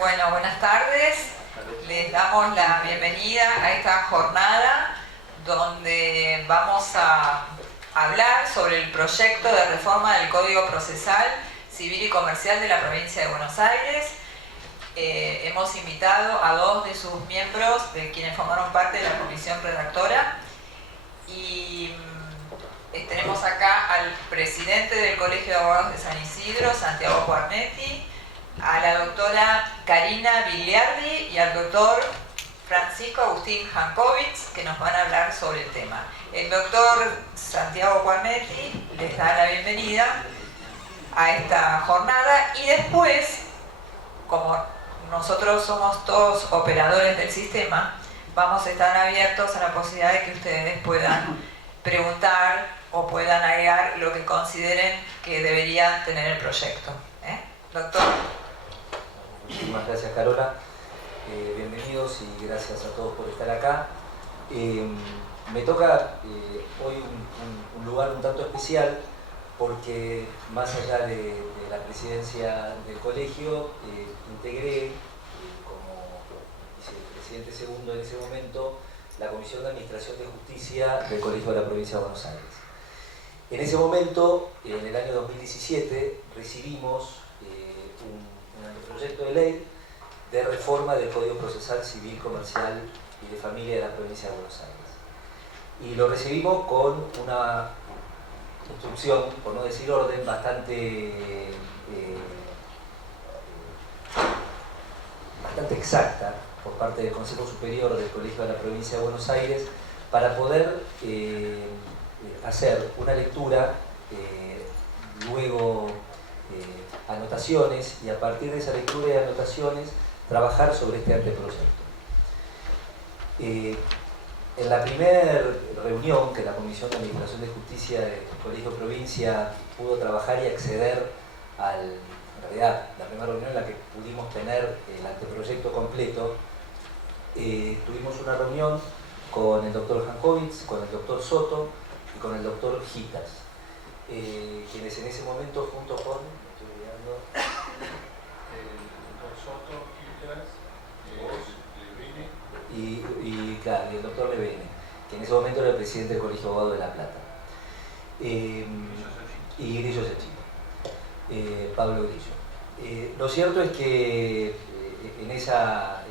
Bueno, buenas tardes. Les damos la bienvenida a esta jornada donde vamos a hablar sobre el proyecto de reforma del Código Procesal Civil y Comercial de la provincia de Buenos Aires. Hemos invitado a dos de sus miembros, de quienes formaron parte de la comisión redactora, y tenemos acá al presidente del Colegio de Abogados de San Isidro, Santiago Guarnetti, a la doctora Karina Vigliardi y al doctor Francisco Agustín Jankovich, que nos van a hablar sobre el tema. El doctor Santiago Guarnetti les da la bienvenida a esta jornada y después, como nosotros somos todos operadores del sistema, vamos a estar abiertos a la posibilidad de que ustedes puedan preguntar o puedan agregar lo que consideren que debería tener el proyecto. Doctor. Muchísimas gracias, Carola. Bienvenidos y gracias a todos por estar acá. Me toca hoy un lugar un tanto especial porque más allá de la presidencia del colegio, integré como vicepresidente segundo en ese momento la Comisión de Administración de Justicia del Colegio de la Provincia de Buenos Aires. En ese momento, en el año 2017, recibimos un anteproyecto de ley de reforma del Código Procesal Civil, Comercial y de Familia de la Provincia de Buenos Aires. Y lo recibimos con una instrucción, por no decir orden, bastante exacta por parte del Consejo Superior del Colegio de la Provincia de Buenos Aires para poder hacer una lectura, luego anotaciones, y a partir de esa lectura y anotaciones trabajar sobre este anteproyecto. En la primera reunión que la Comisión de Administración de Justicia del Colegio Provincia pudo trabajar y acceder en realidad, la primera reunión en la que pudimos tener el anteproyecto completo, tuvimos una reunión con el doctor Jankovich, con el doctor Soto y con el doctor Gitas, quienes en ese momento, junto con y el doctor Levene, que en ese momento era el presidente del Colegio de Abogados de La Plata, y Grillo Sechino, Pablo Grillo. Lo cierto es que en esa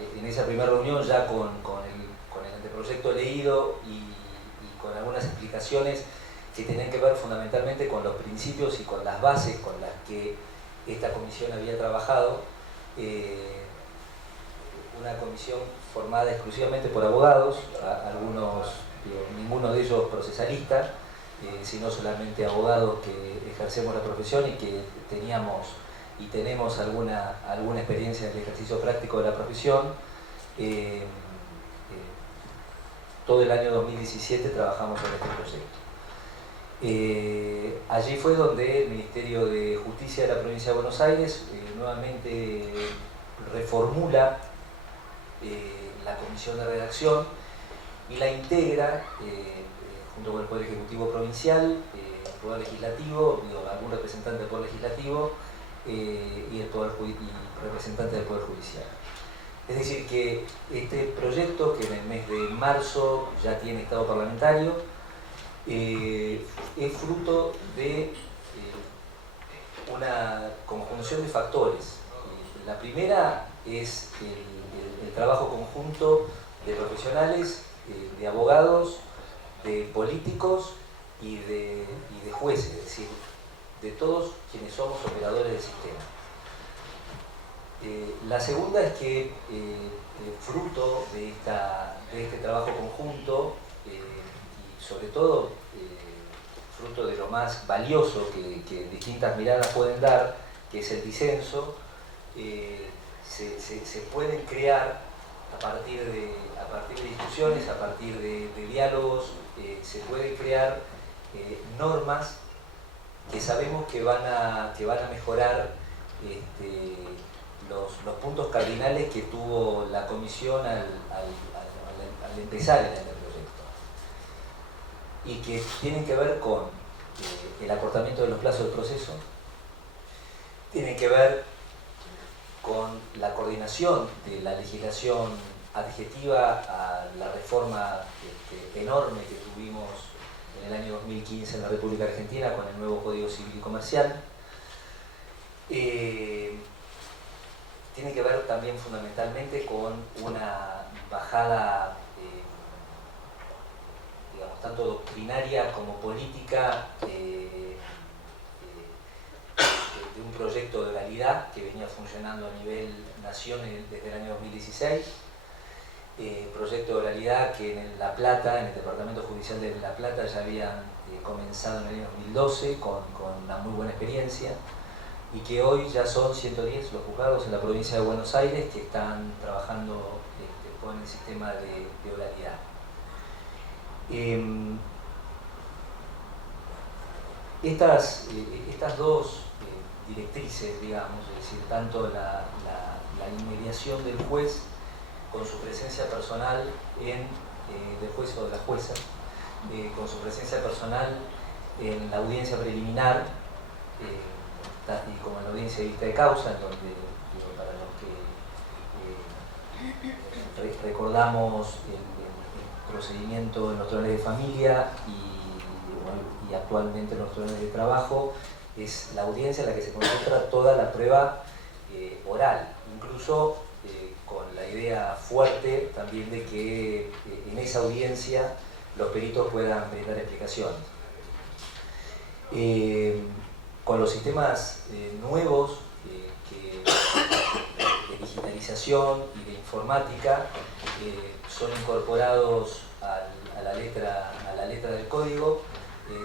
primera reunión, ya con el anteproyecto leído y con algunas explicaciones que tenían que ver fundamentalmente con los principios y con las bases con las que esta comisión había trabajado, una comisión formada exclusivamente por abogados, ninguno de ellos procesalistas, sino solamente abogados que ejercemos la profesión y que teníamos y tenemos alguna experiencia en el ejercicio práctico de la profesión. Todo el año 2017 trabajamos en este proyecto. Allí fue donde el Ministerio de Justicia de la Provincia de Buenos Aires nuevamente reformula la comisión de redacción y la integra junto con el Poder Ejecutivo Provincial, el Poder Legislativo, algún representante del Poder Legislativo y representante del Poder Judicial. Es decir, que este proyecto, que en el mes de marzo ya tiene estado parlamentario, es fruto de una conjunción de factores. La primera es el trabajo conjunto de profesionales, de abogados, de políticos y de jueces, es decir, de todos quienes somos operadores del sistema. La segunda es que fruto de este trabajo conjunto y sobre todo fruto de lo más valioso que distintas miradas pueden dar, que es el disenso, se pueden crear a partir de discusiones, a partir de diálogos, se pueden crear normas que sabemos que van a mejorar los puntos cardinales que tuvo la comisión al empezar el anteproyecto, y que tienen que ver con el acortamiento de los plazos del proceso, tienen que ver con la coordinación de la legislación adjetiva a la reforma enorme que tuvimos en el año 2015 en la República Argentina con el nuevo Código Civil y Comercial. Tiene que ver también fundamentalmente con una bajada, digamos, tanto doctrinaria como política, de un proyecto de oralidad que venía funcionando a nivel nación desde el año 2016. Proyecto de oralidad que en La Plata, en el Departamento Judicial de La Plata, ya habían comenzado en el año 2012 con una muy buena experiencia, y que hoy ya son 110 los juzgados en la provincia de Buenos Aires que están trabajando con el sistema de oralidad. Estas dos directrices, digamos, es decir, tanto la inmediación del juez con su presencia personal del juez o de la jueza, con su presencia personal en la audiencia preliminar, y como en la audiencia de vista de causa, en donde, para los que recordamos el procedimiento en los tribunales de familia y actualmente en los tribunales de trabajo, es la audiencia en la que se concentra toda la prueba oral, incluso con la idea fuerte también de que en esa audiencia los peritos puedan brindar explicaciones. Con los sistemas nuevos de digitalización y de informática son incorporados a la letra del código.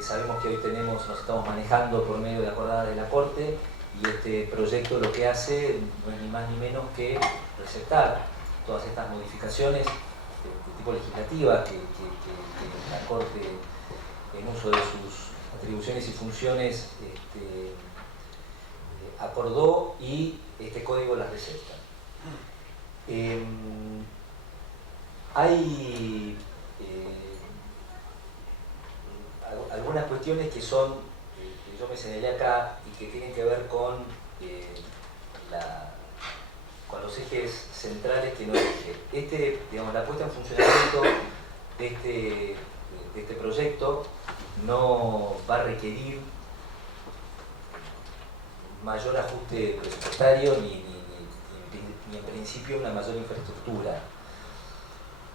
Sabemos que hoy nos estamos manejando por medio de acordada de la Corte, y este proyecto lo que hace no es ni más ni menos que receptar todas estas modificaciones de tipo legislativa que la Corte, en uso de sus atribuciones y funciones, acordó, y este código las recepta. Hay algunas cuestiones que son, que yo me señalé acá y que tienen que ver con los ejes centrales que nos rige. Digamos, la puesta en funcionamiento de este proyecto no va a requerir mayor ajuste presupuestario ni en principio una mayor infraestructura.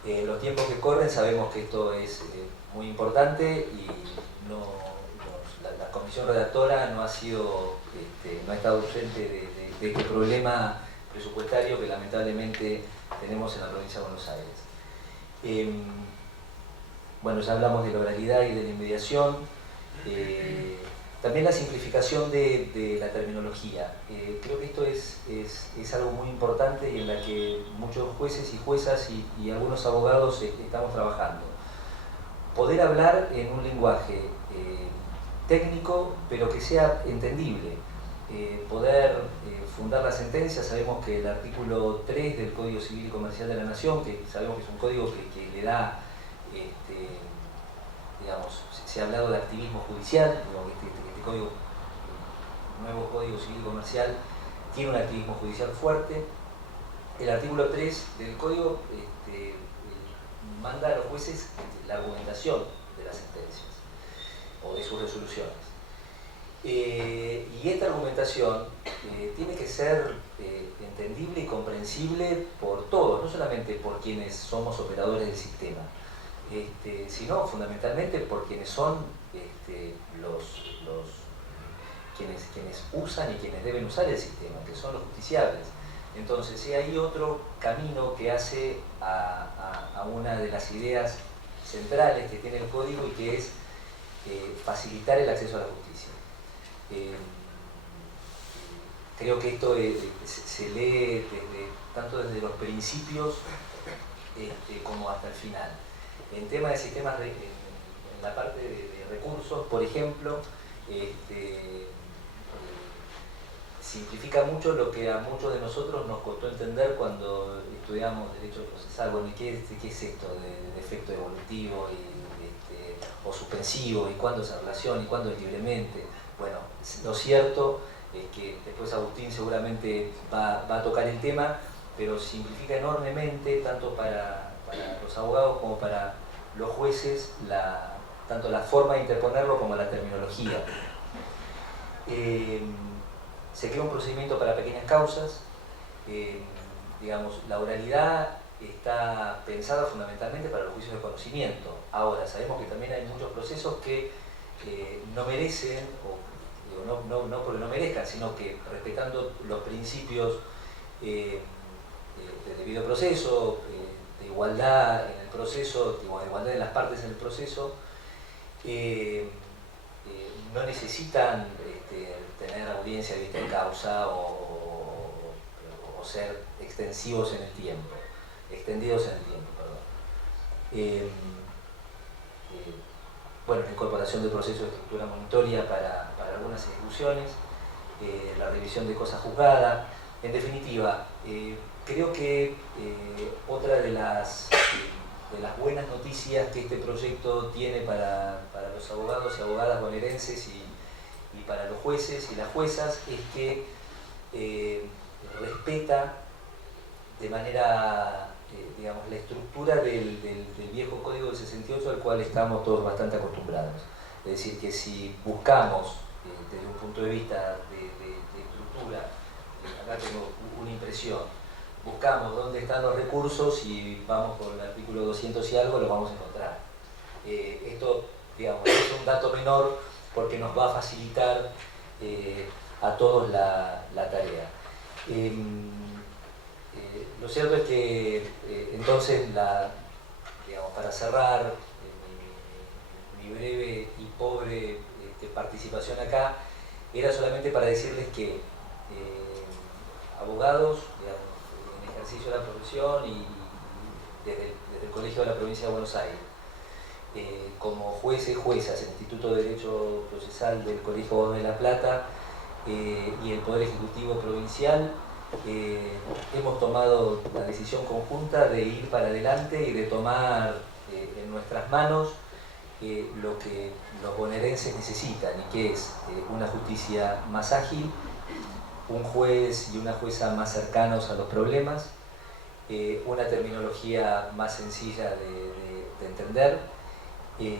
En los tiempos que corren sabemos que esto es muy importante, y la comisión redactora no ha estado ausente de este problema presupuestario que lamentablemente tenemos en la provincia de Buenos Aires. Bueno, ya hablamos de la oralidad y de la inmediación. También la simplificación de la terminología. Creo que esto es algo muy importante y en la que muchos jueces y juezas y algunos abogados estamos trabajando. Poder hablar en un lenguaje técnico, pero que sea entendible. Poder fundar la sentencia. Sabemos que el artículo 3 del Código Civil y Comercial de la Nación, que sabemos que es un código que le da, digamos, se ha hablado de activismo judicial, este código, el nuevo Código Civil y Comercial, tiene un activismo judicial fuerte. El artículo 3 del código manda a los jueces la argumentación de las sentencias o de sus resoluciones. Y esta argumentación tiene que ser entendible y comprensible por todos, no solamente por quienes somos operadores del sistema, sino fundamentalmente por quienes son quienes usan y quienes deben usar el sistema, que son los justiciables. Entonces, hay otro camino que hace a una de las ideas centrales que tiene el código, y que es facilitar el acceso a la justicia. Creo que esto se lee tanto desde los principios como hasta el final. En tema de sistemas, en la parte de recursos, por ejemplo, simplifica mucho lo que a muchos de nosotros nos costó entender cuando estudiamos Derecho Procesal. Bueno, ¿qué es esto de efecto evolutivo o suspensivo? ¿Y cuándo se relaciona? ¿Y cuándo es libremente? Bueno, lo cierto que después Agustín seguramente va a tocar el tema, pero simplifica enormemente, tanto para los abogados como para los jueces, tanto la forma de interponerlo como la terminología. Se crea un procedimiento para pequeñas causas. Digamos, la oralidad está pensada fundamentalmente para los juicios de conocimiento. Ahora, sabemos que también hay muchos procesos que no merecen, o no porque no merezcan, sino que respetando los principios de debido proceso, de igualdad en el proceso, de igualdad de las partes en el proceso, no necesitan tener audiencia de vista de causa o ser extendidos en el tiempo, perdón. Bueno, la incorporación del proceso de estructura monitoria para algunas ejecuciones, la revisión de cosas juzgadas. En definitiva, creo que otra de las buenas noticias que este proyecto tiene para los abogados y abogadas bonaerenses y para los jueces y las juezas es que respeta de manera, digamos, la estructura del viejo Código del 68 al cual estamos todos bastante acostumbrados. Es decir, que si buscamos, desde un punto de vista de estructura, acá tengo una impresión, buscamos dónde están los recursos y vamos por el artículo 200 y algo, lo vamos a encontrar. Esto, digamos, es un dato menor porque nos va a facilitar a todos la tarea. Lo cierto es que entonces, digamos, para cerrar mi breve y pobre participación acá, era solamente para decirles que abogados, digamos, en ejercicio de la profesión y desde el Colegio de la Provincia de Buenos Aires, como jueces, juezas, el Instituto de Derecho Procesal del Colegio Abogado de La Plata y el Poder Ejecutivo Provincial, hemos tomado la decisión conjunta de ir para adelante y de tomar en nuestras manos lo que los bonaerenses necesitan, y que es una justicia más ágil, un juez y una jueza más cercanos a los problemas, una terminología más sencilla de entender, y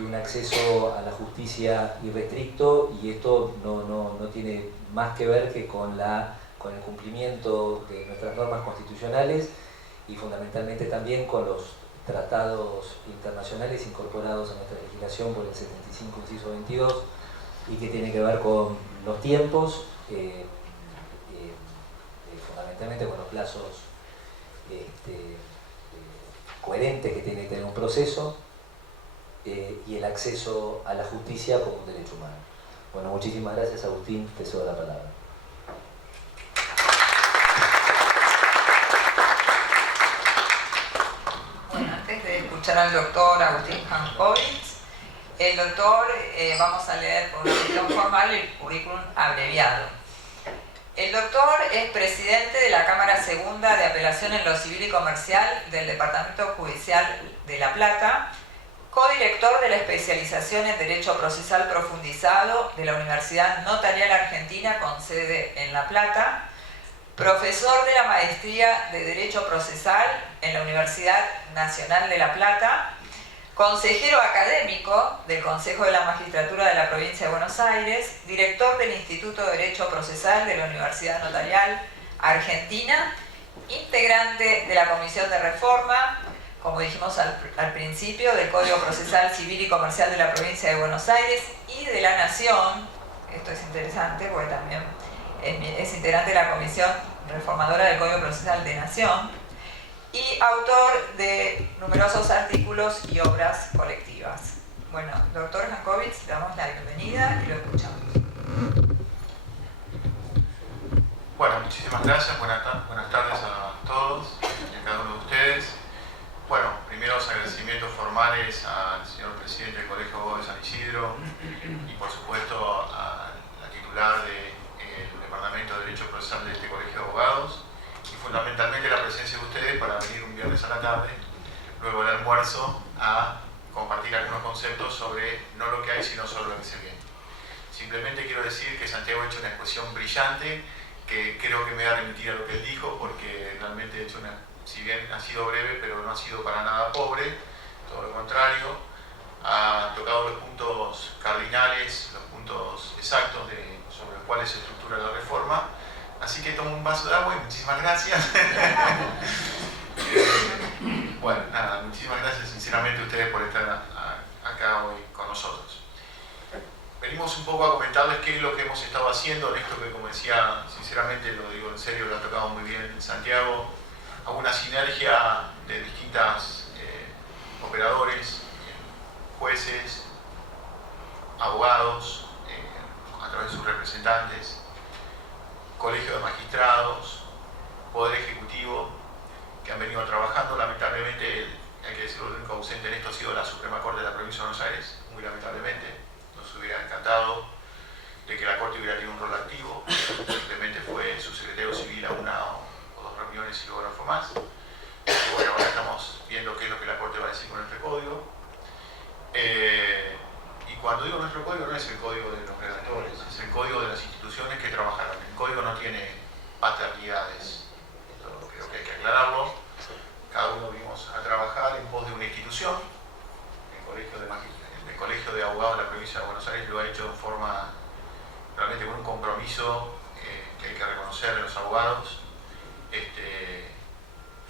un acceso a la justicia irrestricto, y esto no tiene más que ver que con el cumplimiento de nuestras normas constitucionales y fundamentalmente también con los tratados internacionales incorporados a nuestra legislación por el 75, inciso 22, y que tiene que ver con los tiempos, fundamentalmente con los plazos coherentes que tiene que tener un proceso, y el acceso a la justicia como un derecho humano. Bueno, muchísimas gracias, Agustín, te cedo la palabra. Bueno, antes de escuchar al doctor Agustín Jankowicz, el doctor, vamos a leer por una cuestión formal el currículum abreviado. El doctor es presidente de la Cámara Segunda de Apelación en lo Civil y Comercial del Departamento Judicial de La Plata, codirector de la especialización en Derecho Procesal Profundizado de la Universidad Notarial Argentina con sede en La Plata, profesor de la Maestría de Derecho Procesal en la Universidad Nacional de La Plata, consejero académico del Consejo de la Magistratura de la Provincia de Buenos Aires, director del Instituto de Derecho Procesal de la Universidad Notarial Argentina, integrante de la Comisión de Reforma, como dijimos al principio, del Código Procesal Civil y Comercial de la Provincia de Buenos Aires y de la Nación. Esto es interesante porque también es integrante de la Comisión Reformadora del Código Procesal de Nación y autor de numerosos artículos y obras colectivas. Bueno, doctor Jankowicz, le damos la bienvenida y lo escuchamos. Bueno, muchísimas gracias, buenas tardes a todos y a cada uno de ustedes. Bueno, primero los agradecimientos formales al señor presidente del Colegio de Abogados de San Isidro y por supuesto a la titular del Departamento de Derecho Procesal de este Colegio de Abogados, y fundamentalmente la presencia de ustedes para venir un viernes a la tarde, luego del almuerzo, a compartir algunos conceptos sobre no lo que hay, sino sobre lo que se viene. Simplemente quiero decir que Santiago ha hecho una exposición brillante, que creo que me va a remitir a lo que él dijo, porque realmente ha hecho una, si bien ha sido breve, pero no ha sido para nada pobre, todo lo contrario, ha tocado los puntos cardinales, los puntos exactos sobre los cuales se estructura la reforma. Así que tomo un vaso de agua y muchísimas gracias. Bueno, nada, muchísimas gracias sinceramente a ustedes por estar acá hoy con nosotros. Venimos un poco a comentarles qué es lo que hemos estado haciendo en esto que, como decía, sinceramente lo digo en serio, lo ha tocado muy bien Santiago, a una sinergia de distintas operadores, jueces, abogados, a través de sus representantes, colegio de magistrados, poder ejecutivo, que han venido trabajando. Lamentablemente, hay que decirlo, el único ausente en esto ha sido la Suprema Corte de la Provincia de Buenos Aires, muy lamentablemente. Nos hubiera encantado de que la Corte hubiera tenido un rol activo, simplemente fue su secretario civil a una o dos reuniones y luego no fue más. Y bueno, ahora estamos viendo qué es lo que la Corte va a decir con nuestro código. Y cuando digo nuestro código, no es el código de los redactores, es el código de las instituciones que trabajaron. El código no tiene paternidades, esto creo que hay que aclararlo. Cada uno vinimos a trabajar en pos de una institución. El Colegio de Abogados de la Provincia de Buenos Aires lo ha hecho en forma, realmente con un compromiso que hay que reconocer de los abogados,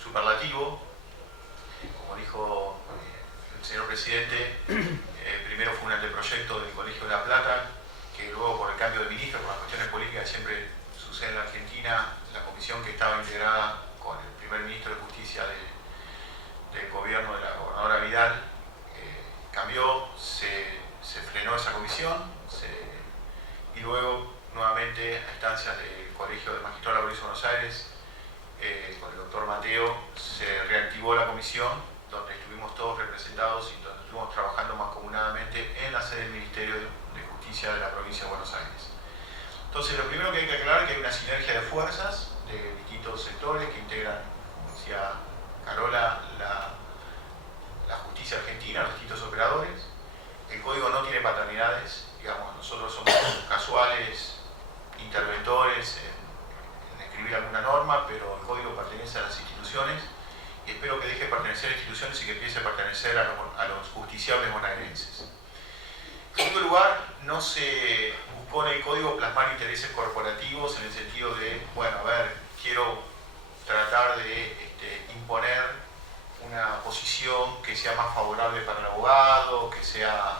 superlativo. Como dijo el señor presidente, primero fue un anteproyecto del Colegio de La Plata, que luego por el cambio de ministro, por las cuestiones políticas siempre sucede en la Argentina, la comisión que estaba integrada con el primer ministro de Justicia del gobierno de la gobernadora Vidal, cambió, se frenó esa comisión y luego nuevamente a instancias del Colegio de Magistrados de la Provincia de Buenos Aires, con el doctor Mateo, se reactivó la comisión donde estuvimos todos representados y donde estuvimos trabajando mancomunadamente en la sede del Ministerio de Justicia de la Provincia de Buenos Aires. Entonces, lo primero que hay que aclarar es que hay una sinergia de fuerzas de distintos sectores que integran, como decía Carola, la justicia argentina, los distintos operadores. El código no tiene paternidades, digamos, nosotros somos casuales interventores en escribir alguna norma, pero el código pertenece a las instituciones y espero que deje de pertenecer a instituciones y que empiece a pertenecer a los justiciables bonaerenses. En segundo lugar, no se buscó en el código plasmar intereses corporativos en el sentido de, bueno, a ver, quiero tratar de imponer una posición que sea más favorable para el abogado, que sea...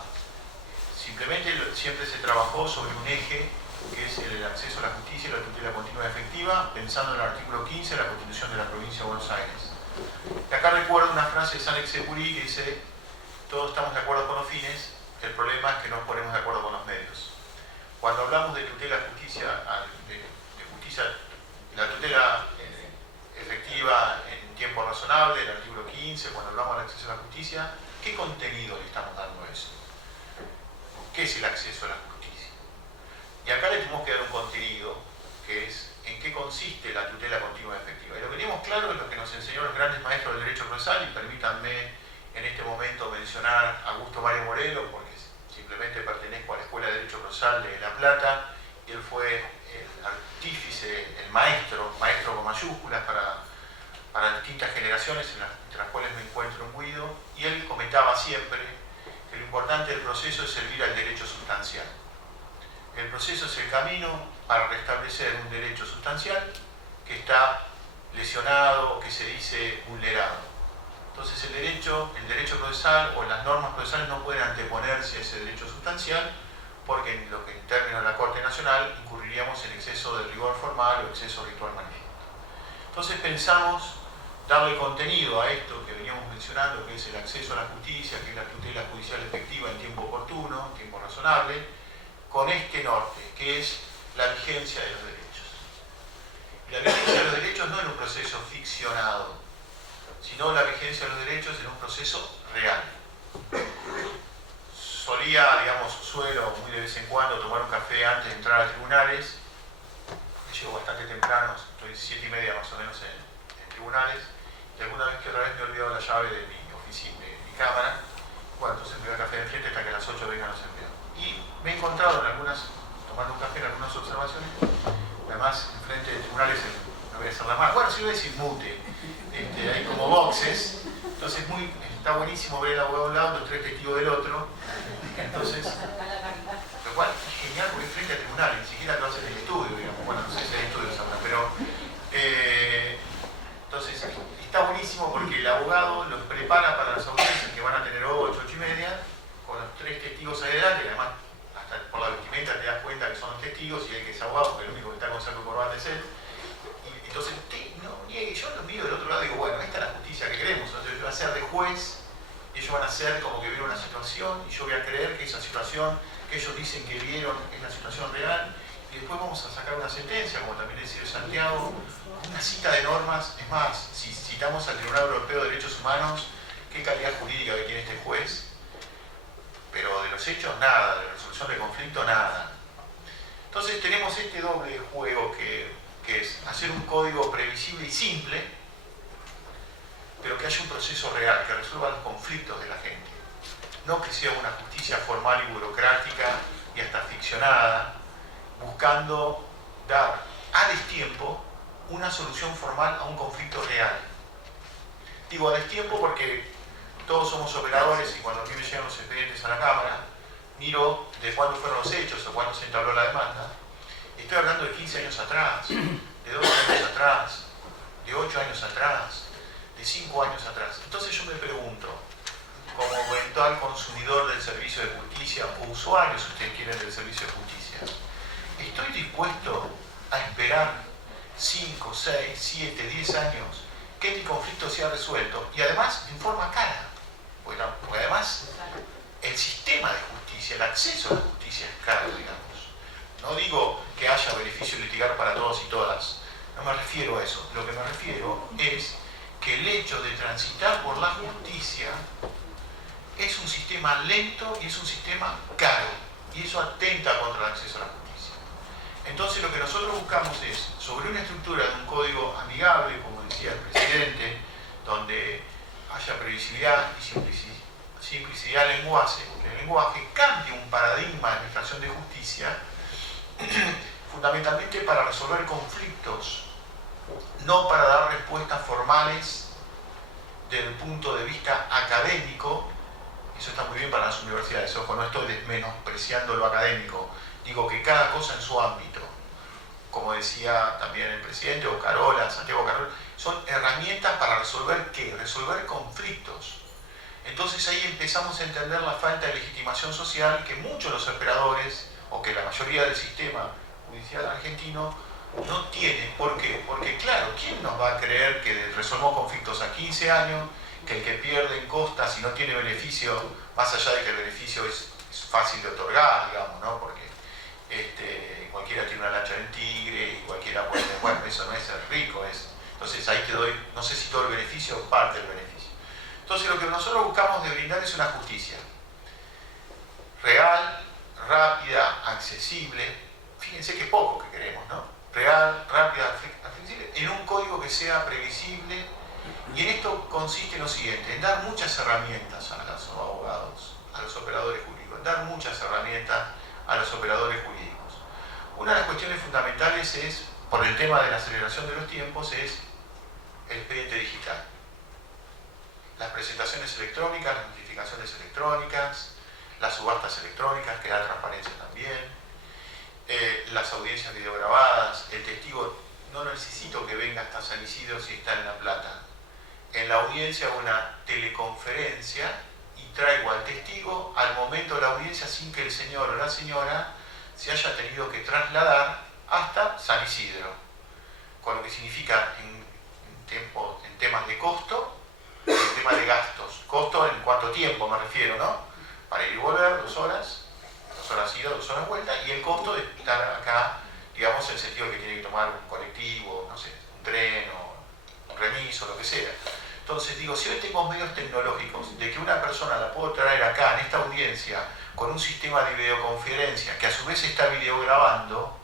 Simplemente siempre se trabajó sobre un eje que es el acceso a la justicia y la tutela continua y efectiva, pensando en el artículo 15 de la Constitución de la Provincia de Buenos Aires. Y acá recuerdo una frase de Saint-Exupéry que dice: todos estamos de acuerdo con los fines, el problema es que no nos ponemos de acuerdo con los medios. Cuando hablamos de tutela justicia, de justicia, la tutela efectiva en tiempo razonable, el artículo 15, cuando hablamos del acceso a la justicia, ¿qué contenido le estamos dando a eso? ¿Qué es el acceso a la justicia? Y acá le tenemos que dar un contenido, que es en qué consiste la tutela continua y efectiva. Y lo que tenemos claro es lo que nos enseñó los grandes maestros del derecho procesal, y permítanme en este momento mencionar a Augusto Mario Morelo, porque simplemente pertenezco a la Escuela de Derecho Procesal de La Plata, y él fue el artífice, el maestro con mayúsculas para distintas generaciones entre las cuales me encuentro imbuido, y él comentaba siempre que lo importante del proceso es servir al derecho sustancial. El proceso es el camino para restablecer un derecho sustancial que está lesionado o que se dice vulnerado. Entonces el derecho procesal o las normas procesales no pueden anteponerse a ese derecho sustancial, porque en lo que en términos de la Corte Nacional incurriríamos en exceso de rigor formal o exceso ritual manifiesto. Entonces pensamos darle contenido a esto que veníamos mencionando, que es el acceso a la justicia, que es la tutela judicial efectiva en tiempo oportuno, en tiempo razonable, con este norte, que es la vigencia de los derechos. Y la vigencia de los derechos no en un proceso ficcionado, sino la vigencia de los derechos en un proceso real. Suelo muy de vez en cuando tomar un café antes de entrar a tribunales. Llego bastante temprano, estoy 7:30 más o menos en tribunales, y alguna vez que otra vez me he olvidado la llave de mi oficina, de mi cámara. Bueno, entonces me voy al café de enfrente hasta que a las 8 vengan los empleados. Y Y me he encontrado en algunas, tomando un café, en algunas observaciones, además enfrente de tribunales, no voy a hacer la más, bueno, si voy a decir mute, hay como boxes, entonces está buenísimo ver el abogado de un lado, los tres testigos del otro, entonces, lo cual es genial porque es frente a tribunales, ni siquiera lo hacen en el estudio, digamos, bueno, no sé si hay estudios ahora, pero entonces está buenísimo porque el abogado los prepara para las audiencias que van a tener 8, 8 y media, con los tres testigos adelante, que además hasta por la vestimenta te das cuenta que son los testigos y el que es abogado, porque el único que está con saco y corbata es él. Y entonces, no niegue, yo los miro del otro lado y digo, bueno, esta es la justicia que queremos. Entonces yo voy a ser de juez y ellos van a ser como que vieron una situación y yo voy a creer que esa situación que ellos dicen que vieron es la situación real y después vamos a sacar una sentencia, como también decidió Santiago, una cita de normas. Es más, si citamos al Tribunal Europeo de Derechos Humanos, qué calidad jurídica que tiene este juez, pero de los hechos nada, de la resolución de conflicto nada. Entonces tenemos este doble juego que es hacer un código previsible y simple, pero que haya un proceso real, que resuelva los conflictos de la gente. No que sea una justicia formal y burocrática y hasta ficcionada, buscando dar a destiempo una solución formal a un conflicto real. Digo a destiempo porque todos somos operadores y cuando a mí me llegan los expedientes a la Cámara, miro de cuándo fueron los hechos o cuándo se entabló la demanda. Estoy hablando de 15 años atrás, de 12 años atrás, de 8 años atrás, de 5 años atrás. Entonces yo me pregunto, como eventual consumidor del servicio de justicia o usuario, si ustedes quieren, del servicio de justicia, ¿estoy dispuesto a esperar 5, 6, 7, 10 años que mi conflicto sea resuelto y además en forma cara? Porque además el sistema de justicia, el acceso a la justicia es caro, digamos. No digo que haya beneficio litigar para todos y todas, no me refiero a eso. Lo que me refiero es que el hecho de transitar por la justicia es un sistema lento y es un sistema caro, y eso atenta contra el acceso a la justicia. Entonces lo que nosotros buscamos es, sobre una estructura de un código amigable, como decía el presidente, donde haya previsibilidad y simplicidad del lenguaje, cambie un paradigma de administración de justicia, fundamentalmente para resolver conflictos, no para dar respuestas formales desde el punto de vista académico. Eso está muy bien para las universidades, ojo, no estoy menospreciando lo académico, digo que cada cosa en su ámbito, como decía también el presidente o Carola, Santiago Carola, son herramientas para resolver ¿qué? Resolver conflictos. Entonces ahí empezamos a entender la falta de legitimación social que muchos de los operadores, o que la mayoría del sistema judicial argentino no tiene. ¿Por qué? Porque claro, ¿quién nos va a creer que resolvemos conflictos a 15 años, que el que pierde en costas y no tiene beneficio, más allá de que el beneficio es fácil de otorgar, digamos, ¿no? Porque cualquiera tiene una lancha del Tigre y cualquiera puede, bueno, eso no es ser rico, entonces ahí te doy, no sé si todo el beneficio o parte del beneficio. Entonces lo que nosotros buscamos de brindar es una justicia real, rápida, accesible, fíjense qué poco que queremos, ¿no? Real, rápida, accesible, en un código que sea previsible, y en esto consiste en lo siguiente, en dar muchas herramientas a los abogados, a los operadores jurídicos, en dar muchas herramientas a los operadores jurídicos. Una de las cuestiones fundamentales es, por el tema de la aceleración de los tiempos, es el expediente digital. Las presentaciones electrónicas, las notificaciones electrónicas, las subastas electrónicas, que da transparencia también, las audiencias videograbadas, el testigo, no necesito que venga hasta San Isidro si está en La Plata. En la audiencia hago una teleconferencia y traigo al testigo al momento de la audiencia sin que el señor o la señora se haya tenido que trasladar hasta San Isidro. Con lo que significa en temas de costo, en temas de gastos. Costo en cuánto tiempo me refiero, ¿no? Para ir y volver, 2 horas ida, 2 horas vuelta, y el costo de estar acá, digamos, en el sentido de que tiene que tomar un colectivo, no sé, un tren o un remiso, lo que sea. Entonces digo, si hoy tengo medios tecnológicos de que una persona la puedo traer acá en esta audiencia con un sistema de videoconferencia que a su vez está videograbando,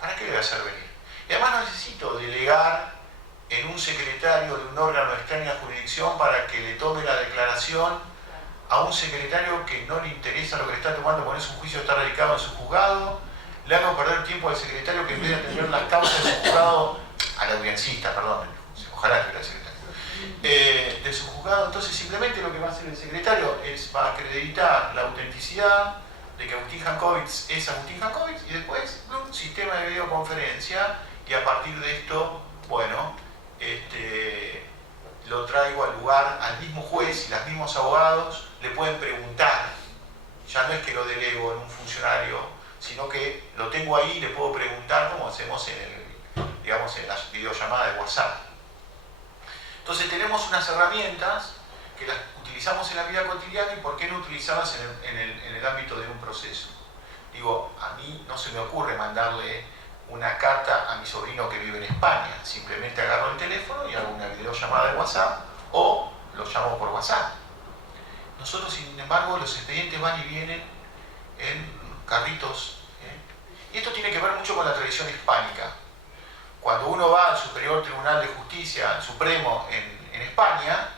¿para qué le voy a hacer venir? Y además no necesito delegar en un secretario de un órgano de extraña jurisdicción para que le tome la declaración a un secretario que no le interesa lo que le está tomando, poner su juicio está radicado en su juzgado, le hago perder tiempo al secretario que en vez de atender las causas de su juzgado, al audiencista, perdón, ojalá que era el secretario, de su juzgado. Entonces simplemente lo que va a hacer el secretario va a acreditar la autenticidad de que Agustín Jankovich es Agustín Jankovich y después un sistema de videoconferencia, y a partir de esto, bueno, lo traigo al lugar, al mismo juez y los mismos abogados le pueden preguntar. Ya no es que lo delego en un funcionario, sino que lo tengo ahí y le puedo preguntar, como hacemos en las videollamadas de WhatsApp. Entonces tenemos unas herramientas que las utilizamos en la vida cotidiana, y por qué no utilizarlas en el ámbito de un proceso. Digo, a mí no se me ocurre mandarle una carta a mi sobrino que vive en España. Simplemente agarro el teléfono y hago una videollamada de WhatsApp o lo llamo por WhatsApp. Nosotros, sin embargo, los expedientes van y vienen en carritos. Y esto tiene que ver mucho con la tradición hispánica. Cuando uno va al Superior Tribunal de Justicia, al Supremo en España,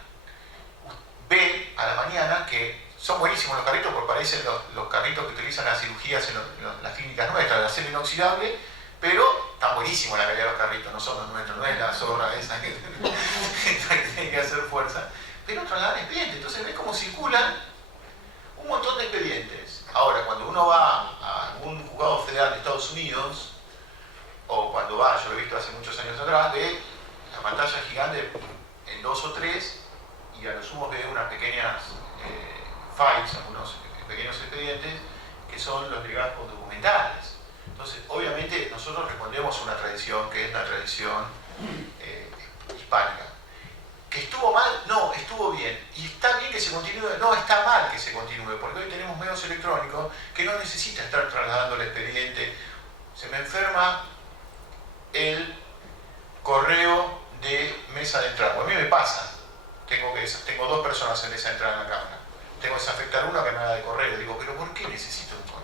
ve a la mañana que son buenísimos los carritos, porque parecen los carritos que utilizan las cirugías en las clínicas nuestras, de acero inoxidable, pero están buenísimos la calidad de los carritos, no son los nuestros, no es la zorra esa que tiene que hacer fuerza, pero otros dan expedientes. Entonces ves cómo circulan un montón de expedientes. Ahora, cuando uno va a algún juzgado federal de Estados Unidos, o cuando va, yo lo he visto hace muchos años atrás, ve la pantalla gigante en 2 o 3, y a lo sumo ve unas pequeñas files, algunos pequeños expedientes, que son los legajos documentales. Entonces, obviamente, nosotros respondemos a una tradición que es la tradición hispánica. ¿Que estuvo mal? No, estuvo bien. ¿Y está bien que se continúe? No, está mal que se continúe, porque hoy tenemos medios electrónicos que no necesita estar trasladando el expediente. Se me enferma el correo de mesa de entrada. Pues a mí me pasa. Tengo 2 personas en esa entrada en la cámara. Tengo que desafectar uno que me haga de correo. Digo, ¿pero por qué necesito un correo?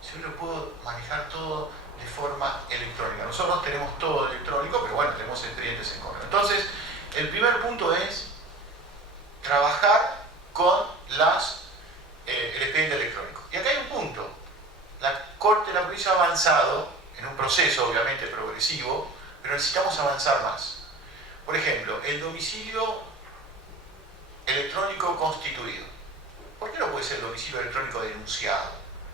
Si yo lo puedo manejar todo de forma electrónica. Nosotros tenemos todo electrónico, pero bueno, tenemos expedientes en correo. Entonces, el primer punto es trabajar con el expediente electrónico. Y acá hay un punto. La Corte de la Provincia ha avanzado en un proceso, obviamente, progresivo, pero necesitamos avanzar más. Por ejemplo, el domicilio electrónico constituido. ¿Por qué no puede ser domicilio electrónico denunciado?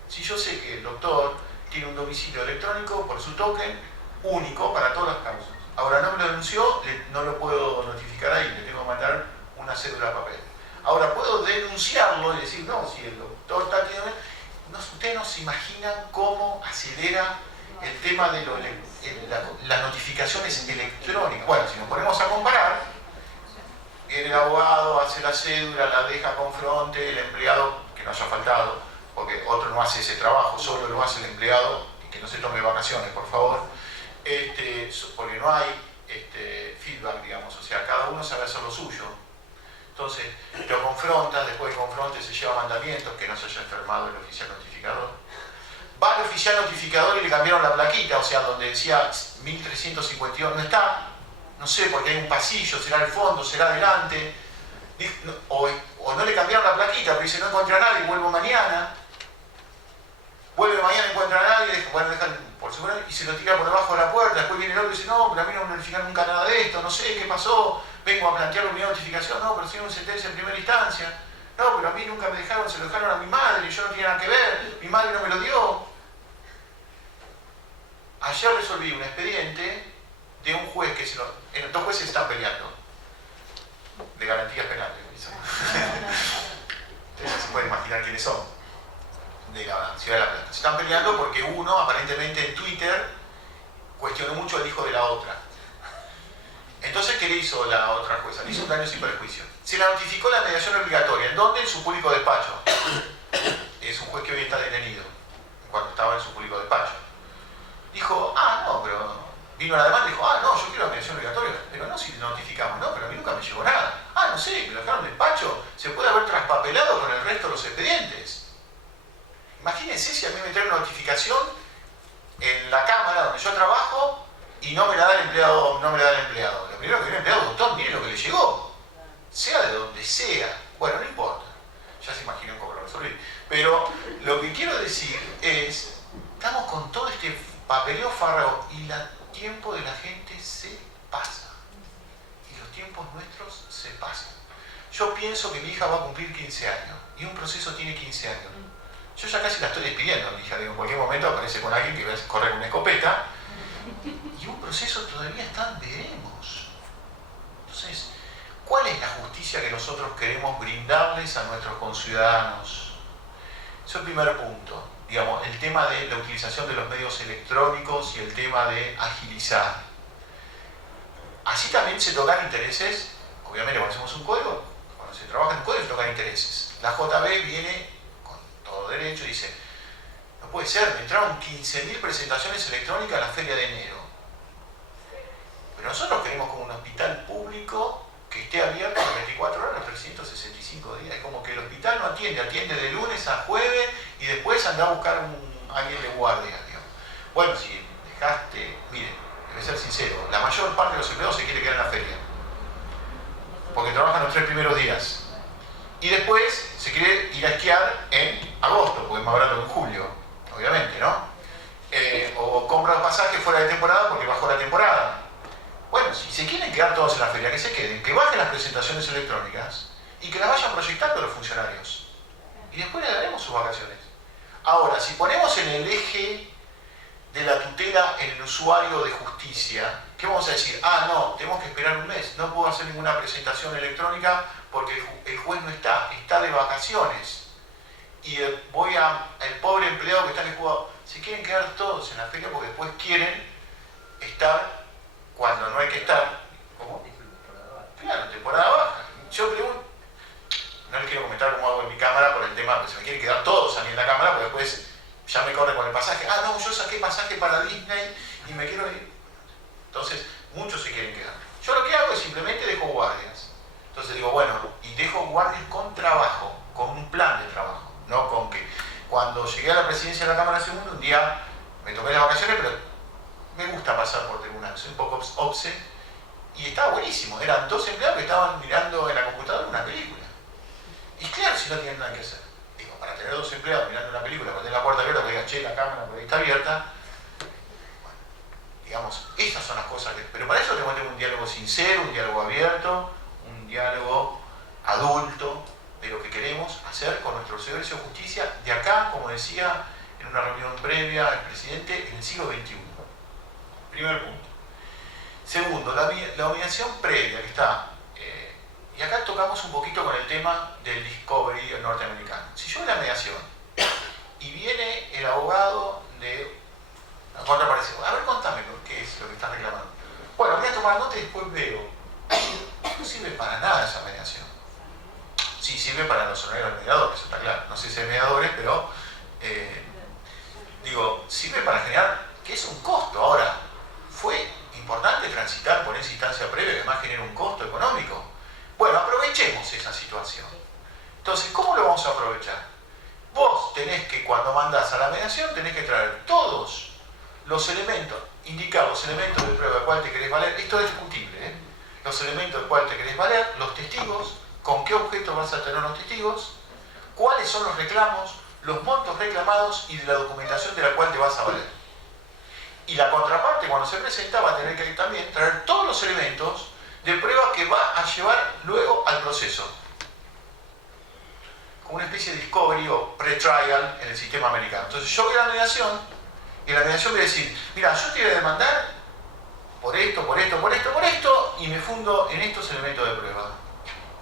Si yo sé que el doctor tiene un domicilio electrónico por su token único para todas las causas. Ahora no me lo denunció, no lo puedo notificar ahí, le tengo que mandar una cédula de papel. Ahora puedo denunciarlo y decir, no, si el doctor está aquí, ustedes no se imaginan cómo acelera el tema de las notificaciones electrónicas. Bueno, si nos ponemos a comparar, viene el abogado, hace la cédula, la deja con fronte, el empleado, que no haya faltado, porque otro no hace ese trabajo, solo lo hace el empleado, y que no se tome vacaciones, por favor, porque no hay feedback, digamos, o sea, cada uno sabe hacer lo suyo. Entonces, lo confronta, después de confronte se lleva mandamientos, que no se haya enfermado el oficial notificador. Va al oficial notificador y le cambiaron la plaquita, o sea, donde decía 1352 no está, no sé, porque hay un pasillo, será al fondo, será adelante, o no le cambiaron la plaquita, pero dice no encontré a nadie, vuelvo mañana. Vuelve mañana, encuentra a nadie, bueno, dejan por seguridad y se lo tira por debajo de la puerta. Después viene el otro y dice, no, pero a mí no me notificaron nunca nada de esto, no sé qué pasó, vengo a plantear mi notificación, no, pero si no me sentencia en primera instancia. No, pero a mí nunca me dejaron, se lo dejaron a mi madre y yo no tenía nada que ver, mi madre no me lo dio. Ayer resolví un expediente de un juez que dos jueces están peleando de garantías penales. Ustedes se pueden imaginar quiénes son. De la Ciudad de La Plata. Se están peleando porque uno, aparentemente en Twitter, cuestionó mucho al hijo de la otra. Entonces, ¿qué le hizo la otra jueza? Le hizo un daño sin perjuicio. Se la notificó la mediación obligatoria. ¿En dónde? En su público despacho. Es un juez que hoy está detenido, cuando estaba en su público despacho. Dijo, no, pero vino la demanda y dijo, no, yo quiero la mediación obligatoria. Pero no, si le notificamos, no, pero a mí nunca me llegó nada. No sé, me lo dejaron en despacho. Se puede haber traspapelado con el resto de los expedientes. Imagínense si a mí me trae una notificación en la cámara donde yo trabajo y no me la da el empleado, no me la da el empleado. Lo primero que viene el empleado, doctor, mire lo que le llegó. Sea de donde sea. Bueno, no importa. Pero lo que quiero decir es, estamos con todo este papeleo farrago y el tiempo de la gente se pasa. Y los tiempos nuestros se pasan. Yo pienso que mi hija va a cumplir 15 años y un proceso tiene 15 años. Yo ya casi la estoy despidiendo a mi hija, digo, en cualquier momento aparece con alguien que va a correr una escopeta y un proceso todavía está en veremos. Entonces, ¿cuál es la justicia que nosotros queremos brindarles a nuestros conciudadanos? Ese es el primer punto. Digamos, el tema de la utilización de los medios electrónicos y el tema de agilizar. Así también se tocan intereses, obviamente cuando hacemos un código, cuando se trabaja en un código se tocan intereses. La JB viene con todo derecho y dice, no puede ser, me entraron 15.000 presentaciones electrónicas a la feria de enero. Pero nosotros queremos como un hospital público que esté abierto las 24 horas, los 365 días. Es como que el hospital no atiende, atiende de lunes a jueves y después anda a buscar a alguien de guardia. Digamos. Bueno, si dejaste, mire, debe ser sincero, la mayor parte de los empleados se quiere quedar en la feria. Porque trabajan los 3 primeros días. Y después se quiere ir a esquiar en agosto, porque es más barato que en julio, obviamente, ¿no? O compra pasajes fuera de temporada porque bajó la temporada. Bueno, si se quieren quedar todos en la feria, que se queden, que bajen las presentaciones electrónicas y que las vayan proyectando los funcionarios. Y después le daremos sus vacaciones. Ahora, si ponemos en el eje de la tutela en el usuario de justicia, ¿qué vamos a decir? Ah, no, tenemos que esperar un mes, no puedo hacer ninguna presentación electrónica porque el juez no está de vacaciones. Y el pobre empleado que está en el juzgado, se quieren quedar todos en la feria porque después quieren estar cuando no hay que estar. ¿Cómo? Claro, temporada baja. Yo pregunto, no les quiero comentar cómo hago en mi cámara por el tema, porque se me quieren quedar todos a mí en la cámara, porque después ya me corre con el pasaje. Ah, no, yo saqué pasaje para Disney y me quiero ir. Entonces, muchos se quieren quedar. Yo lo que hago es simplemente dejo guardias. Entonces digo, bueno, y dejo guardias con trabajo, con un plan de trabajo. No con que cuando llegué a la presidencia de la Cámara Segunda, un día me tomé las vacaciones, pero me gusta pasar por tribunal, soy un poco obse, y estaba buenísimo. Eran 2 empleados que estaban mirando en la computadora una película. Y claro, si no tienen nada que hacer. Digo, para tener 2 empleados mirando una película, para tener la puerta abierta, que digan, che, la cámara por ahí está abierta. Bueno, digamos, esas son las cosas que... Pero para eso tenemos que tener un diálogo sincero, un diálogo abierto, un diálogo adulto de lo que queremos hacer con nuestro servicio de justicia de acá, como decía en una reunión previa el presidente, en el siglo XXI. Primer punto. Segundo, la humillación previa que está, y acá tocamos un poquito con el tema del discovery norteamericano. Si yo voy a la mediación y viene el abogado de la contraparte, a ver, contame qué es lo que estás reclamando. Bueno, voy a tomar nota y después veo. No sirve para nada esa mediación. Sí sirve para los honorarios mediadores, eso está claro. No sé si hay mediadores, pero digo, sirve para generar, que es un costo. Ahora, fue importante transitar por esa instancia previa que además genera un costo económico. Bueno, aprovechemos esa situación. Entonces, ¿cómo lo vamos a aprovechar? Vos tenés que, cuando mandás a la mediación, tenés que traer todos los elementos, indicar los elementos de prueba de cuál te querés valer. Esto es discutible, ¿eh? Los elementos de cuál te querés valer, los testigos, con qué objeto vas a tener los testigos, cuáles son los reclamos, los montos reclamados y de la documentación de la cual te vas a valer. Y la contraparte, cuando se presenta, va a tener que también traer todos los elementos de prueba que va a llevar luego al proceso. Como una especie de discovery o pre-trial en el sistema americano. Entonces yo voy a la mediación y en la mediación voy a decir, mira, yo te voy a demandar por esto, por esto, por esto, por esto, y me fundo en estos elementos de prueba.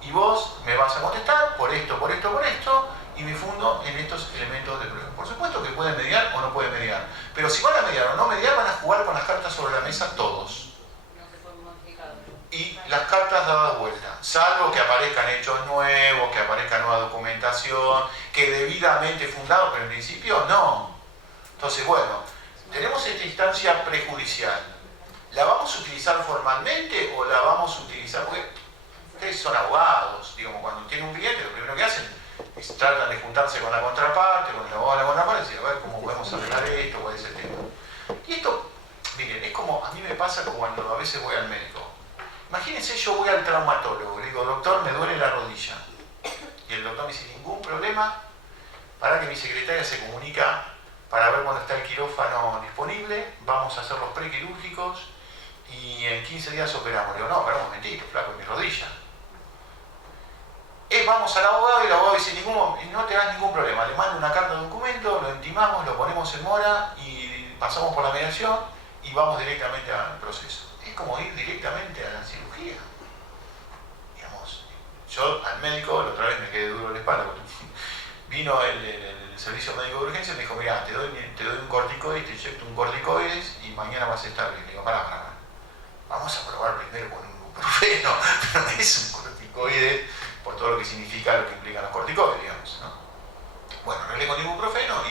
Y vos me vas a contestar por esto, por esto, por esto, y me fundo en estos elementos de prueba. Por supuesto que pueden mediar o no pueden mediar, pero si van a mediar o no mediar, van a jugar con las cartas sobre la mesa todos. Y las cartas dadas vuelta, salvo que aparezcan hechos nuevos, que aparezca nueva documentación, que debidamente fundado, pero en principio no. Entonces, bueno, tenemos esta instancia prejudicial. ¿La vamos a utilizar formalmente o la vamos a utilizar? Porque ustedes son abogados, digamos, cuando tienen un cliente, lo primero que hacen es tratan de juntarse con la contraparte, con el abogado de la contraparte, y decir, a ver cómo podemos arreglar esto, cuál es el tema. Y esto, miren, es como, a mí me pasa cuando a veces voy al médico. Imagínense, yo voy al traumatólogo, le digo, doctor, me duele la rodilla. Y el doctor me dice, ningún problema, para que mi secretaria se comunica para ver cuándo está el quirófano disponible, vamos a hacer los prequirúrgicos y en 15 días operamos. Le digo, no, pero un momentito, flaco, mi rodilla. Vamos al abogado y el abogado dice, no te hagas ningún problema, le mando una carta de documento, lo intimamos, lo ponemos en mora y pasamos por la mediación y vamos directamente al proceso. Es como ir directamente a la cirugía. Digamos, yo al médico, la otra vez me quedé duro en la espalda, vino el servicio médico de urgencia y me dijo, mira, te doy un corticoide, te inyecto un corticoides y mañana vas a estar bien. Le digo, pará. Vamos a probar primero con un ibuprofeno, pero no es un corticoide por todo lo que significa, lo que implican los corticoides, digamos, ¿no? Bueno, arreglé con ibuprofeno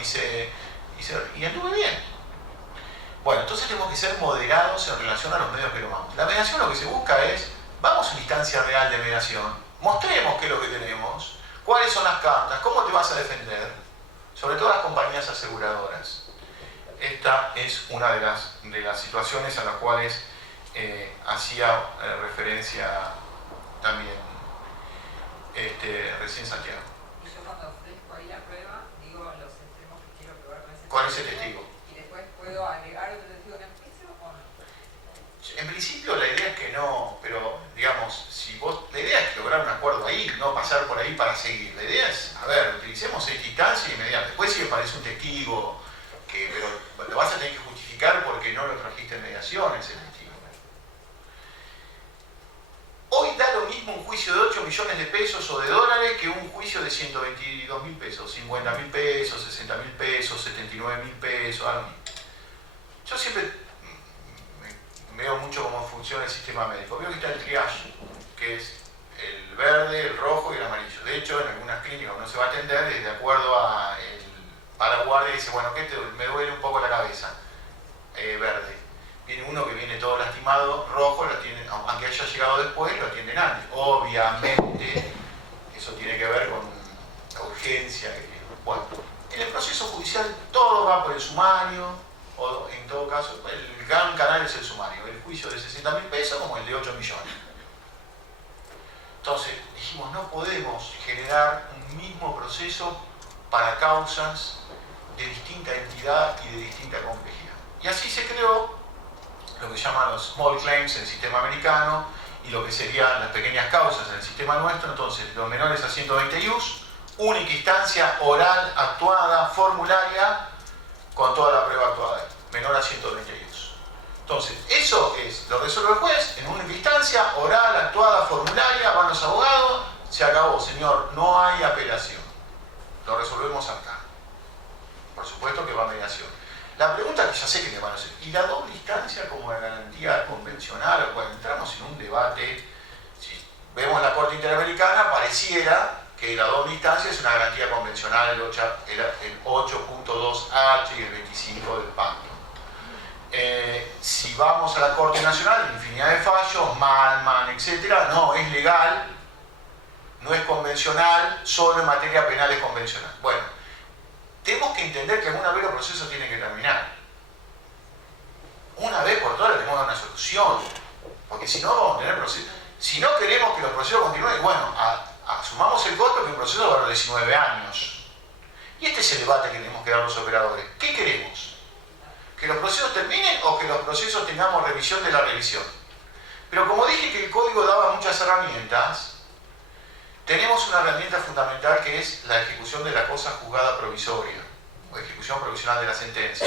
y anduve bien. Bueno, entonces tenemos que ser moderados en relación a los medios que tomamos. La mediación lo que se busca es, vamos a una instancia real de mediación, mostremos qué es lo que tenemos, cuáles son las cartas, cómo te vas a defender, sobre todo las compañías aseguradoras. Esta es una de las situaciones a las cuales hacía referencia también recién Santiago. Y yo cuando ofrezco ahí la prueba, digo los extremos que quiero probar con ese ¿Cuál es el testigo? Y después puedo agregar otro testigo en el juicio o no. En principio la idea es que no, pero digamos, la idea es lograr un acuerdo ahí, no pasar por ahí para seguir. La idea es, a ver, utilicemos esta instancia inmediata. Después si aparece un testigo, pero lo vas a tener que justificar porque no lo trajiste en mediación ese testigo. Hoy da lo mismo un juicio de 8 millones de pesos o de dólares que un juicio de 122.000 pesos, 50.000 pesos, 60.000 pesos, 79.000 pesos, algo mismo. Yo siempre veo mucho cómo funciona el sistema médico. Veo que está el triage, que es el verde, el rojo y el amarillo. De hecho, en algunas clínicas uno se va a atender y de acuerdo a la guardia dice, bueno, ¿qué me duele un poco la cabeza? Verde. Viene uno que viene todo lastimado, rojo, lo atienden, aunque haya llegado después, lo atienden antes. Obviamente, eso tiene que ver con la urgencia. Bueno, en el proceso judicial todo va por el sumario, o en todo caso, el gran canal es el sumario, el juicio de 60.000 pesos como el de 8 millones. Entonces, dijimos, no podemos generar un mismo proceso para causas de distinta entidad y de distinta complejidad. Y así se creó lo que llaman los small claims en el sistema americano y lo que serían las pequeñas causas en el sistema nuestro. Entonces, los menores a 120 ius, única instancia oral, actuada, formularia, con toda la prueba actuada, menor a 120 ius. Entonces, eso lo resuelve el juez en única instancia, oral, actuada, formularia, van los abogados, se acabó, señor, no hay apelación. Lo resolvemos acá. Por supuesto que va a mediación. La pregunta que ya sé que me van a hacer, ¿y la doble instancia como garantía convencional? Cuando entramos en un debate, si vemos la Corte Interamericana, pareciera que la doble instancia es una garantía convencional, el 8.2H y el 25 del pacto. Si vamos a la Corte Nacional, infinidad de fallos, Malman, etc., no, es legal, no es convencional, solo en materia penal es convencional. Bueno, tenemos que entender que alguna vez los procesos tienen que terminar. Una vez por todas tenemos que dar una solución, porque si no vamos a tener procesos. Si no queremos que los procesos continúen, bueno, asumamos el costo que un proceso va a durar 19 años. Y este es el debate que tenemos que dar los operadores. ¿Qué queremos? ¿Que los procesos terminen o que los procesos tengamos revisión de la revisión? Pero como dije que el código daba muchas herramientas, tenemos una herramienta fundamental que es la ejecución de la cosa juzgada provisoria, o ejecución provisional de la sentencia.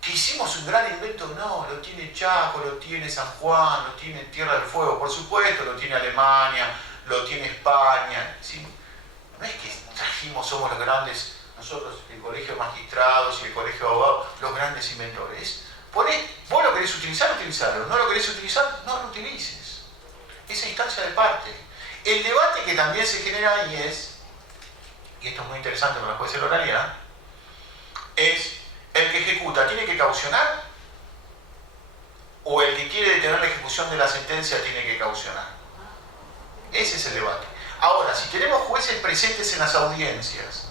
¿Que hicimos un gran invento? No, lo tiene Chaco, lo tiene San Juan, lo tiene Tierra del Fuego, por supuesto, lo tiene Alemania, lo tiene España. ¿Sí? No es que trajimos, somos los grandes, nosotros, el colegio de magistrados y el colegio de abogados, los grandes inventores. Vos lo querés utilizar, utilizarlo. No lo querés utilizar, no lo utilices. Esa instancia de parte. El debate que también se genera ahí es, y esto es muy interesante para la juez de la oralidad, es el que ejecuta tiene que caucionar o el que quiere detener la ejecución de la sentencia tiene que caucionar. Ese es el debate. Ahora, si tenemos jueces presentes en las audiencias,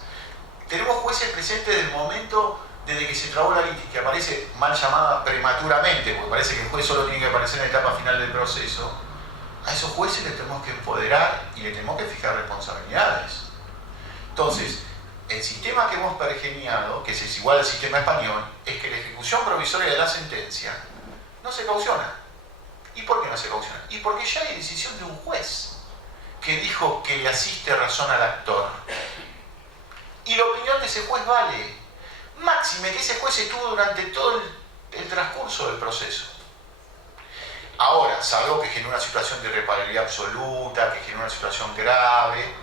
tenemos jueces presentes desde el momento desde que se trabó la litis, que aparece mal llamada prematuramente, porque parece que el juez solo tiene que aparecer en la etapa final del proceso, a esos jueces les tenemos que empoderar y les tenemos que fijar responsabilidades. Entonces, el sistema que hemos pergeniado, que es igual al sistema español, es que la ejecución provisoria de la sentencia no se cautiona. ¿Y por qué no se cautiona? Y porque ya hay decisión de un juez que dijo que le asiste razón al actor. Y la opinión de ese juez vale. Máxime que ese juez estuvo durante todo el transcurso del proceso. Ahora, salvo que genera una situación de irreparabilidad absoluta, que genera una situación grave,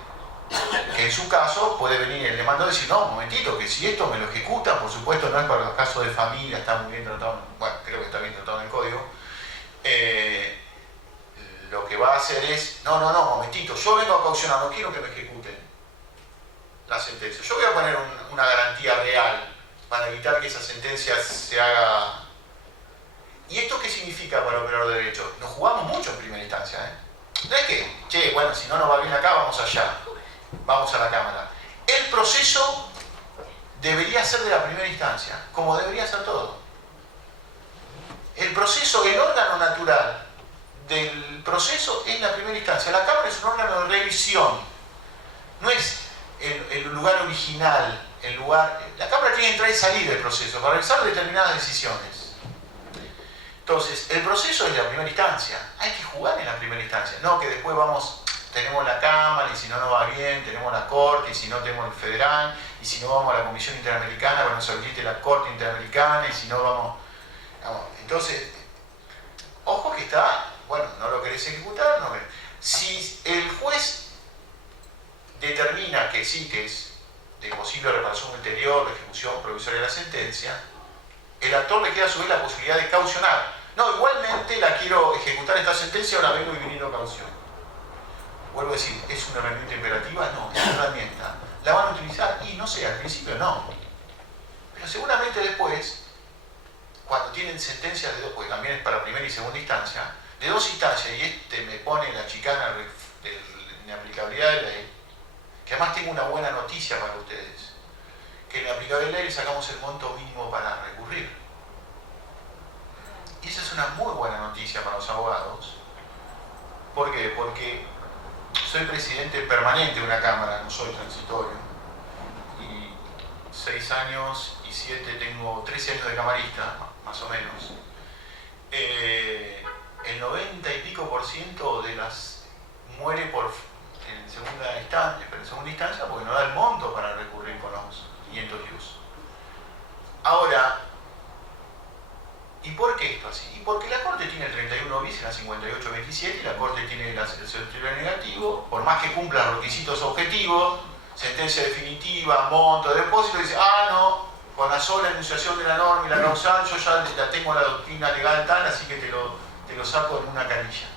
que en su caso puede venir el demandado y decir, no, un momentito, que si esto me lo ejecutan, por supuesto no es para los casos de familia, está muy bien tratado, bueno, creo que está bien tratado en el código, lo que va a hacer es, no, un momentito, yo vengo a caucionar, no quiero que me ejecuten la sentencia, yo voy a poner una garantía real para evitar que esa sentencia se haga. ¿Y esto qué significa para el operador de derecho? Nos jugamos mucho en primera instancia, ¿eh? No es que, che, bueno, si no nos va bien acá, vamos allá, vamos a la Cámara. El proceso debería ser de la primera instancia, como debería ser todo. El proceso, el órgano natural del proceso es la primera instancia. La Cámara es un órgano de revisión, no es el lugar original, el lugar. La Cámara tiene que entrar y salir del proceso para realizar determinadas decisiones. Entonces, el proceso es la primera instancia. Hay que jugar en la primera instancia, no que después tenemos la Cámara y si no nos va bien, tenemos la Corte y si no tenemos el Federal y si no vamos a la Comisión Interamericana para que nos habilite la Corte Interamericana y si no vamos. Entonces, ojo que está, bueno, no lo querés ejecutar, no querés. Si el juez determina que sí, que es de posible reparación ulterior, de ejecución provisoria de la sentencia, el actor le queda a su vez la posibilidad de caucionar. No, igualmente la quiero ejecutar esta sentencia, ahora vengo y viniendo caución. Vuelvo a decir, ¿es una herramienta imperativa? No, es una herramienta. ¿La van a utilizar? Y no sé, al principio no. Pero seguramente después, cuando tienen sentencias de dos, porque también es para primera y segunda instancia, de dos instancias, y me pone la chicana de la aplicabilidad de ley, que además tengo una buena noticia para ustedes, que en la aplicabilidad de ley sacamos el monto mínimo para recurrir. Y esa es una muy buena noticia para los abogados. ¿Por qué? Porque soy presidente permanente de una Cámara, no soy transitorio. Y 6 años y 7, tengo 13 años de camarista, más o menos. El 90 y pico % de las muere en segunda instancia porque no da el monto para recurrir con los 500 ius. Ahora, ¿y por qué esto así? Y porque la Corte tiene el 31 bis en la 5827 y la Corte tiene el certiorari negativo, por más que cumpla los requisitos objetivos, sentencia definitiva, monto de depósito, dice, no, con la sola enunciación de la norma y la causal, yo ya la tengo la doctrina legal tal, así que te lo saco en una canilla.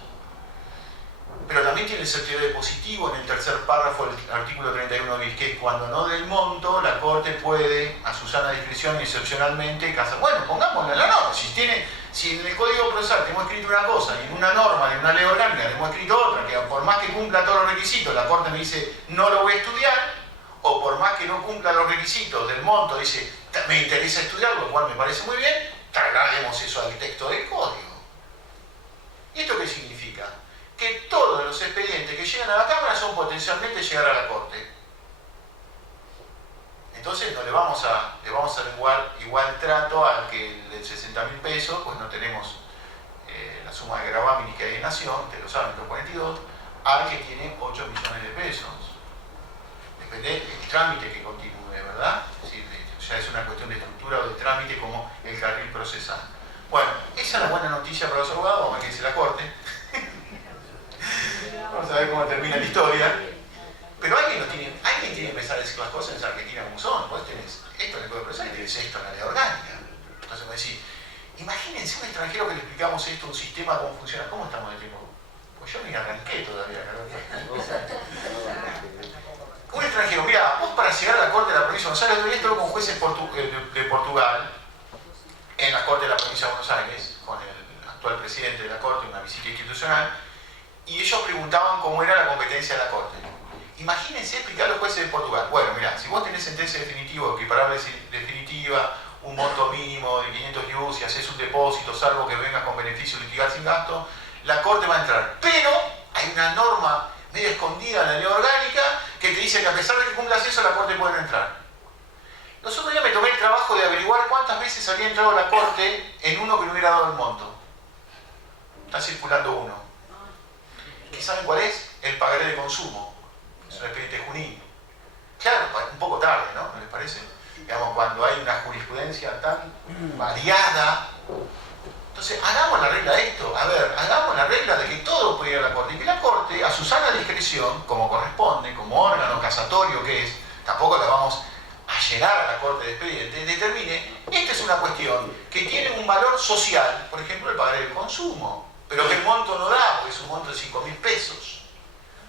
Pero también tiene el certiorari positivo en el tercer párrafo del artículo 31 bis, que es cuando no dé el monto, la Corte puede, a su sana discreción y excepcionalmente, bueno, pongámosle la norma. Si en el Código Procesal tenemos escrito una cosa y en una norma de una ley orgánica tenemos escrito otra, que por más que cumpla todos los requisitos, la Corte me dice, no lo voy a estudiar, o por más que no cumpla los requisitos del monto, dice, me interesa estudiarlo, lo cual me parece muy bien, traslademos eso al texto del Código. ¿Y esto qué significa? Que todos los expedientes que llegan a la Cámara son potencialmente llegar a la Corte. Entonces no le vamos a dar igual trato al que el de 60.000 pesos, pues no tenemos la suma de gravámenes que hay en Nación, ustedes lo saben, los 42, al que tiene 8 millones de pesos. Depende del trámite que continúe, ¿verdad? Es decir, ya es una cuestión de estructura o de trámite como el carril procesal. Bueno, esa es la buena noticia para los abogados, vamos a ver qué dice la Corte. Vamos a ver cómo termina la historia. Pero alguien tiene que empezar a decir las cosas en Argentina como son. Vos tenés esto en el Código Procesal y tenés esto en la ley orgánica. Entonces me decís, imagínense un extranjero que le explicamos esto, un sistema, cómo funciona. ¿Cómo estamos de tiempo? Pues yo ni arranqué todavía, un extranjero, mira, vos para llegar a la Corte de la Provincia de Buenos Aires deberías estar con jueces de Portugal en la Corte de la Provincia de Buenos Aires, con el actual presidente de la Corte, una visita institucional, y ellos preguntaban cómo era la competencia de la Corte. Imagínense explicar a los jueces de Portugal. Bueno, mirá, si vos tenés sentencia definitiva, equiparable definitiva, un monto mínimo de 500 ius y haces un depósito, salvo que vengas con beneficio litigar sin gasto, la Corte va a entrar. Pero hay una norma medio escondida en la ley orgánica que te dice que a pesar de que cumplas eso, la Corte puede entrar. Los otros días me tomé el trabajo de averiguar cuántas veces había entrado a la corte en uno que le hubiera dado el monto. Está circulando uno. ¿Qué saben cuál es? El pagaré de consumo. Es un expediente Junín. Claro, un poco tarde, ¿no? ¿No les parece? Digamos, cuando hay una jurisprudencia tan variada. Entonces, hagamos la regla de esto. A ver, hagamos la regla de que todo puede ir a la corte. Y que la corte, a su sana discreción, como corresponde, como órgano casatorio que es, tampoco la vamos a llegar a la corte de expediente, determine, esta es una cuestión que tiene un valor social, por ejemplo, el pagaré del consumo, pero que el monto no da, porque es un monto de 5.000 pesos.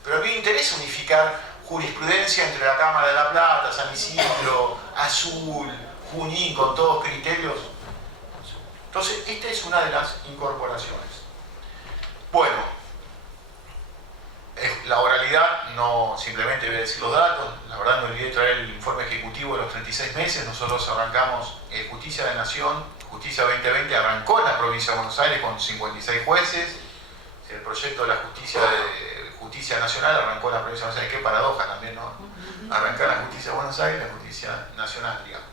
Pero a mí me interesa unificar jurisprudencia entre la Cámara de la Plata, San Isidro, Azul, Junín, con todos criterios. Entonces, esta es una de las incorporaciones. Bueno, la oralidad, no simplemente voy a decir los datos, la verdad me olvidé de traer el informe ejecutivo de los 36 meses, nosotros arrancamos Justicia de Nación, Justicia 2020 arrancó en la provincia de Buenos Aires con 56 jueces, el proyecto de la Justicia Nacional arrancó en la provincia de Buenos Aires, qué paradoja también, ¿no? Arrancar la Justicia de Buenos Aires, la Justicia Nacional, digamos.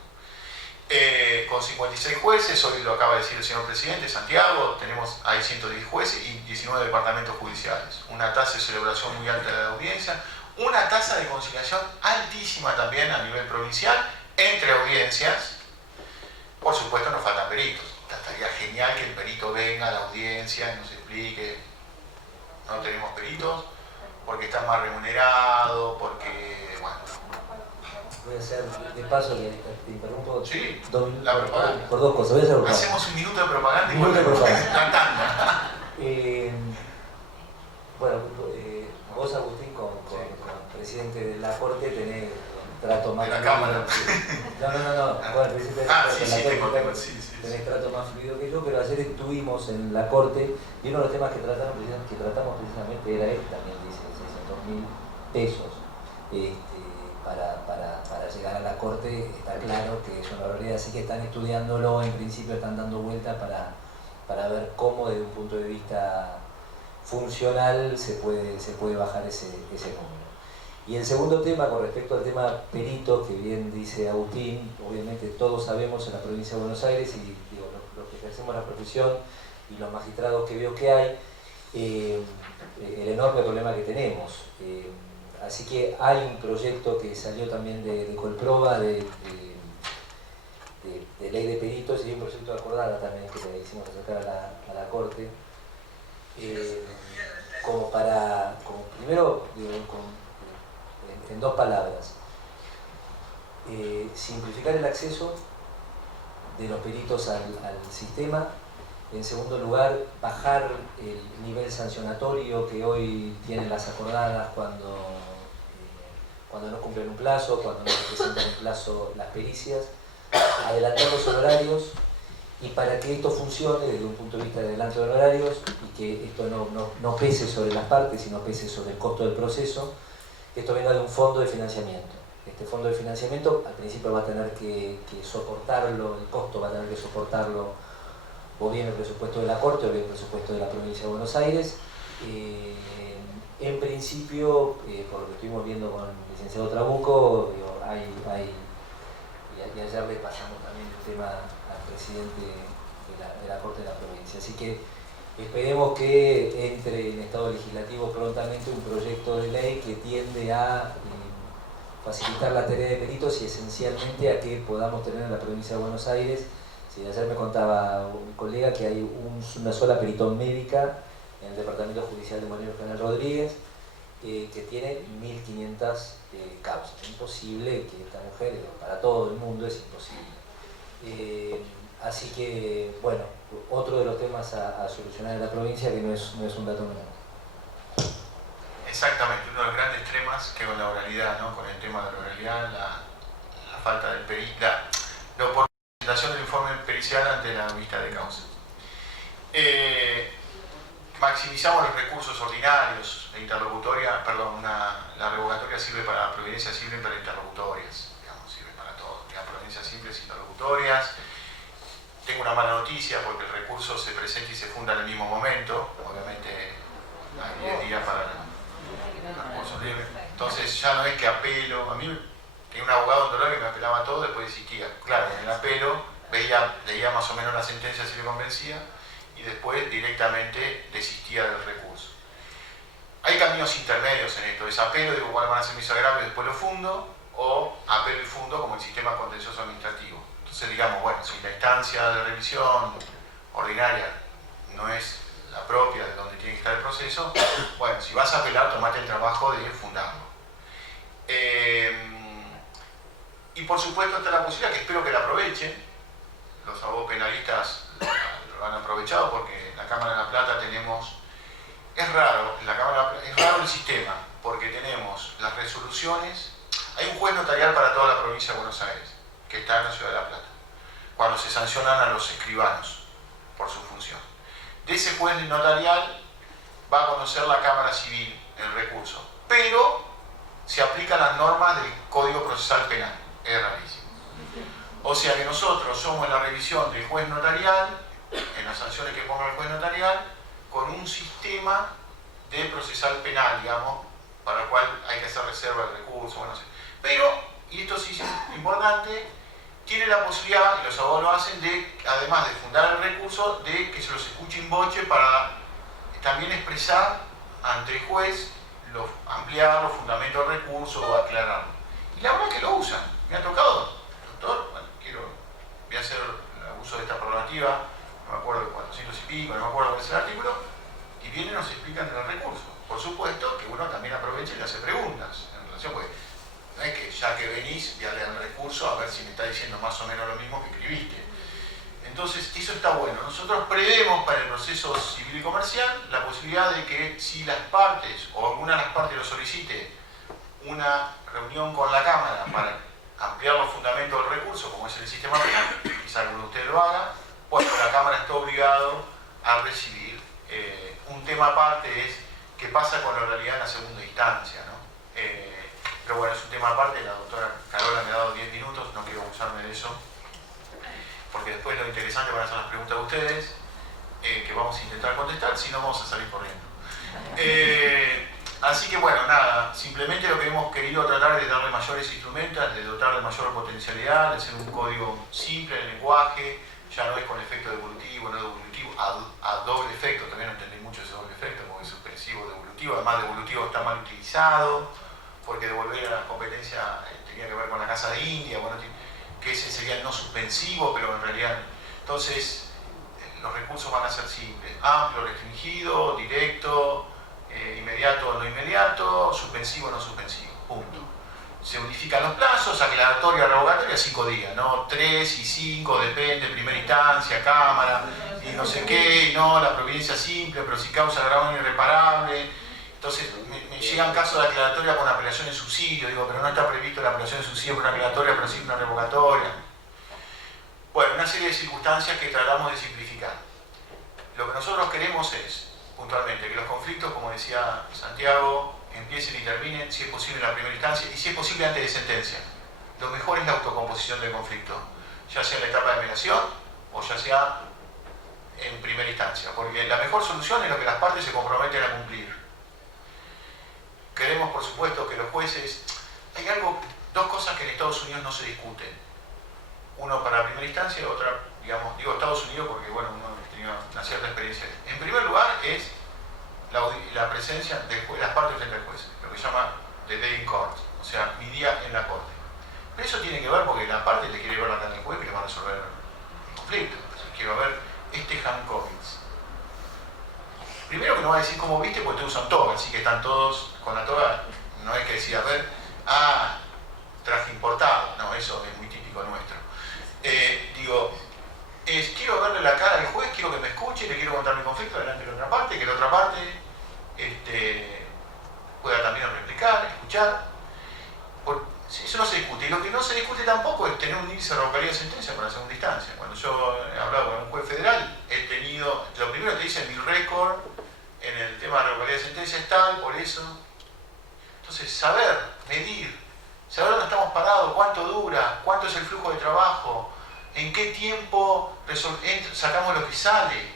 Con 56 jueces, hoy lo acaba de decir el señor presidente, Santiago, hay 110 jueces y 19 departamentos judiciales. Una tasa de celebración muy alta de la audiencia, una tasa de conciliación altísima también a nivel provincial, entre audiencias. Por supuesto nos faltan peritos. Estaría genial que el perito venga a la audiencia y nos explique. No tenemos peritos porque están más remunerados, porque, bueno. Voy a hacer, de paso, que te interrumpo. Sí, por dos cosas. Voy a hacer hacemos un minuto de propaganda y un minuto de propaganda. la tanda. Bueno, vos, Agustín, con presidente de la Corte, tenés trato más de la Cámara. No. Bueno, presidente de la Corte, sí. Tenés trato más fluido que yo, pero ayer estuvimos en la Corte y uno de los temas que tratamos precisamente era este, también dice 600.000 pesos. Para llegar a la Corte, está claro que es una barbaridad, así que están estudiándolo, en principio están dando vuelta para ver cómo desde un punto de vista funcional se puede bajar ese número. Y el segundo tema, con respecto al tema perito, que bien dice Agustín, obviamente todos sabemos en la provincia de Buenos Aires, y digo, los que ejercemos la profesión y los magistrados que veo que hay, el enorme problema que tenemos. Así que hay un proyecto que salió también de Colproba, de ley de peritos, y hay un proyecto de acordada también que le hicimos acercar a la Corte, primero, digo, en dos palabras, simplificar el acceso de los peritos al sistema. En segundo lugar, bajar el nivel sancionatorio que hoy tienen las acordadas cuando no cumplen un plazo, cuando no se presentan en plazo las pericias, adelantar los honorarios, y para que esto funcione desde un punto de vista de adelanto de honorarios y que esto no pese sobre las partes, sino pese sobre el costo del proceso, que esto venga de un fondo de financiamiento. Este fondo de financiamiento al principio va a tener que soportarlo, el costo va a tener que soportarlo o bien el presupuesto de la Corte o bien el presupuesto de la provincia de Buenos Aires. En principio, por lo que estuvimos viendo con el licenciado Trabuco, y ayer le pasamos también el tema al presidente de la Corte de la provincia. Así que esperemos que entre en estado legislativo prontamente un proyecto de ley que tiende a facilitar la tarea de peritos y esencialmente a que podamos tener en la provincia de Buenos Aires. Ayer me contaba un colega que hay una sola peritón médica en el Departamento Judicial de Manuel General Rodríguez, que tiene 1.500 causas. Es imposible que esta mujer, para todo el mundo es imposible. Así que, bueno, otro de los temas a solucionar en la provincia que no es un dato menor. Exactamente, uno de los grandes temas que con la oralidad, ¿no? Con el tema de la oralidad, la falta del perito, la presentación del informe pericial ante la vista de causa. Maximizamos los recursos ordinarios, la interlocutoria, la revocatoria sirve para la providencia, sirve para interlocutorias, digamos, sirve para todo, la providencia simples interlocutorias. Tengo una mala noticia porque el recurso se presenta y se funda en el mismo momento, obviamente hay 10 días para el recurso libre. Entonces ya no es que apelo, a mí tenía un abogado odontológico que me apelaba todo, después desistía. Claro, en el apelo leía más o menos la sentencia si le convencía y después directamente desistía del recurso. Hay caminos intermedios en esto, es apelo, digo cuál van a ser mis agravios y después lo fundo, o apelo y fundo como el sistema contencioso administrativo. Entonces digamos, bueno, si la instancia de revisión ordinaria no es la propia de donde tiene que estar el proceso, bueno, si vas a apelar, tomate el trabajo de fundarlo. Y por supuesto está la posibilidad, que espero que la aprovechen, los abogados penalistas lo han aprovechado porque en la Cámara de La Plata tenemos, es raro el sistema, porque tenemos las resoluciones, hay un juez notarial para toda la provincia de Buenos Aires, que está en la ciudad de La Plata, cuando se sancionan a los escribanos por su función. De ese juez notarial va a conocer la Cámara Civil el recurso, pero se aplican las normas del Código Procesal Penal. Es rarísimo. O sea que nosotros somos en la revisión del juez notarial, en las sanciones que ponga el juez notarial, con un sistema de procesal penal, digamos, para el cual hay que hacer reserva de recursos, bueno, no sé. Pero, y esto sí es importante, tiene la posibilidad, y los abogados lo hacen, de, además de fundar el recurso, de que se los escuche in voce para también expresar ante el juez, ampliar los fundamentos del recurso o aclararlo. Y la verdad es que lo usan. Me ha tocado, doctor, bueno, voy a hacer uso de esta prerrogativa, no me acuerdo de 400 y pico, no me acuerdo cuál es el artículo, y vienen y nos explican el recurso. Por supuesto que uno también aprovecha y le hace preguntas en relación, pues no es que ya que venís voy a leer el recurso a ver si me está diciendo más o menos lo mismo que escribiste. Entonces, eso está bueno. Nosotros prevemos para el proceso civil y comercial la posibilidad de que si las partes o alguna de las partes lo solicite una reunión con la Cámara para ampliar los fundamentos del recurso, como es el sistema penal, quizá alguno de ustedes lo haga, pues la Cámara está obligado a recibir. Un tema aparte es qué pasa con la oralidad en la segunda instancia, ¿no? Pero bueno, es un tema aparte, la doctora Carola me ha dado 10 minutos, no quiero abusarme de eso, porque después lo interesante van a ser las preguntas de ustedes, que vamos a intentar contestar, si no vamos a salir corriendo. Así que bueno, nada, simplemente lo que hemos querido tratar es de darle mayores instrumentos, de dotar de mayor potencialidad, de hacer un código simple en lenguaje, ya no es con efecto devolutivo, no devolutivo, a doble efecto, también no entendí mucho ese doble efecto, porque es suspensivo, devolutivo, además devolutivo está mal utilizado, porque devolver a la competencia tenía que ver con la Casa de India, bueno, que ese sería el no suspensivo, pero en realidad, entonces los recursos van a ser simples, amplio, restringido, directo, inmediato o no inmediato, suspensivo o no suspensivo, punto. Se unifican los plazos, aclaratoria, revocatoria, 5 días, ¿no? 3 y 5, depende, primera instancia, Cámara, y no sé qué, y no, la providencia simple, pero si causa agravante irreparable. Entonces me llegan casos de aclaratoria con apelación en subsidio, digo, pero no está previsto la apelación en subsidio por una aclaratoria, pero sí una revocatoria. Bueno, una serie de circunstancias que tratamos de simplificar. Lo que nosotros queremos es, puntualmente, que los conflictos, como decía Santiago, empiecen y terminen, si es posible en la primera instancia, y si es posible antes de sentencia. Lo mejor es la autocomposición del conflicto, ya sea en la etapa de mediación o ya sea en primera instancia, porque la mejor solución es lo que las partes se comprometen a cumplir. Queremos, por supuesto, que los jueces... Hay dos cosas que en Estados Unidos no se discuten. Uno para la primera instancia y otra, digamos, digo Estados Unidos porque, bueno, uno ha tenido una cierta experiencia. En primer lugar es la presencia de las partes frente al juez, lo que se llama the day in court, o sea, mi día en la corte. Pero eso tiene que ver porque la parte le quiere ver la cara del juez que le va a resolver el conflicto. Entonces, quiero ver Hankovitz. Primero que no va a decir cómo viste porque te usan toga, así que están todos con la toga, no hay que decir, a ver, traje importado, no, eso es muy típico nuestro. Quiero verle la cara al juez, quiero que me escuche, le quiero contar mi conflicto delante de la otra parte, que la otra parte pueda también replicar, escuchar. Eso no se discute. Y lo que no se discute tampoco es tener un índice de revocatoria de sentencia para la segunda instancia. Cuando yo he hablado con un juez federal, he tenido, lo primero que te dice en mi récord, en el tema de revocatoria de sentencia es tal, por eso. Entonces, saber, medir, saber dónde estamos parados, cuánto dura, cuánto es el flujo de trabajo, en qué tiempo sacamos lo que sale.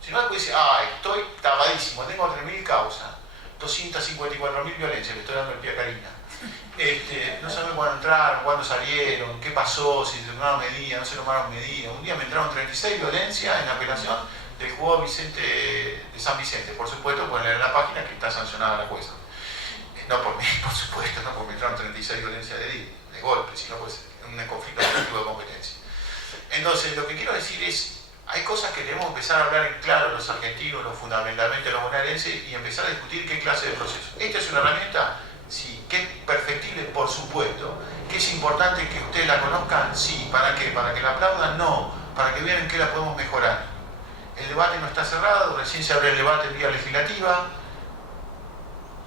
Si no, después dice, estoy tapadísimo, tengo 3.000 causas, 254.000 violencias, le estoy dando el pie a Karina. no sabemos cuándo entraron, cuándo salieron, qué pasó, si se tomaron medidas, no se tomaron medidas. Un día me entraron 36 violencias en la apelación del juzgado de San Vicente. Por supuesto, pueden leer la página que está sancionada la jueza. No por mí, por supuesto, no porque me entraron 36 violencias de golpe, sino pues un conflicto de competencia. Entonces, lo que quiero decir es, hay cosas que debemos empezar a hablar en claro los argentinos, fundamentalmente los bonaerenses, y empezar a discutir qué clase de proceso. ¿Esta es una herramienta? Sí. ¿Que es perfectible? Por supuesto. ¿Que es importante que ustedes la conozcan? Sí. ¿Para qué? ¿Para que la aplaudan? No. Para que vean en qué la podemos mejorar. El debate no está cerrado, recién se abre el debate en vía legislativa.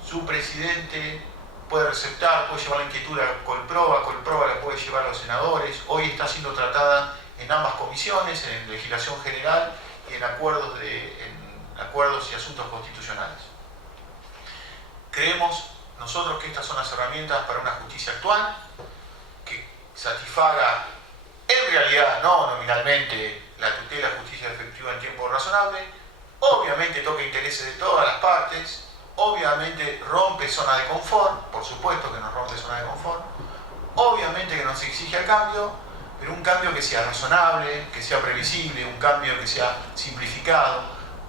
Su presidente puede receptar, puede llevar la inquietud a Colproba la puede llevar a los senadores. Hoy está siendo tratada en ambas comisiones, en legislación general y en acuerdos y asuntos constitucionales. Creemos nosotros que estas son las herramientas para una justicia actual, que satisfaga en realidad, no nominalmente, la tutela justicia efectiva en tiempo razonable, obviamente toca intereses de todas las partes, obviamente rompe zona de confort, por supuesto que nos rompe zona de confort, obviamente que nos exige el cambio, pero un cambio que sea razonable, que sea previsible, un cambio que sea simplificado,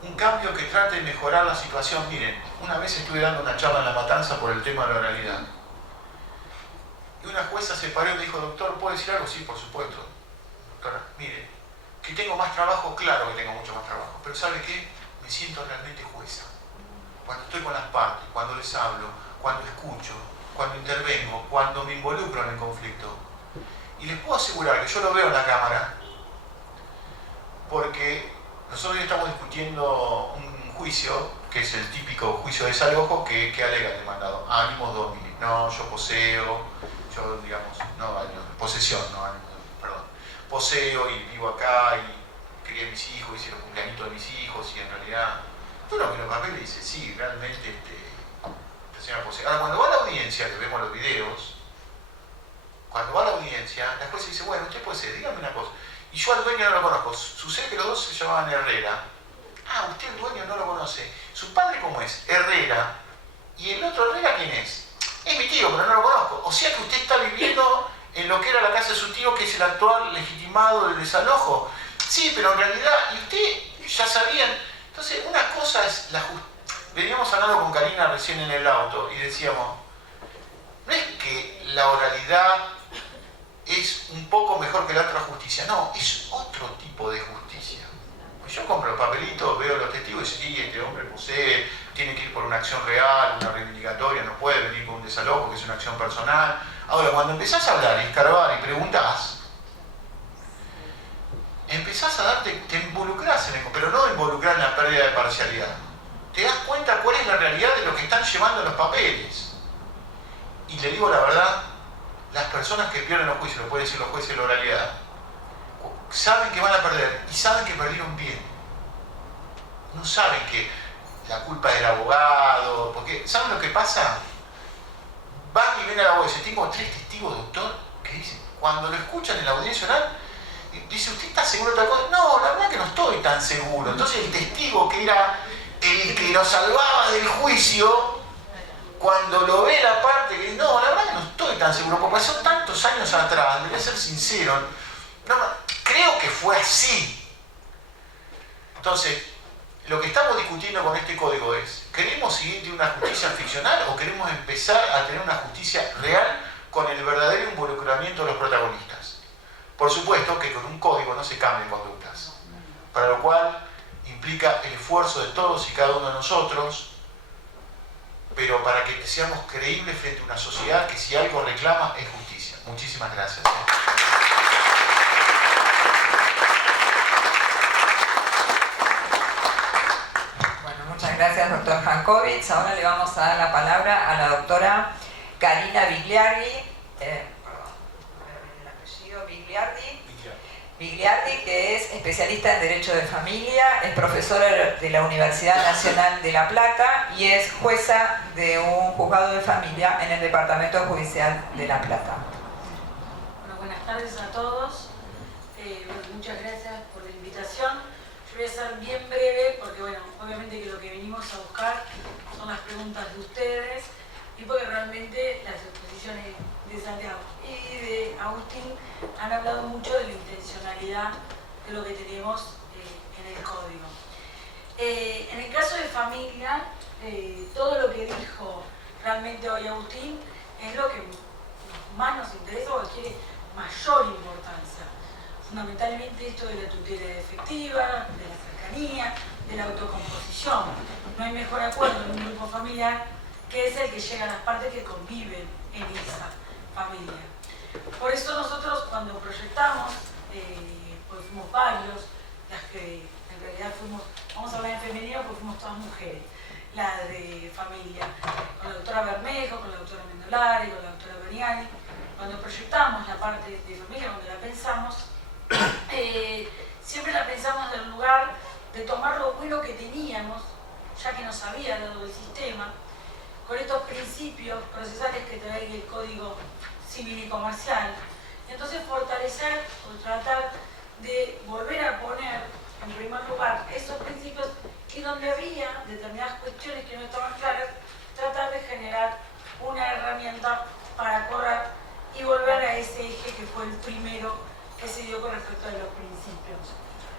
un cambio que trate de mejorar la situación. Miren, una vez estuve dando una charla en La Matanza por el tema de la oralidad. Y una jueza se paró y me dijo, doctor, ¿puedo decir algo? Sí, por supuesto. Doctora, mire, que tengo más trabajo, claro que tengo mucho más trabajo, pero ¿sabe qué? Me siento realmente jueza. Cuando estoy con las partes, cuando les hablo, cuando escucho, cuando intervengo, cuando me involucro en el conflicto. Y les puedo asegurar que yo lo veo en la Cámara, porque nosotros hoy estamos discutiendo un juicio, que es el típico juicio de desalojo, que alega el demandado. Animus domini. No, yo poseo, yo digamos, no, posesión, no, animus domini, perdón. Poseo y vivo acá y crié a mis hijos, hice los cumpleañitos de mis hijos y en realidad... Uno que los papeles dice, sí, realmente la señora posee. Ahora, cuando va a la audiencia, que vemos los videos, cuando va a la audiencia, la jueza dice, bueno, usted puede ser, dígame una cosa. Y yo al dueño no lo conozco. Sucede que los dos se llamaban Herrera. Ah, usted el dueño no lo conoce. ¿Su padre cómo es? Herrera. ¿Y el otro Herrera quién es? Es mi tío, pero no lo conozco. O sea que usted está viviendo en lo que era la casa de su tío, que es el actual legitimado del desalojo. Sí, pero en realidad, y usted ya sabían. Entonces, una cosa es la justicia. Veníamos hablando con Karina recién en el auto y decíamos, no es que la oralidad es un poco mejor que la otra justicia, no, es otro tipo de justicia. Pues yo compro los papelitos, veo los testigos y sí, este hombre posee, tiene que ir por una acción real, una reivindicatoria, no puede venir con un desalojo, que es una acción personal. Ahora, cuando empezás a hablar y escarbar y preguntás, empezás a darte, te involucrás en el, pero no involucrar en la pérdida de parcialidad. Te das cuenta cuál es la realidad de lo que están llevando los papeles. Y le digo la verdad, las personas que pierden los juicios, lo pueden decir los jueces de la oralidad, saben que van a perder y saben que perdieron bien. No saben que la culpa es del abogado, porque ¿saben lo que pasa? Van y ven al abogado y dicen, tengo 3 testigos, doctor, que dicen, cuando lo escuchan en la audiencia oral, dice, ¿usted está seguro de otra cosa? No, la verdad que no estoy tan seguro. Entonces el testigo que era el que nos salvaba del juicio, cuando lo ve la parte que dice, no, la verdad que no estoy tan seguro, porque pasó tantos años atrás, debería ser sincero, no, creo que fue así. Entonces, lo que estamos discutiendo con este código es, ¿queremos seguir una justicia ficcional o queremos empezar a tener una justicia real con el verdadero involucramiento de los protagonistas? Por supuesto que con un código no se cambian conductas, para lo cual implica el esfuerzo de todos y cada uno de nosotros, pero para que seamos creíbles frente a una sociedad que si algo reclama es justicia. Muchísimas gracias. Bueno, muchas gracias, doctor Jankovic. Ahora le vamos a dar la palabra a la doctora Karina Vigliardi, Vigliardi, que es especialista en Derecho de Familia, es profesora de la Universidad Nacional de La Plata y es jueza de un juzgado de familia en el Departamento Judicial de La Plata. Bueno, buenas tardes a todos. Muchas gracias por la invitación. Yo voy a ser bien breve porque, bueno, obviamente que lo que venimos a buscar son las preguntas de ustedes. y porque realmente las exposiciones de Santiago y de Agustín han hablado mucho de la intencionalidad de lo que tenemos en el código. En el caso de familia, todo lo que dijo realmente hoy Agustín es lo que más nos interesa o adquiere mayor importancia. Fundamentalmente esto de la tutela efectiva, de la cercanía, de la autocomposición. No hay mejor acuerdo en un grupo familiar que es el que llega a las partes que conviven en esa familia. Por eso nosotros cuando proyectamos, pues fuimos varios, las que en realidad fuimos, vamos a hablar en femenino porque fuimos todas mujeres, la de familia, con la doctora Bermejo, con la doctora Mendolari, con la doctora Beriani. Cuando proyectamos la parte de familia, cuando la pensamos, siempre la pensamos del lugar de tomar lo bueno que teníamos, ya que nos había dado el sistema, con estos principios procesales que trae el Código Civil y Comercial, y entonces fortalecer o tratar de volver a poner en primer lugar esos principios y donde había determinadas cuestiones que no estaban claras, tratar de generar una herramienta para correr y volver a ese eje que fue el primero que se dio con respecto a los principios.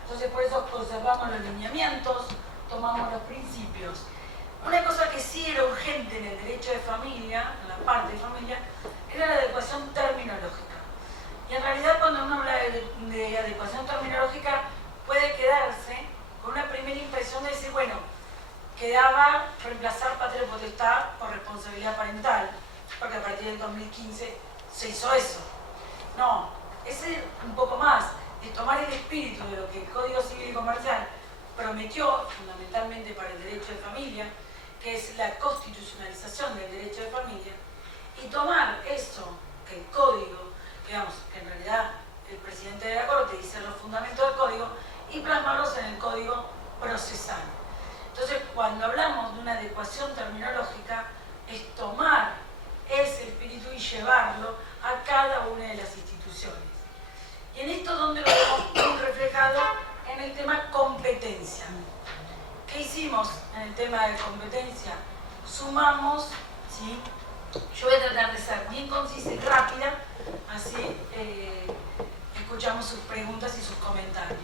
Entonces por eso conservamos los lineamientos, tomamos los principios. Una cosa que sí era urgente en el derecho de familia, en la parte de familia, era la adecuación terminológica. Y en realidad cuando uno habla de adecuación terminológica puede quedarse con una primera impresión de decir, bueno, quedaba reemplazar patria potestad por responsabilidad parental, porque a partir del 2015 se hizo eso. No, es un poco más, de tomar el espíritu de lo que el Código Civil y Comercial prometió, fundamentalmente para el derecho de familia, que es la constitucionalización del derecho de familia, y tomar eso, que el Código, digamos, que en realidad el presidente de la Corte dice los fundamentos del Código, y plasmarlos en el Código Procesal. Entonces, cuando hablamos de una adecuación terminológica, es tomar ese espíritu y llevarlo a cada una de las instituciones. Y en esto, ¿dónde lo hemos reflejado? En el tema competencia. ¿Qué hicimos en el tema de competencia? Sumamos, ¿sí? Yo voy a tratar de ser bien concisa y rápida, así escuchamos sus preguntas y sus comentarios.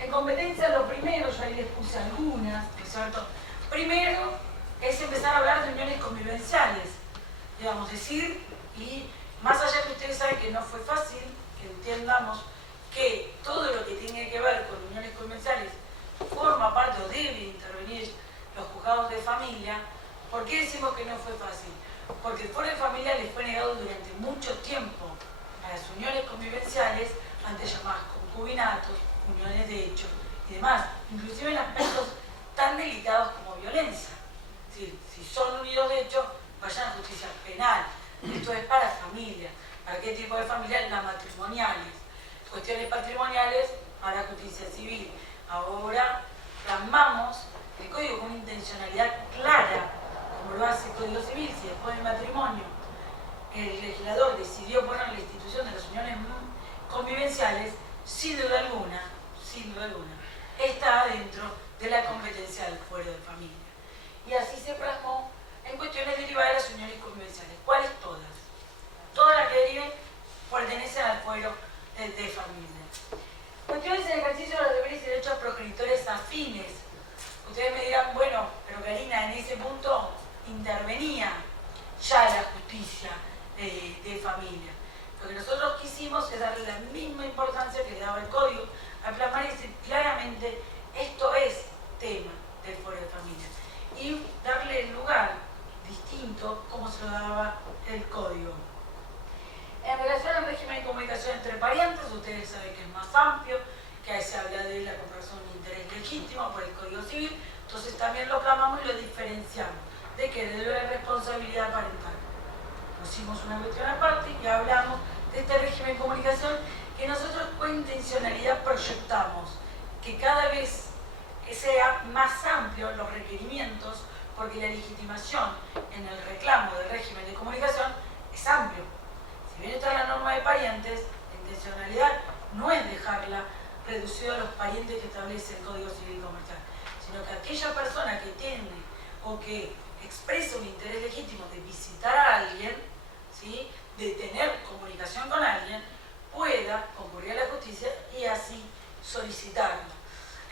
En competencia, lo primero, yo ahí les puse algunas, ¿no es cierto? Primero es empezar a hablar de uniones convivenciales, digamos, decir, y más allá que ustedes saben que no fue fácil, que entendamos que todo lo que tiene que ver con uniones convivenciales forma parte o debe intervenir los juzgados de familia. ¿Por qué decimos que no fue fácil? Porque el foro de familia les fue negado durante mucho tiempo a las uniones convivenciales, antes llamadas concubinatos, uniones de hecho y demás, inclusive en aspectos tan delicados como violencia. Es decir, si son unidos de hecho, vayan a justicia penal. Esto es para familia. ¿Para qué tipo de familia? Las matrimoniales. Cuestiones patrimoniales a la justicia civil. Ahora plasmamos el código con una intencionalidad clara, como lo hace el Código Civil. Si después del matrimonio el legislador decidió poner la institución de las uniones convivenciales, sin duda alguna, está dentro de la competencia del fuero de familia. Y así se plasmó en cuestiones derivadas de las uniones convivenciales. ¿Cuáles todas? Todas las que deriven pertenecen al fuero de familia. Cuestiones en ejercicio de los deberes y derechos progenitores afines. Ustedes me dirán, bueno, pero Karina, en ese punto intervenía ya la justicia de familia. Lo que nosotros quisimos es darle la misma importancia que le daba el código, a plasmar y decir claramente, esto es tema del foro de familia. Y darle el lugar distinto como se lo daba el código. En relación al régimen de comunicación entre parientes, ustedes saben que es más amplio, que ahí se habla de la comparación de interés legítimo por el Código Civil, entonces también lo clamamos y lo diferenciamos. ¿De qué? De la responsabilidad parental. Pusimos una cuestión aparte y hablamos de este régimen de comunicación que nosotros con intencionalidad proyectamos, que cada vez sea más amplio los requerimientos, porque la legitimación en el reclamo del régimen de comunicación es amplio. Si bien está la norma de parientes, la intencionalidad no es dejarla reducida a los parientes que establece el Código Civil y Comercial, sino que aquella persona que tiene o que expresa un interés legítimo de visitar a alguien, ¿sí?, de tener comunicación con alguien, pueda concurrir a la justicia y así solicitarlo.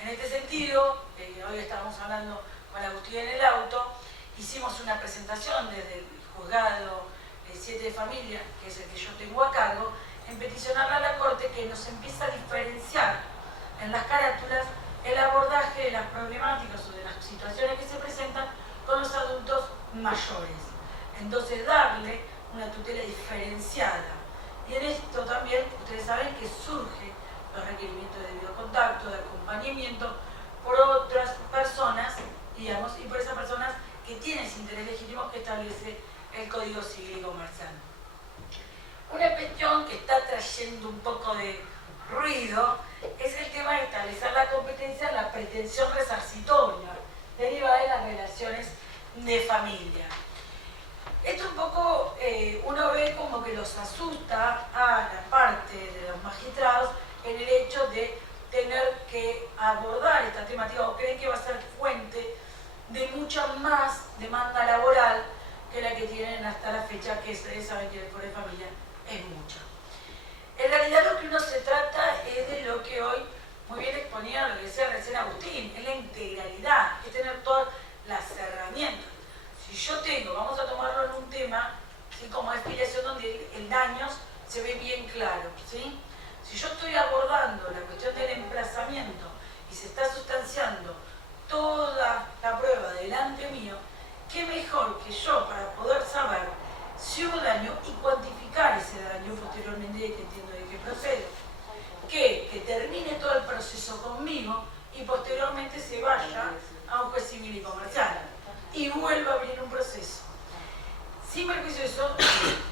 En este sentido, hoy estábamos hablando con Agustín en el auto, hicimos una presentación desde el juzgado 7 de familia, que es el que yo tengo a cargo, en peticionarle a la Corte que nos empiece a diferenciar en las carátulas el abordaje de las problemáticas o de las situaciones que se presentan con los adultos mayores. Entonces, darle una tutela diferenciada. Y en esto también, ustedes saben que surgen los requerimientos de debido contacto, de acompañamiento por otras personas, digamos, y por esas personas que tienen ese interés legítimo que establece el Código Civil y Comercial. Una cuestión que está trayendo un poco de ruido es el tema de establecer la competencia en la pretensión resarcitoria derivada de las relaciones de familia. Esto un poco uno ve como que los asusta a la parte de los magistrados en el hecho de tener que abordar esta temática o creen que va a ser fuente de mucha más demanda laboral que la que tienen hasta la fecha, que ustedes saben que el Foro de Familia es mucha. En realidad lo que uno se trata es de lo que hoy muy bien exponía lo que decía recién Agustín, es la integralidad, es tener todas las herramientas. Si yo tengo, vamos a tomarlo en un tema, ¿sí?, como es filiación donde el daño se ve bien claro, ¿sí? Si yo estoy abordando la cuestión del emplazamiento y se está sustanciando toda la prueba delante mío, qué mejor que yo para poder saber si hubo daño y cuantificar ese daño posteriormente de que entiendo de qué procedo. Que termine todo el proceso conmigo y posteriormente se vaya a un juez civil y comercial y vuelva a abrir un proceso. Sin perjuicio de eso,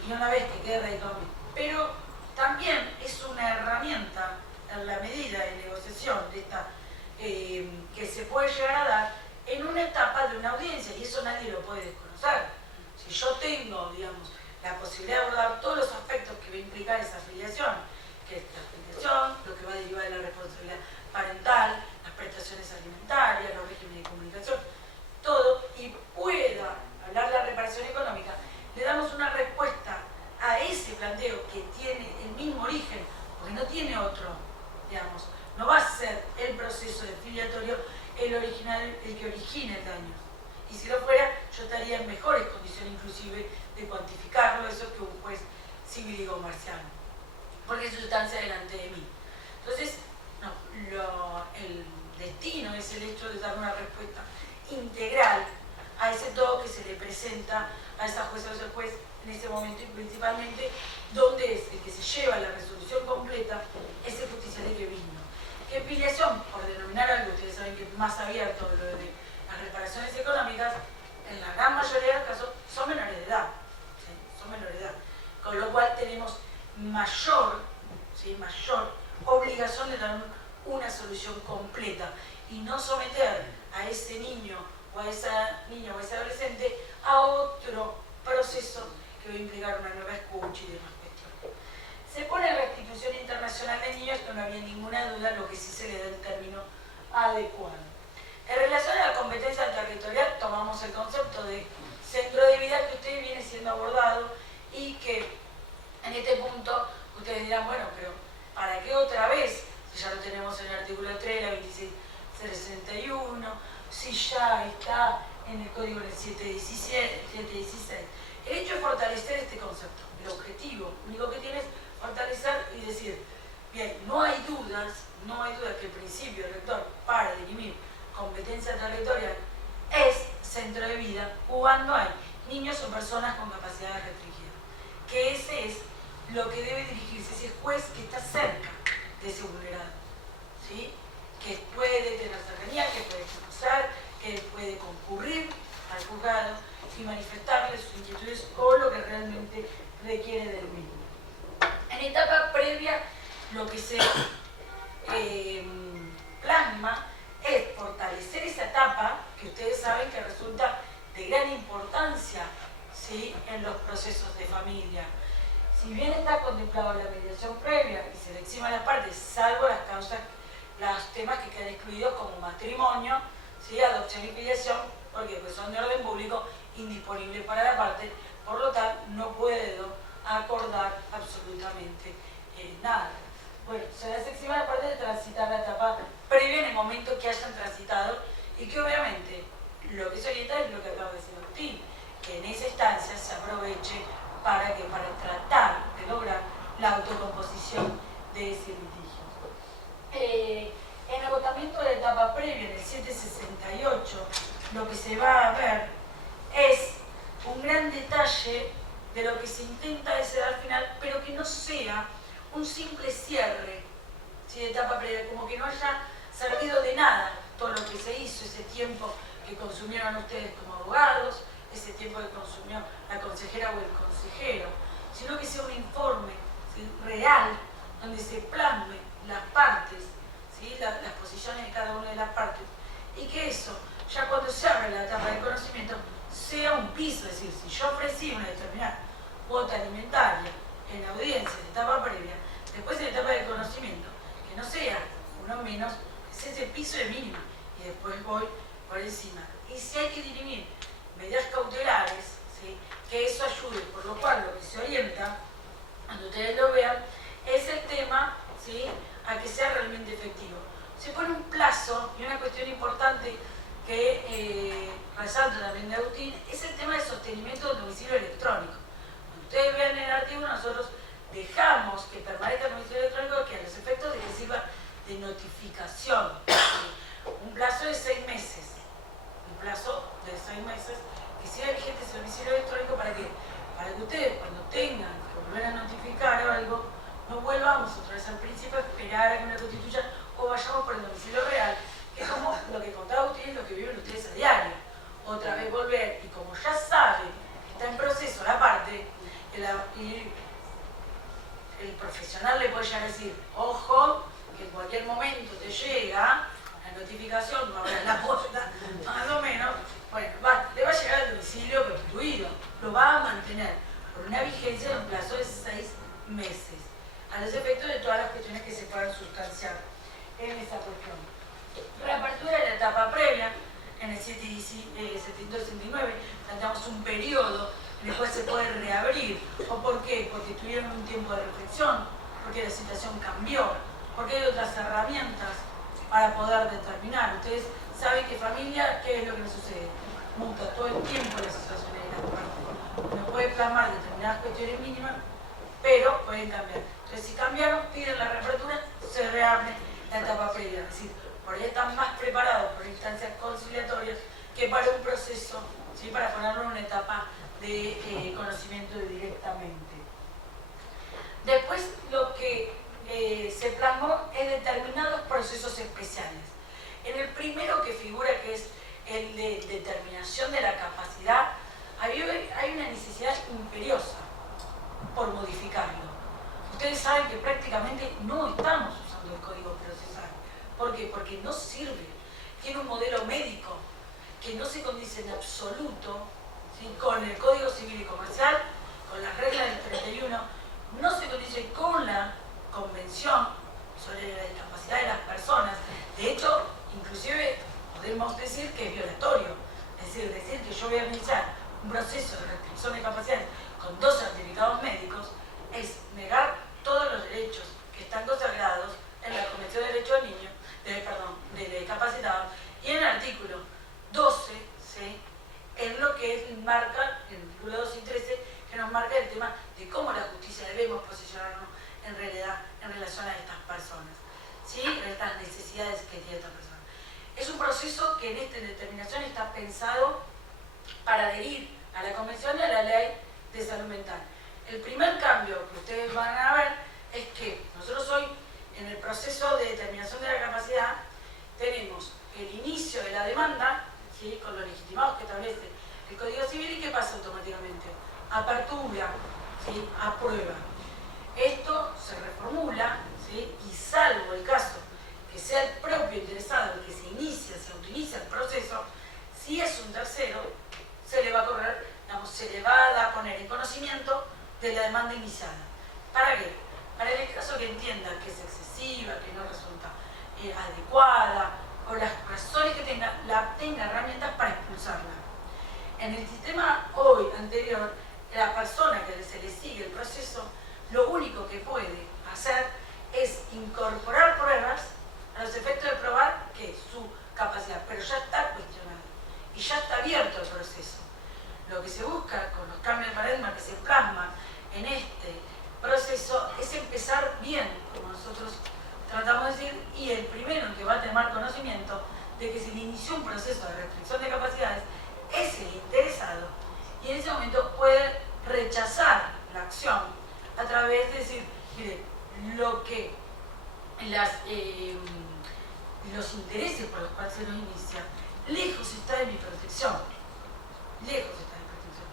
y una vez que quede radicado, pero también es una herramienta en la medida de negociación de esta, que se puede llegar a dar en una etapa de una audiencia, y eso nadie lo puede desconocer. Si yo tengo, digamos, la posibilidad de abordar todos los aspectos que va a implicar esa afiliación, que es la afiliación, lo que va a derivar de la responsabilidad parental, las prestaciones alimentarias, los regímenes de comunicación, todo, y pueda hablar de la reparación económica, le damos una respuesta a ese planteo que tiene el mismo origen, porque no tiene otro, digamos, no va a ser el proceso de filiatorio el original, el que origina el daño. Y si lo fuera, yo estaría en mejores condiciones inclusive de cuantificarlo, eso que un juez civil y comercial, porque es sustancia delante de mí. Entonces, no, el destino es el hecho de dar una respuesta integral a ese todo que se le presenta a esa jueza o ese juez en ese momento, y principalmente donde es el que se lleva la resolución completa, es el justiciable que vino. Que filiación, por denominar algo, ustedes saben que es más abierto lo de las reparaciones económicas, en la gran mayoría de los casos son menores de edad, ¿sí? Son menores de edad, con lo cual tenemos mayor, ¿sí?, mayor obligación de dar una solución completa y no someter a ese niño o a esa niña o a ese adolescente a otro proceso que va a implicar una nueva escucha y demás cuestiones. Se pone restitución internacional de niños, que no había ninguna duda, lo que sí se le da el término adecuado. En relación a la competencia territorial, tomamos el concepto de centro de vida que usted viene siendo abordado y que en este punto ustedes dirán, bueno, pero ¿para qué otra vez? Si ya lo tenemos en el artículo 3, la 2661, si ya está en el código del 716. El hecho es fortalecer este concepto. El objetivo único que tiene es fortalecer y decir, bien, no hay duda que el principio rector para dirimir competencia territorial es centro de vida cuando hay niños o personas con capacidades restringidas. Que ese es lo que debe dirigirse ese juez que está cerca de ese vulnerado, ¿sí?, que puede tener cercanía, que puede conocer, que puede concurrir al juzgado y manifestarle sus inquietudes o lo que realmente requiere del mismo. En etapa previa, lo que se plasma es fortalecer esa etapa que ustedes saben que resulta de gran importancia, ¿sí?, en los procesos de familia. Si bien está contemplado la mediación previa y se le exima a las partes, salvo las causas, los temas que quedan excluidos como matrimonio, ¿sí? Adopción y filiación, porque pues son de orden público, indisponibles para la parte, por lo tanto no puedo acordar absolutamente nada. Bueno, se les exime la parte de transitar la etapa previa en el momento que hayan transitado y que obviamente lo que se orienta es lo que acaba de decir Agustín, que en esa instancia se aproveche para tratar de lograr la autocomposición de ese litigio. En agotamiento de la etapa previa, en el 768, lo que se va a ver es un gran detalle de lo que se intenta decir al final, pero que no sea un simple cierre, ¿sí? De etapa previa, como que no haya servido de nada todo lo que se hizo, ese tiempo que consumieron ustedes como abogados, ese tiempo que consumió la consejera o el consejero, sino que sea un informe, ¿sí? Real, donde se plasmen las partes, ¿sí? Las posiciones de cada una de las partes, y que eso, ya cuando se abre la etapa de conocimiento, sea un piso, es decir, si yo ofrecí una determinada cuota alimentaria en la audiencia de etapa previa, después en la etapa de conocimiento, que no sea uno menos, es ese piso de mínima, y después voy por encima. Y si hay que dirimir medidas cautelares, ¿sí? Que eso ayude, por lo cual lo que se orienta, cuando ustedes lo vean, es el tema, ¿sí? A que sea realmente efectivo. Se pone un plazo, y una cuestión importante que resalto también de Agustín, es el tema del sostenimiento del domicilio electrónico. Cuando ustedes vean el artículo, nosotros dejamos que permanezca el domicilio electrónico, que a los efectos de que sirva de notificación, ¿sí? Un plazo de 6 meses, que siga vigente ese domicilio electrónico. ¿Para qué? Para que ustedes, cuando tengan que volver a notificar o algo, no vuelvamos otra vez al principio a esperar a que una constituya o vayamos por el domicilio real, que es como lo que contaba ustedes, lo que viven ustedes a diario. Otra vez volver, y como ya saben que está en proceso la parte, y el profesional le puede llegar a decir, ojo, que en cualquier momento te llega la notificación, no habrá la puerta, más o menos, bueno, le va a llegar al domicilio constituido, lo va a mantener por una vigencia de un plazo de 6 meses, a los efectos de todas las cuestiones que se puedan sustanciar en esa cuestión. Reapertura de la etapa previa, en el 769 planteamos un periodo en el cual se puede reabrir. ¿O por qué? Porque tuvieron un tiempo de reflexión, porque la situación cambió, porque hay otras herramientas para poder determinar. Ustedes saben que familia, ¿qué es lo que les sucede? Muta todo el tiempo la situación de las partes. No puede plasmar determinadas cuestiones mínimas, pero pueden cambiar. Entonces, si cambiaron, piden la reapertura, se reabre la etapa previa. Es decir, por ahí están más preparados por instancias conciliatorias que para un proceso, ¿sí? Para ponerlo en una etapa de conocimiento directamente. Después, lo que se plasmó es determinados procesos especiales. En el primero que figura, que es el de determinación de la capacidad, hay una necesidad imperiosa por modificarlo. Ustedes saben que prácticamente no estamos usando el código procesal. ¿Por qué? Porque no sirve. Tiene un modelo médico que no se condice en absoluto, ¿sí? Con el Código Civil y Comercial, con las reglas del 31, no se condice con la Convención sobre la discapacidad de las personas. De hecho, inclusive podemos decir que es violatorio. Es decir que yo voy a iniciar un proceso de restricción de capacidades con 2 certificados médicos es negar todos los derechos que están consagrados en la Convención de Derechos del Niño, del discapacitado, y en el artículo 12, ¿sí? Es lo que marca, en el artículo 12 y 13, que nos marca el tema de cómo la justicia debemos posicionarnos en realidad en relación a estas personas, ¿sí? A estas necesidades que tiene esta persona. Es un proceso que en esta determinación está pensado para adherir a la Convención y a la Ley de Salud Mental. El primer cambio que ustedes van a ver es que nosotros hoy, en el proceso de determinación de la capacidad, tenemos el inicio de la demanda, ¿sí? Con los legitimados que establece el Código Civil, y ¿qué pasa automáticamente? Apertura, ¿sí? Aprueba. Esto se reformula, ¿sí? Y salvo el caso que sea el propio interesado el que se autoinicia el proceso, si es un tercero, se le va a correr, digamos, se le va a poner en conocimiento de la demanda iniciada. ¿Para qué? Para el caso que entienda que es excesiva, que no resulta adecuada, o las razones que tenga herramientas para expulsarla. En el sistema hoy anterior, la persona que se le sigue el proceso, lo único que puede hacer es incorporar pruebas a los efectos de probar que su capacidad, pero ya está cuestionada y ya está abierto el proceso. Lo que se busca con los cambios de paradigma que se plasman en este proceso es empezar bien, como nosotros tratamos de decir, y el primero que va a tener conocimiento de que se le inició un proceso de restricción de capacidades es el interesado, y en ese momento puede rechazar la acción a través de decir, mire, lo que los intereses por los cuales se nos inicia, lejos está de mi protección, lejos está de mi protección.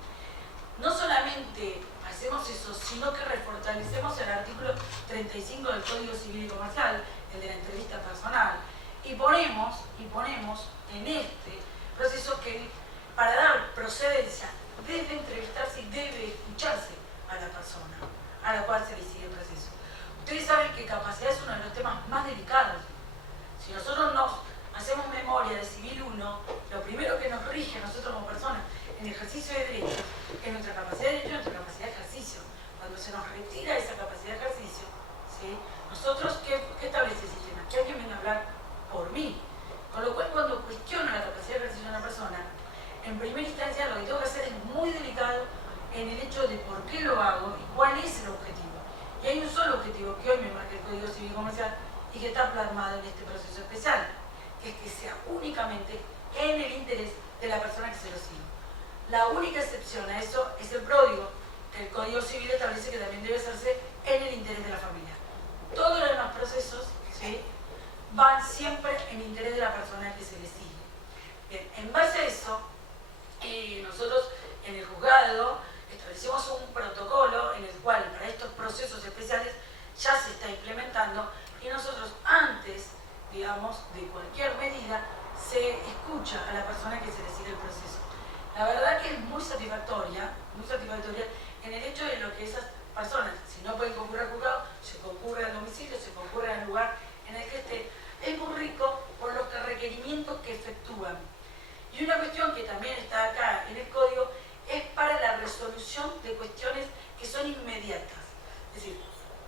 No solamente hacemos eso, sino que refortalecemos el artículo 35 del Código Civil y Comercial, el de la entrevista personal, y ponemos en este proceso que para dar procedencia debe entrevistarse y debe escucharse a la persona a la cual se le sigue el proceso. Ustedes saben que capacidad es uno de los temas más delicados. Si nosotros nos hacemos memoria de Civil 1, lo primero que nos rige a nosotros como personas en el ejercicio de derechos es nuestra capacidad de derecho y nuestra capacidad de ejercicio. Cuando se nos retira esa capacidad de ejercicio, ¿sí? Nosotros, ¿qué establece el sistema? Que alguien venga a hablar por mí. Con lo cual, cuando cuestiono la capacidad de ejercicio de una persona, en primera instancia lo que tengo que hacer es muy delicado en el hecho de por qué lo hago y cuál es el objetivo. Y hay un solo objetivo que hoy me marca el Código Civil y Comercial y que está plasmado en este proceso especial, que es que sea únicamente en el interés de la persona que se lo sigue. La única excepción a eso es el pródigo, que el Código Civil establece que también debe hacerse en el interés de la familia. Todos los demás procesos, ¿sí?, van siempre en interés de la persona que se le sigue. Bien, en base a eso, nosotros en el juzgado establecimos un protocolo en el cual para estos procesos especiales ya se está implementando y nosotros antes, digamos, de cualquier medida, se escucha a la persona que se le sigue el proceso. La verdad que es muy satisfactoria en el hecho de lo que esas personas, si no pueden concurrir al juzgado, se concurre al domicilio, se concurre al lugar en el que esté. Es muy rico por los requerimientos que efectúan. Y una cuestión que también está acá en el código es para la resolución de cuestiones que son inmediatas. Es decir,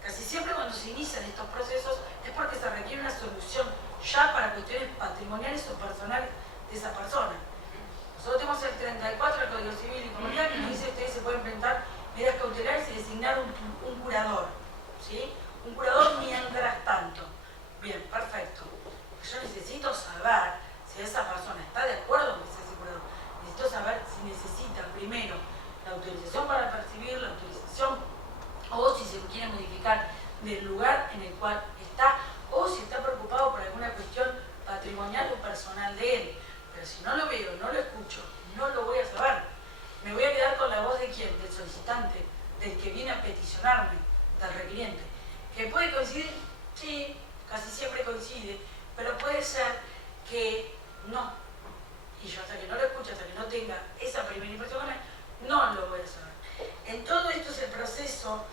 casi siempre cuando se inician estos procesos es porque se requiere una solución ya para cuestiones patrimoniales o personales de esa persona. Nosotros tenemos el 34 del Código Civil y Comercial que nos dice que ustedes se pueden implementar medidas cautelares y designar un curador, ¿sí? Un curador mientras tanto. Bien, perfecto. Yo necesito saber si esa persona está de acuerdo con ese curador. Necesito saber si necesita primero la autorización para percibir, la autorización, o si se quiere modificar del lugar en el cual está, o si está preocupado por alguna cuestión patrimonial o personal de él. Pero si no lo veo, no lo escucho, no lo voy a saber. Me voy a quedar con la voz de quién, del solicitante, del que viene a peticionarme, del requiriente. ¿Que puede coincidir? Sí, casi siempre coincide, pero puede ser que no. Y yo hasta que no lo escuche, hasta que no tenga esa primera impresión con él, no lo voy a saber. En todo esto es el proceso,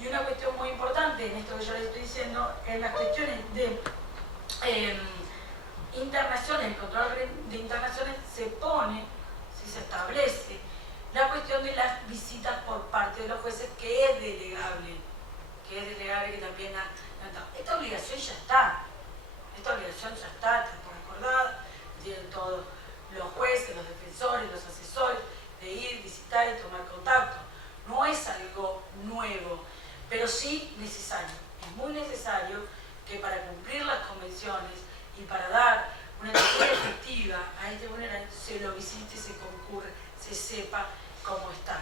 y una cuestión muy importante en esto que yo les estoy diciendo, en las cuestiones de internaciones, el control de internaciones se pone, si se establece, la cuestión de las visitas por parte de los jueces, que es delegable, que también esta obligación ya está, está por acordada, tienen todos los jueces, los defensores, los asesores, de ir, visitar y tomar contacto. No es algo nuevo, pero sí necesario. Es muy necesario que para cumplir las convenciones y para dar una atención efectiva a este vulnerable se lo visite, se concurre, se sepa cómo está.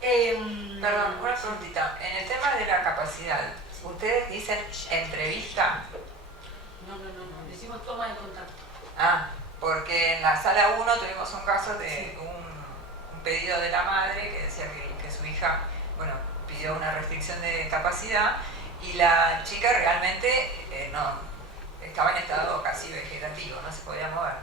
Perdón, una preguntita. En el tema de la capacidad, ¿ustedes dicen entrevista? No, decimos toma de contacto. Ah, porque en la sala 1 tuvimos un caso de un pedido de la madre que decía que su hija, bueno, pidió una restricción de capacidad y la chica realmente no, estaba en estado casi vegetativo, no se podía mover.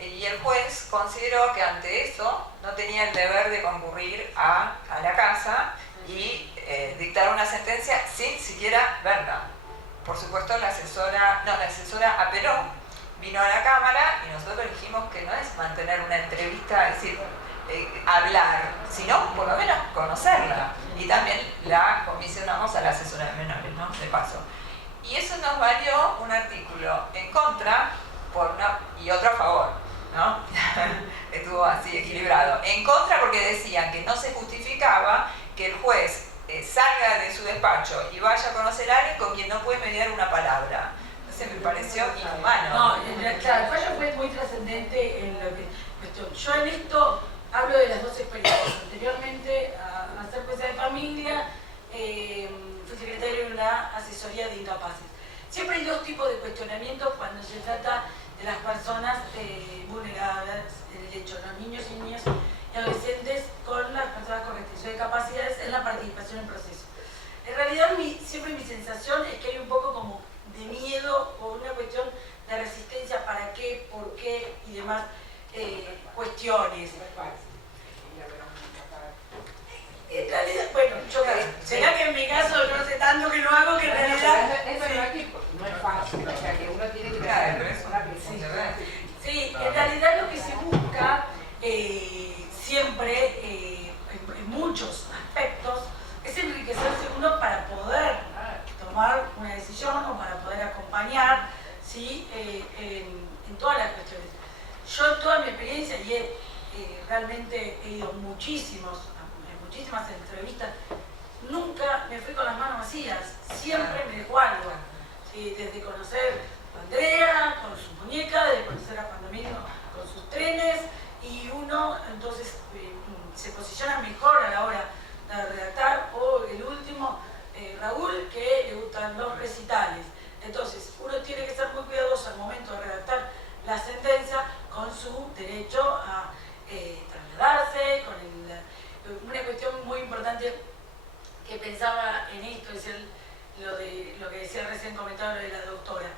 Y el juez consideró que ante eso no tenía el deber de concurrir a la casa y dictar una sentencia sin siquiera verla. Por supuesto la asesora apeló, vino a la Cámara y nosotros dijimos que no es mantener una entrevista, es decir, hablar, sino por lo menos conocerla. Y también la comisionamos a la asesora de menores, ¿no? De paso. Y eso nos valió un artículo en contra y otro a favor, ¿no? Estuvo así equilibrado. En contra porque decían que no se justificaba que el juez salga de su despacho y vaya a conocer a alguien con quien no puede mediar una palabra. Entonces me pareció inhumano. No, claro, el fallo fue muy trascendente en lo que... Yo en esto hablo de las dos experiencias. Anteriormente a ser jueza de familia, fui secretaria de una asesoría de incapaces. Siempre hay dos tipos de cuestionamientos cuando se trata de las personas vulneradas en el hecho, los niños y niñas y adolescentes con las personas con restricción de capacidades en la participación en el proceso. En realidad siempre mi sensación es que hay un poco como de miedo o una cuestión de resistencia para qué, por qué y demás cuestiones. En realidad, bueno, será que en mi caso yo sé tanto que lo hago que en realidad... No es fácil, o sea que uno tiene que Sí, en realidad lo que se busca siempre, en muchos aspectos, es enriquecerse uno para poder tomar una decisión o para poder acompañar, ¿sí? En todas las cuestiones. Yo en toda mi experiencia, y realmente he ido muchísimas entrevistas, nunca me fui con las manos vacías, siempre me dejó algo. ¿Sí? Desde conocer a Andrea con su muñeca, de conocer a Juan Domingo con sus trenes, y uno entonces se posiciona mejor a la hora de redactar, o el último, Raúl, que le gustan los recitales. Entonces uno tiene que ser muy cuidadoso al momento de redactar la sentencia con su derecho a trasladarse, con una cuestión muy importante que pensaba en esto, es lo que decía recién comentado de la doctora.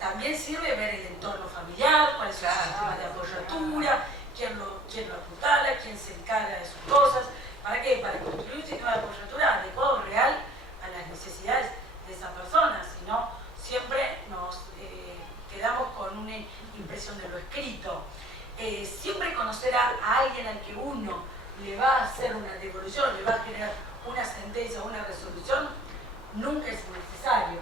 También sirve ver el entorno familiar, cuáles son los sistemas de apoyatura, quién lo apuntala, quién se encarga de sus cosas. ¿Para qué? Para construir un sistema de apoyatura adecuado, real, a las necesidades de esa persona. Si no, siempre nos quedamos con una impresión de lo escrito. Siempre conocer a alguien al que uno le va a hacer una devolución, le va a generar una sentencia o una resolución, nunca es necesario,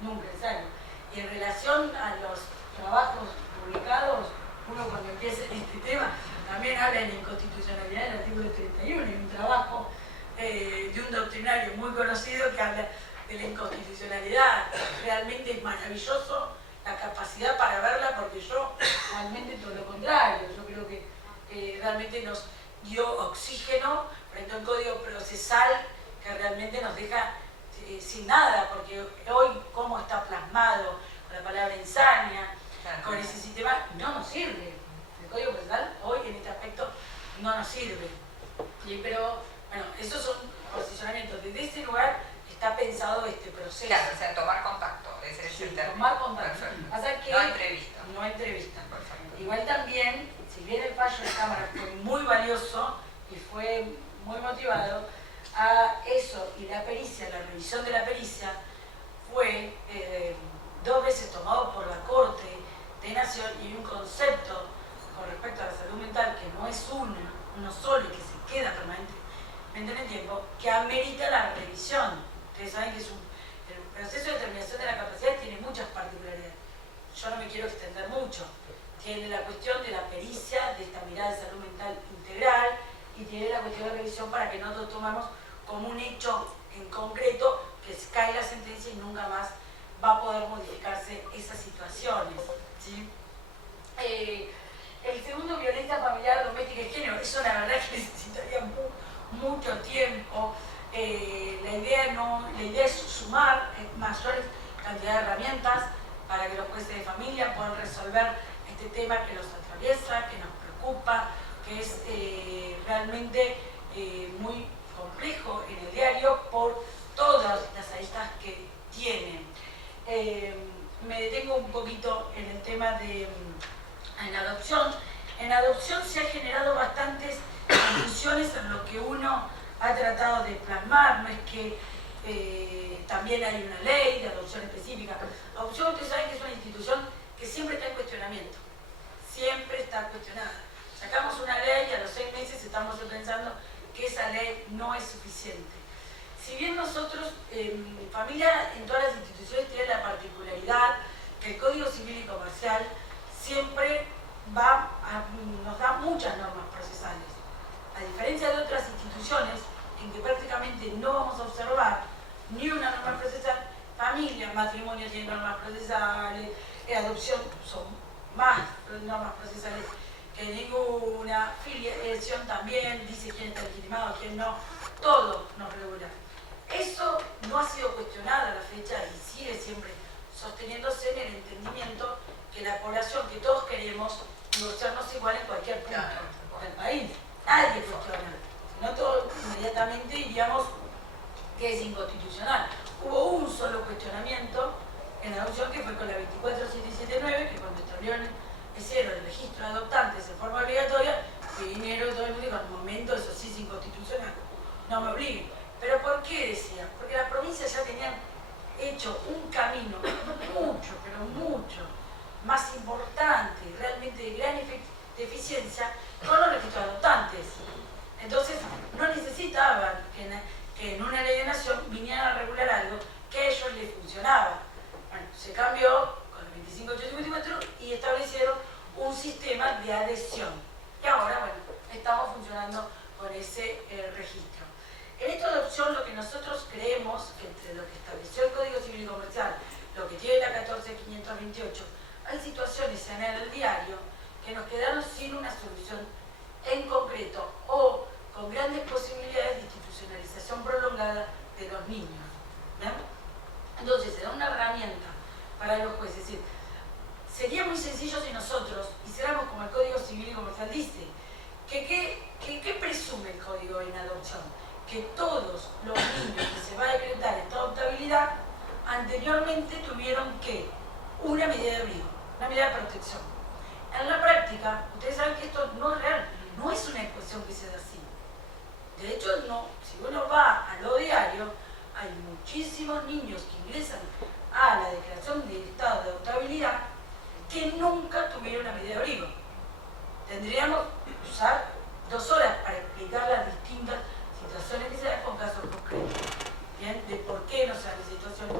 nunca es necesario. Y en relación a los trabajos publicados, uno cuando empieza este tema también habla de la inconstitucionalidad del artículo 31, hay un trabajo de un doctrinario muy conocido que habla de la inconstitucionalidad. Realmente es maravilloso la capacidad para verla, porque yo realmente todo lo contrario, yo creo que realmente nos dio oxígeno frente a un código procesal que realmente nos deja sin nada, porque hoy cómo está plasmado con la palabra ensaña, con ese sistema, no nos sirve. El código procesal hoy en este aspecto no nos sirve. Pero bueno, esos son posicionamientos. Desde ese lugar está pensado este proceso. Claro, o sea, tomar contacto, ese es el término. Tomar contacto. Perfecto. O sea que no entrevista. No entrevista. Perfecto. Igual también, si bien el fallo de Cámara fue muy valioso y fue muy motivado, a eso y la pericia, la revisión de la pericia, fue 2 veces tomado por la Corte de Nación, y un concepto con respecto a la salud mental que no es uno solo y que se queda permanentemente en el tiempo, que amerita la revisión. Ustedes saben que el proceso de determinación de la capacidad tiene muchas particularidades. Yo no me quiero extender mucho. Tiene la cuestión de la pericia, de esta mirada de salud mental integral, y tiene la cuestión de revisión para que no lo tomemos como un hecho en concreto, que cae la sentencia y nunca más va a poder modificarse esas situaciones. ¿Sí? El segundo, violencia familiar, doméstica y género, eso la verdad que necesitaría mucho tiempo. La idea es sumar mayor cantidad de herramientas para que los jueces de familia puedan resolver este tema que los atraviesa, que nos preocupa, que es realmente muy complejo en el diario por todas las aristas que tiene. Me detengo un poquito en el tema en adopción. En adopción se han generado bastantes confusiones en lo que uno ha tratado de plasmar. No es que también hay una ley de adopción específica. Adopción, ustedes saben que es una institución que siempre está en cuestionamiento, siempre está cuestionada. Sacamos una ley y a los 6 meses estamos pensando que esa ley no es suficiente. Si bien nosotros, familia en todas las instituciones tiene la particularidad que el Código Civil y Comercial siempre nos da muchas normas procesales. A diferencia de otras instituciones en que prácticamente no vamos a observar ni una norma procesal, familia, matrimonio tiene normas procesales, adopción son más normas procesales que ninguna, filiación también, dice quién está legitimado, quién no, todo nos regula. Eso no ha sido cuestionado a la fecha y sigue siempre sosteniéndose en el entendimiento que la población que todos queremos negociarnos igual en cualquier punto del país. Nadie cuestiona, no todos inmediatamente diríamos que es inconstitucional. Hubo un solo cuestionamiento en la adopción que fue con la 24779, que cuando hicieron el registro de adoptantes en forma obligatoria, que vinieron todo el mundo y dijo, al momento eso sí es inconstitucional, no me obliguen. ¿Pero por qué decía? Porque las provincias ya tenían hecho un camino mucho, pero mucho más importante, realmente de gran eficiencia, con los registros de adoptantes. Entonces, no necesitaban que en una ley de nación vinieran a regular algo que a ellos les funcionaba. Bueno, se cambió con el 25.854 y establecieron un sistema de adhesión. Y ahora, bueno, estamos funcionando con ese registro. En esta adopción, lo que nosotros creemos, que entre lo que estableció el Código Civil y Comercial, lo que tiene la 14.528, hay situaciones en el diario que nos quedaron sin una solución en concreto o con grandes posibilidades de institucionalización prolongada de los niños. ¿Ven? Entonces, se da una herramienta para los jueces. Es decir, sería muy sencillo si nosotros hiciéramos como el Código Civil y Comercial dice, ¿qué presume el Código en adopción? Que todos los niños que se va a decretar esta adoptabilidad anteriormente tuvieron que una medida de abrigo, una medida de protección. En la práctica, ustedes saben que esto no es real, no es una ecuación que se da así. De hecho, no, si uno va a lo diario, hay muchísimos niños que ingresan a la declaración de estado de adoptabilidad que nunca tuvieron una medida de abrigo. Tendríamos que usar 2 horas para explicar las distintas situaciones que se dan con casos concretos. ¿Bien? De por qué no se dan esas situaciones.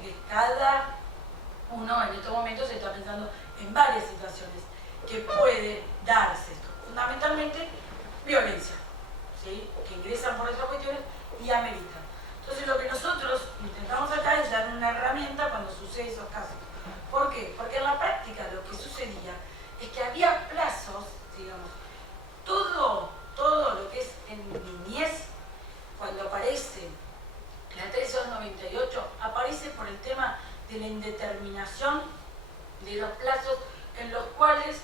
Que cada uno en estos momentos se está pensando en varias situaciones que puede darse esto. Fundamentalmente, violencia, ¿sí? Que ingresan por otras cuestiones y ameritan. Entonces, lo que nosotros intentamos acá es dar una herramienta cuando sucede esos casos. ¿Por qué? Porque en la práctica lo que sucedía es que había plazos, digamos, todo lo que es en niñez, cuando aparece la 3298, aparece por el tema de la indeterminación de los plazos en los cuales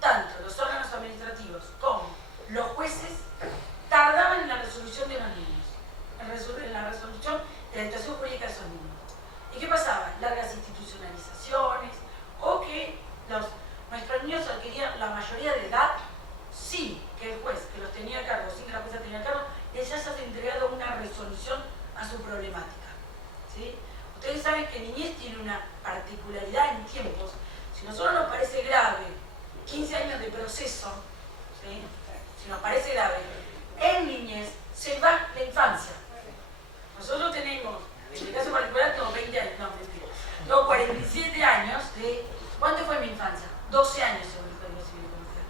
tanto los órganos administrativos como los jueces tardaban en la resolución de los niños, en la resolución de la situación jurídica de esos niños. ¿Y qué pasaba? Largas institucionalizaciones o que nuestros niños adquirían la mayoría de edad sin que el juez que los tenía a cargo, sin que la jueza tenía a cargo, les haya entregado una resolución a su problemática. ¿Sí? Ustedes saben que niñez tiene una particularidad en tiempos. Si a nosotros nos parece grave 15 años de proceso, ¿sí? Si nos parece grave, en niñez se va la infancia. Nosotros tenemos, en el caso particular, tengo 20 años, no, mentira. Tengo 47 años de... ¿Cuánto fue mi infancia? 12 años según el Código Civil y Comercial.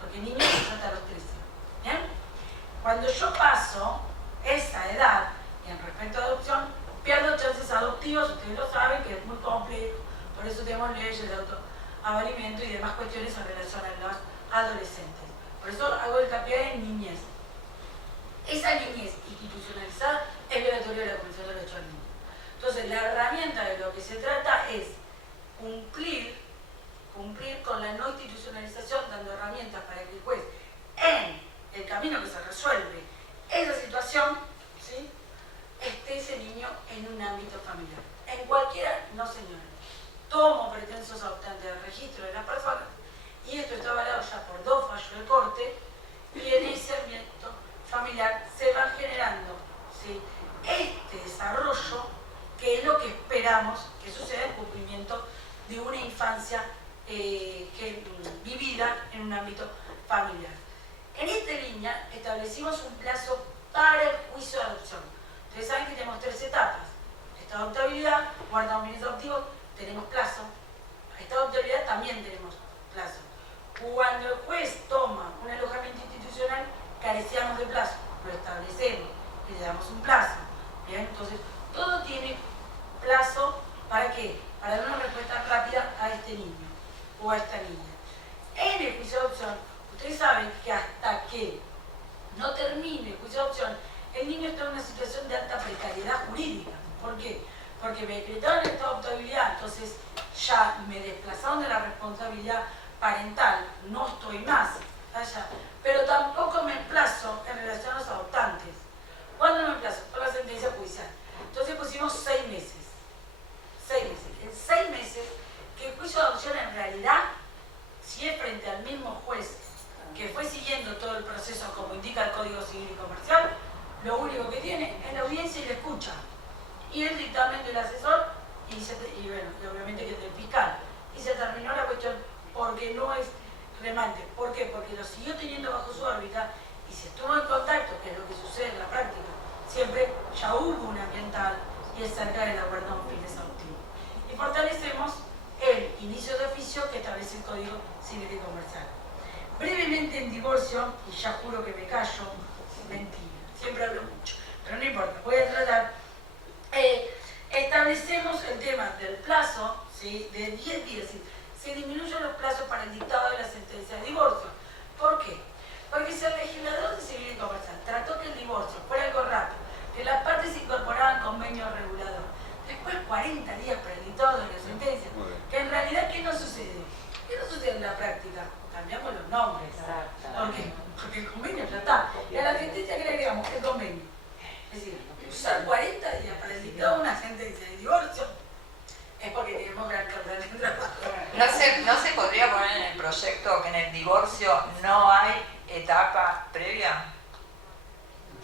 Porque niños es hasta los 13. ¿Bien? Cuando yo paso esa edad, en respecto a adopción, pierdo chances adoptivas, ustedes lo saben, que es muy complejo, por eso tenemos leyes de autoavalimiento y demás cuestiones en relación a los adolescentes. Por eso hago hincapié en niñez. Esa niñez institucionalizada es violatoria de la Convención de los Derechos del Niño. Entonces, la herramienta de lo que se trata es cumplir con la no institucionalización, dando herramientas para que el juez, en el camino que se resuelve esa situación, ¿sí?, esté ese niño en un ámbito familiar. En cualquiera, no señora. Tomo pretensos adoptantes del registro de las personas, y esto está avalado ya por 2 fallos de corte, y en ese ámbito familiar se va generando, ¿sí?, este desarrollo que es lo que esperamos que suceda en cumplimiento de una infancia vivida en un ámbito familiar. En esta línea establecimos un plazo para el juicio de adopción. Ustedes saben que tenemos 3 etapas. Estado de adoptabilidad, guarda bienes adoptivos, tenemos plazo. Estado de adoptabilidad también tenemos plazo. Cuando el juez toma un alojamiento institucional, carecíamos de plazo, lo establecemos y le damos un plazo. Bien, entonces todo tiene plazo. ¿Para qué? Para dar una respuesta rápida a este niño o a esta niña. En el juicio de adopción, ustedes saben que hasta que no termine el juicio de adopción, el niño está en una situación de alta precariedad jurídica. ¿Por qué? Porque me decretaron el estado de adoptabilidad, entonces ya me desplazaron de la responsabilidad parental, no estoy más allá, pero tampoco me emplazo en relación a los adoptantes. ¿Cuándo me emplazo? Por la sentencia judicial. Entonces pusimos 6 meses. 6 meses. En 6 meses, que el juicio de adopción en realidad, si es frente al mismo juez que fue siguiendo todo el proceso como indica el Código Civil y Comercial, lo único que tiene es la audiencia y la escucha. Y el dictamen del asesor y obviamente que del fiscal. Y se terminó la cuestión porque no es remate. ¿Por qué? Porque lo siguió teniendo bajo su órbita y se estuvo en contacto, que es lo que sucede en la práctica. Siempre ya hubo un ambiental y es cerca del acuerdo fines adoptivos. Y fortalecemos el inicio de oficio que establece el Código Civil y Comercial. Brevemente en divorcio, y ya juro que me callo, mentira, siempre hablo mucho, pero no importa, voy a tratar. Establecemos el tema del plazo, ¿sí?, de 10 días. Se disminuyen los plazos para el dictado de la sentencia de divorcio. ¿Por qué? Porque si el legislador de Civil y Comercial trató que el divorcio fuera algo rápido, que las partes incorporaban convenio regulador, después 40 días para el dictado de la sentencia, que en realidad ¿qué no sucede? ¿Qué no sucede en la práctica? Cambiamos los nombres. ¿Por qué? Porque el convenio ya está. Y a la sentencia que le agregamos el convenio. Es decir, usar 40 días para el dictado de una sentencia de divorcio es porque tenemos gran cantidad de trabajo. ¿No se podría poner en el proyecto que en el divorcio no hay etapa previa?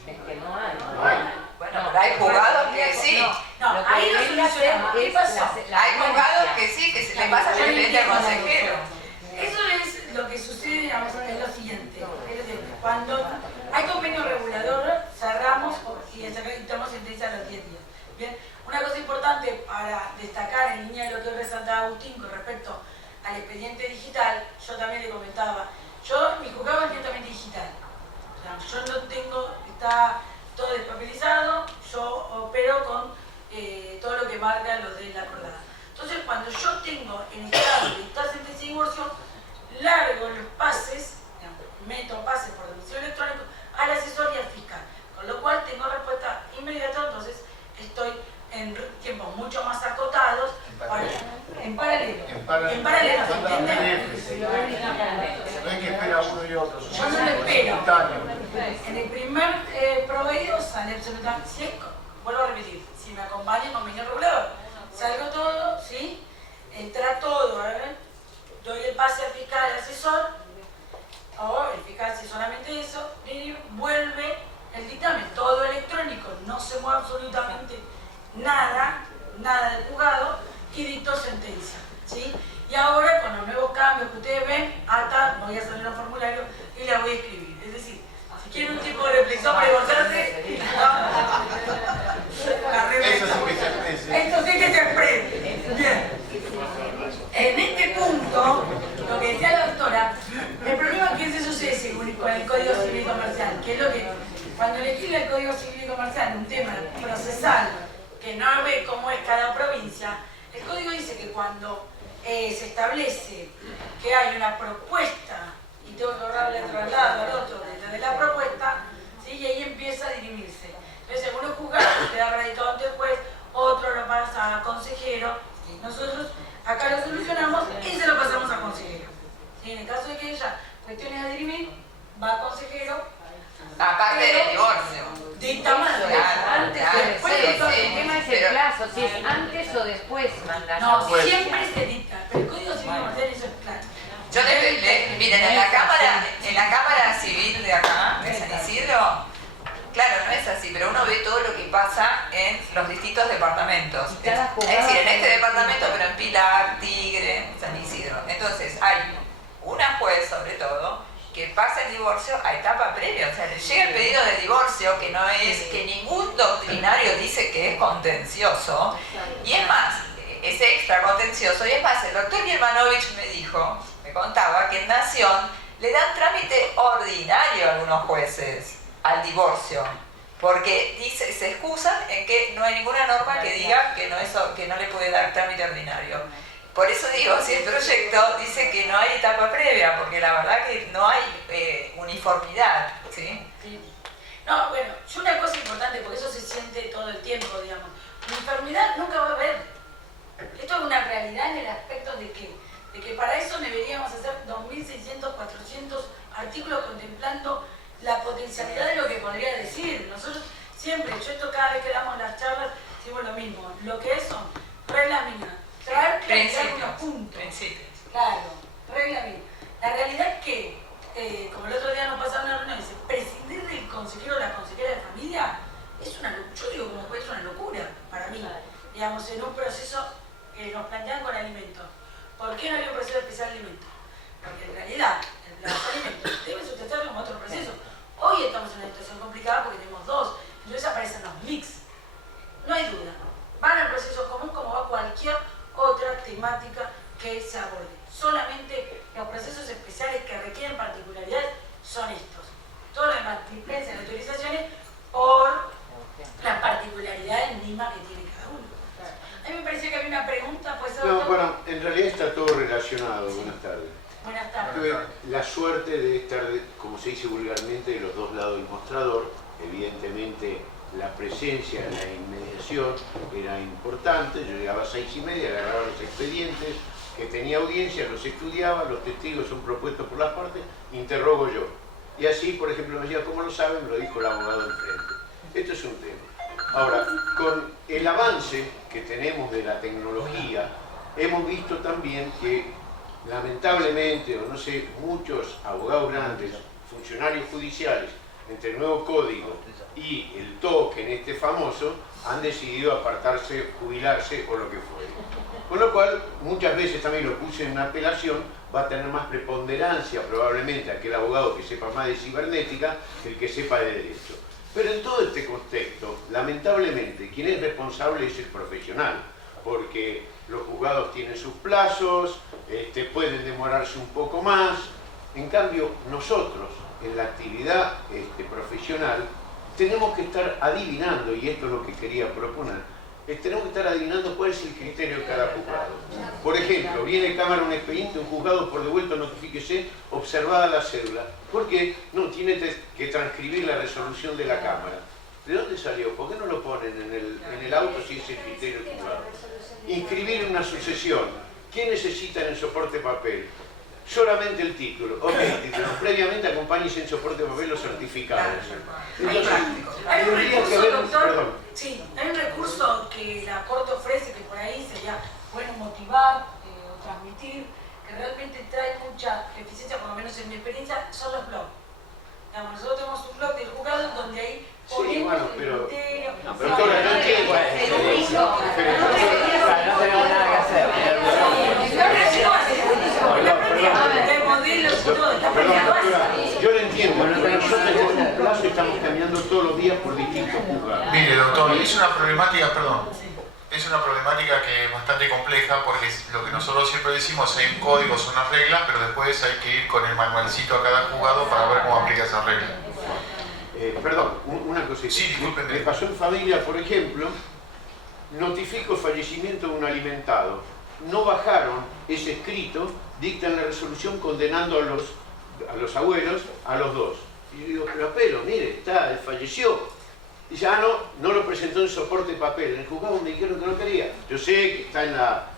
Es que no hay. Bueno, pero hay juzgados que sí. No, ahí lo solucionamos. ¿Qué pasó? Hay juzgados que sí, que se le pasa al presidente al consejero. Eso es lo que sucede, digamos, es lo siguiente. Es decir, cuando hay convenio regulador, cerramos y dictamos sentencia a los 10 días. Bien, una cosa importante para destacar en línea de lo que resaltaba Agustín con respecto al expediente digital, yo también le comentaba, mi juzgado es netamente digital. O sea, yo no tengo, está todo despapelizado, yo opero con todo lo que marca lo de la acordada. Entonces, cuando yo tengo en estado de dictar sentencia de divorcio, largo los pases, meto pases por domicilio electrónico al asesor y al fiscal, con lo cual tengo respuesta inmediata, entonces estoy en tiempos mucho más acotados, en paralelo. ¿Entiendes? No hay que esperar uno y otro. Yo no lo espero. En el primer proveído sale absolutamente, vuelvo a repetir, si me acompaña el convenio regulador, salgo todo, ¿sí? Entra todo, doy el pase al fiscal, al asesor, o el fiscal hace solamente eso, y vuelve el dictamen, todo electrónico, no se mueve absolutamente nada del juzgado y dictó sentencia, ¿sí? Y ahora con los nuevos cambios que ustedes ven, voy a salir un formulario y la voy a escribir. Es decir, si quieren un tipo de reflexión para divorciarse, Eso sí que se exprese. esto sí que se exprese. Bien. En este punto, lo que decía la doctora, el problema es que se sucede con el Código Civil y Comercial, que es lo que, cuando legisla el Código Civil y Comercial, un tema procesal, que no ve cómo es cada provincia, el código dice que cuando se establece que hay una propuesta y tengo que ahorrarle el traslado al otro de la propuesta, ¿sí? Y ahí empieza a dirimirse. Entonces, algunos juzgados queda radicado ante el juez, otro lo pasa a consejero, ¿sí? Nosotros acá lo solucionamos y se lo pasamos a consejero. ¿Sí? En el caso de que haya cuestiones a dirimir, va a consejero. Aparte del divorcio. Dicta más. Antes o después. El tema es el plazo, si es antes o después mandar. No, siempre se dicta, pero el Código Civil y Comercial eso es claro. Yo miren, en la Cámara Civil de acá, de San Isidro, claro, no es así, pero uno ve todo lo que pasa en los distintos departamentos. Y cada Es juzgado decir, en este tiene departamento, pero en Pilar, Tigre, San Isidro. Entonces hay una juez, sobre todo, que pasa el divorcio a etapa previa. O sea, le llega el pedido de divorcio, que no es, que ningún doctrinario dice que es contencioso. Y es más, es extra contencioso. Y es más, el doctor Germanovich me contaba que en Nación le dan trámite ordinario a algunos jueces al divorcio. Porque se excusan en que no hay ninguna norma que diga que no le puede dar trámite ordinario. Por eso digo, si el proyecto dice que no hay etapa previa, porque la verdad que no hay uniformidad, ¿sí? Sí. No, bueno, yo una cosa importante, porque eso se siente todo el tiempo, digamos. Uniformidad nunca va a haber. Esto es una realidad en el aspecto de que para eso deberíamos hacer 2.600, 400 artículos contemplando la potencialidad de lo que podría decir. Nosotros siempre, cada vez que damos las charlas, decimos lo mismo. Lo que es son reglas mínimas. Traer unos puntos. Principios. Claro, regla mínima. La realidad es que, como el otro día nos pasaba una reunión, dice, prescindir del consejero o la consejera de familia es una locura. Yo digo como juez, es una locura para mí. Digamos, en un proceso que nos plantean con alimentos. ¿Por qué no hay un proceso especial de alimentos? Porque en realidad, los alimentos deben sustentarse como otro proceso. Hoy estamos en una situación complicada porque tenemos dos. Entonces aparecen los mix. No hay duda. Van al proceso común como va cualquier otra temática que se aborde. Solamente los procesos especiales que requieren particularidades son estos. Todo lo demás dispensan autorizaciones por las particularidades mismas que tiene cada uno. A mí me parecía que había una pregunta, pues... No, bueno, en realidad está todo relacionado. Sí. Buenas tardes. Buenas tardes. Tuve la suerte de estar, como se dice vulgarmente, de los dos lados del mostrador. Evidentemente, la presencia, la inmediación era importante. Yo llegaba a 6:30, agarraba los expedientes, que tenía audiencia, los estudiaba, los testigos son propuestos por las partes, interrogo yo. Y así, por ejemplo, me decía, ¿cómo lo saben? Me lo dijo el abogado enfrente. Esto es un tema. Ahora, con el avance que tenemos de la tecnología, hemos visto también que, lamentablemente, o no sé, muchos abogados grandes, funcionarios judiciales, entre el nuevo código y el token este famoso, han decidido apartarse, jubilarse o lo que fuere. Con lo cual, muchas veces también lo puse en una apelación, va a tener más preponderancia probablemente aquel abogado que sepa más de cibernética que el que sepa de derecho. Pero en todo este contexto, lamentablemente, quien es responsable es el profesional, porque los juzgados tienen sus plazos, pueden demorarse un poco más. En cambio, nosotros, en la actividad profesional, tenemos que estar adivinando, y esto es lo que quería proponer, tenemos que estar adivinando cuál es el criterio de cada juzgado. Por ejemplo, viene cámara un expediente, un juzgado por devuelto, notifíquese, observada la cédula. ¿Por qué? No, tiene que transcribir la resolución de la cámara. ¿De dónde salió? ¿Por qué no lo ponen en el auto si es el criterio del juzgado? Inscribir una sucesión. ¿Qué necesita en el soporte papel? Solamente el título. Ok, título. Previamente acompáñese en soporte de papel los certificados. Entonces, hay un tendría que recurso, haber doctor, sí, hay un recurso que la Corte ofrece, que por ahí sería bueno motivar o transmitir, que realmente trae mucha eficiencia, por lo menos en mi experiencia, son los blogs. Digamos, nosotros tenemos un blog del juzgado donde ahí ponemos bueno, el pero... criterio. Doctora, no entiendo. No tenemos nada que hacer. Yo lo entiendo, pero nosotros tenemos un plazo y estamos cambiando todos los días por distintos juzgados. Mire, doctor, es una problemática, es una problemática que es bastante compleja porque lo que nosotros siempre decimos, hay un código, son unas reglas, pero después hay que ir con el manualcito a cada juzgado para ver cómo aplica esa regla. Perdón, una cosita. Sí, discúlpeme. Me pasó en familia, por ejemplo, notifico fallecimiento de un alimentado. No bajaron ese escrito, dictan la resolución condenando a los abuelos, a los dos. Y yo digo, pero apelo, mire, falleció. Dice, no lo presentó en soporte de papel. En el juzgado me dijeron que no quería. Yo sé que está en la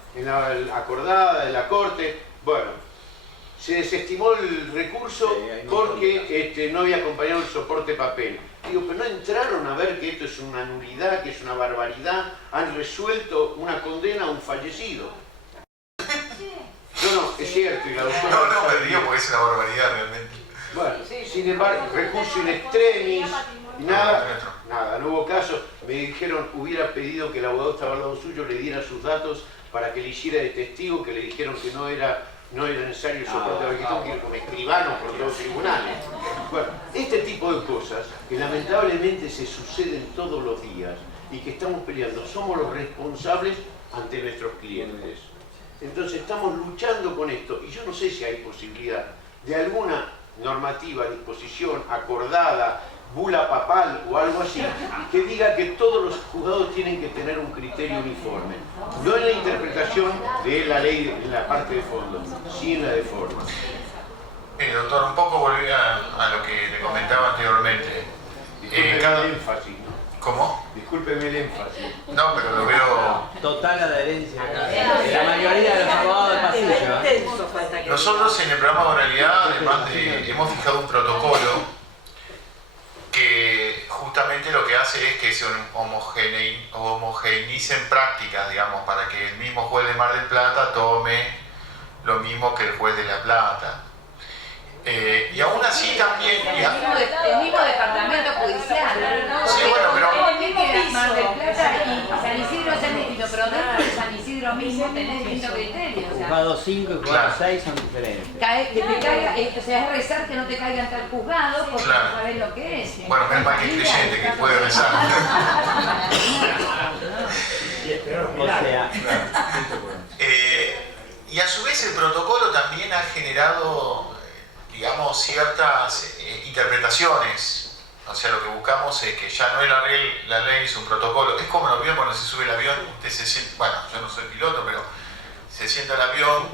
acordada de la corte. Bueno, se desestimó el recurso porque no había acompañado el soporte de papel. Digo, pero no entraron a ver que esto es una nulidad, que es una barbaridad. Han resuelto una condena a un fallecido. No, es cierto. Y la doctora... No, me río porque es una barbaridad realmente. Bueno, sin embargo, recurso in extremis, nada. nada, no hubo caso. Me dijeron, hubiera pedido que el abogado estaba al lado suyo, le diera sus datos para que le hiciera de testigo, que le dijeron que no era necesario el soporte de requisito, que ir con escribanos por todos los tribunales. Bueno, este tipo de cosas que lamentablemente se suceden todos los días y que estamos peleando, somos los responsables ante nuestros clientes. Entonces estamos luchando con esto y yo no sé si hay posibilidad de alguna normativa, disposición acordada, bula papal o algo así, que diga que todos los juzgados tienen que tener un criterio uniforme. No en la interpretación de la ley en la parte de fondo, sí en la de forma. Doctor, un poco volví a lo que le comentaba anteriormente. Discúlpeme el énfasis, ¿no? ¿Cómo? Discúlpeme el énfasis. No, pero lo veo... Total adherencia. La mayoría de los abogados del pasillo. Nosotros en el programa de oralidad, además hemos fijado un protocolo que justamente lo que hace es que se homogeneicen prácticas, digamos, para que el mismo juez de Mar del Plata tome lo mismo que el juez de La Plata. Y aún así también... El mismo departamento judicial, ¿no? Sí, bueno, pero... El mismo Mar del Plata y San Isidro es distinto, pero dentro de San Isidro mismo tenés distintos criterios. Juzgado 5 y juzgado 6 son diferentes. Que te caiga, o sea, es rezar que no te caiga en tal juzgado porque Claro. no sabés lo que es. Bueno, menos mal que es creyente, que puede rezar. O sea, Y a su vez el protocolo también ha generado, digamos, ciertas interpretaciones. O sea, lo que buscamos es que ya no es la ley, es un protocolo. Es como el avión cuando se sube el avión, usted se siente, bueno, yo no soy piloto, pero se sienta el avión,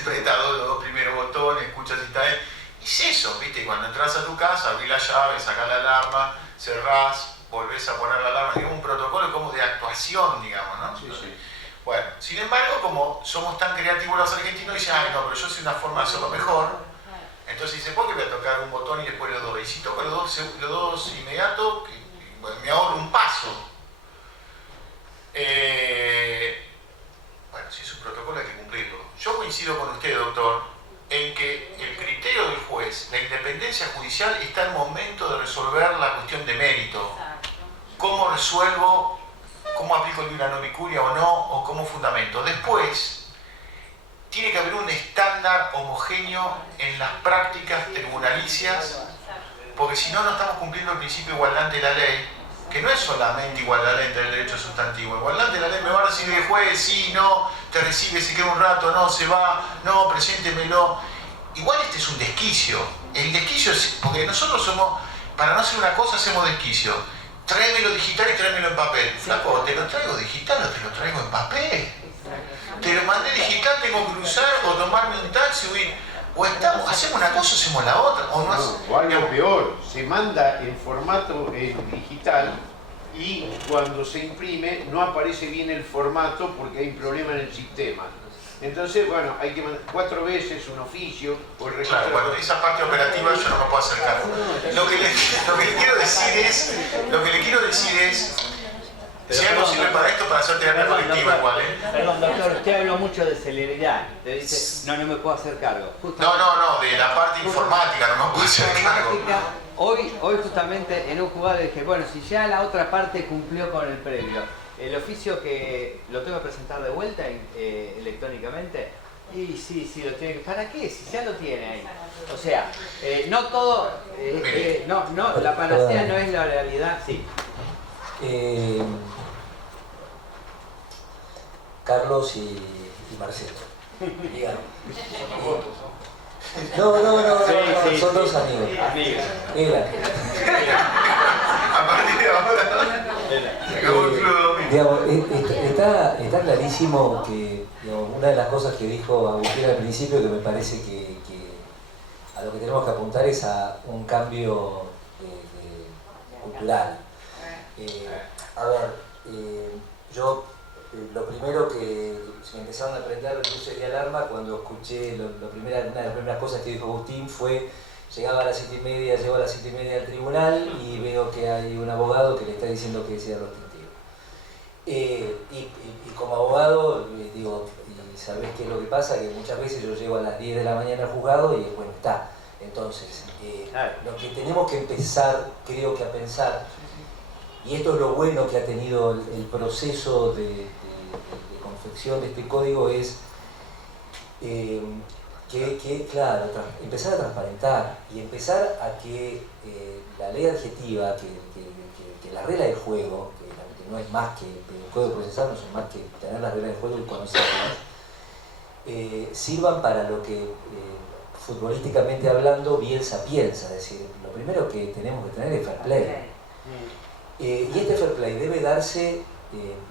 aprieta los dos primeros botones, escucha si está bien. Y es eso, ¿viste? Cuando entras a tu casa, abrís la llave, sacás la alarma, cerrás, volvés a poner la alarma. Digamos, un protocolo como de actuación, digamos, ¿no? Sí, sí. Bueno, sin embargo, como somos tan creativos los argentinos, dicen, ay, no, pero yo sé una forma de hacerlo mejor. Entonces dice, ¿por qué voy a tocar un botón y después los dos? Y si toco los dos inmediato, bueno, me ahorro un paso. Bueno, si es un protocolo hay que cumplirlo. Yo coincido con usted, doctor, en que el criterio del juez, la independencia judicial, está al momento de resolver la cuestión de mérito. ¿Cómo resuelvo, cómo aplico el una novicuria o no, o cómo fundamento? Después, tiene que haber un estándar homogéneo en las prácticas tribunalicias, porque si no, no estamos cumpliendo el principio de igualdad ante la ley, que no es solamente igualdad entre el derecho sustantivo. Igualdad ante la ley, me va a recibir el juez, sí, no, te recibe, se queda un rato, no, se va, no, preséntemelo. Igual este es un desquicio. El desquicio es, porque nosotros somos, para no hacer una cosa, hacemos desquicio. Tráemelo digital y tráemelo en papel. Flaco, ¿te lo traigo digital o te lo traigo en papel? Te lo mandé digital, tengo que cruzar o tomarme un taxi o hacemos una cosa, hacemos la otra. O, o algo peor, se manda en formato digital y cuando se imprime no aparece bien el formato porque hay un problema en el sistema. Entonces, bueno, hay que mandar 4 veces un oficio o el registro. Claro, bueno, esa parte operativa yo no me puedo hacer cargo. Lo que le quiero decir es Pero si algo perdón, sirve para esto, para hacer terapia colectiva igual, ¿eh? Perdón, doctor, usted habló mucho de celeridad. Te dice, no me puedo hacer cargo. No, de la parte informática no me puedo hacer cargo. Hoy justamente en un juzgado dije, bueno, si ya la otra parte cumplió con el previo, el oficio que lo tengo que presentar de vuelta electrónicamente, y sí, lo tiene que... ¿Para qué? Si ya lo tiene ahí. O sea, no todo... no, la panacea no es la realidad, sí. Carlos y Marcelo. Díganme. No, Sí, son dos amigos. Mira. A partir de ahora se acabó el club domingo. Digamos, está clarísimo que, digamos, una de las cosas que dijo Agustín al principio, que me parece que a lo que tenemos que apuntar es a un cambio cultural. Yo lo primero que me empezaron a prender las luces de alarma cuando escuché una de las primeras cosas que dijo Agustín fue: llegaba a las 7:30, llego a las 7:30 al tribunal y veo que hay un abogado que le está diciendo que sea restrictivo. Y como abogado, digo, ¿y sabés qué es lo que pasa? Que muchas veces yo llego a las 10 de la mañana al juzgado y bueno, está. Entonces, lo que tenemos que empezar, creo que a pensar, Y esto es lo bueno que ha tenido el proceso de confección de este código, es claro, empezar a transparentar y empezar a que la ley adjetiva, que la regla del juego, que no es más que el código procesal, no es más que tener las reglas del juego y conocerlas, sirvan para lo que futbolísticamente hablando Bielsa piensa. Es decir, lo primero que tenemos que tener es fair play. Y este fair play debe darse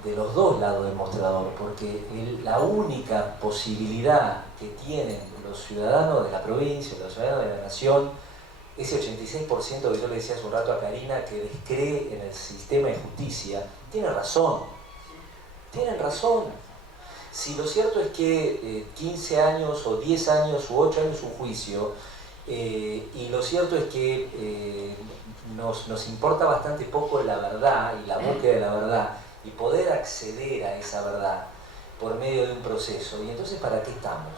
de los dos lados del mostrador, porque la única posibilidad que tienen los ciudadanos de la provincia, los ciudadanos de la nación, ese 86% que yo le decía hace un rato a Karina, que descree en el sistema de justicia, tiene razón. Tienen razón. Si lo cierto es que 15 años o 10 años o 8 años un juicio, y lo cierto es que nos importa bastante poco la verdad y la búsqueda de la verdad y poder acceder a esa verdad por medio de un proceso. Y entonces, ¿para qué estamos?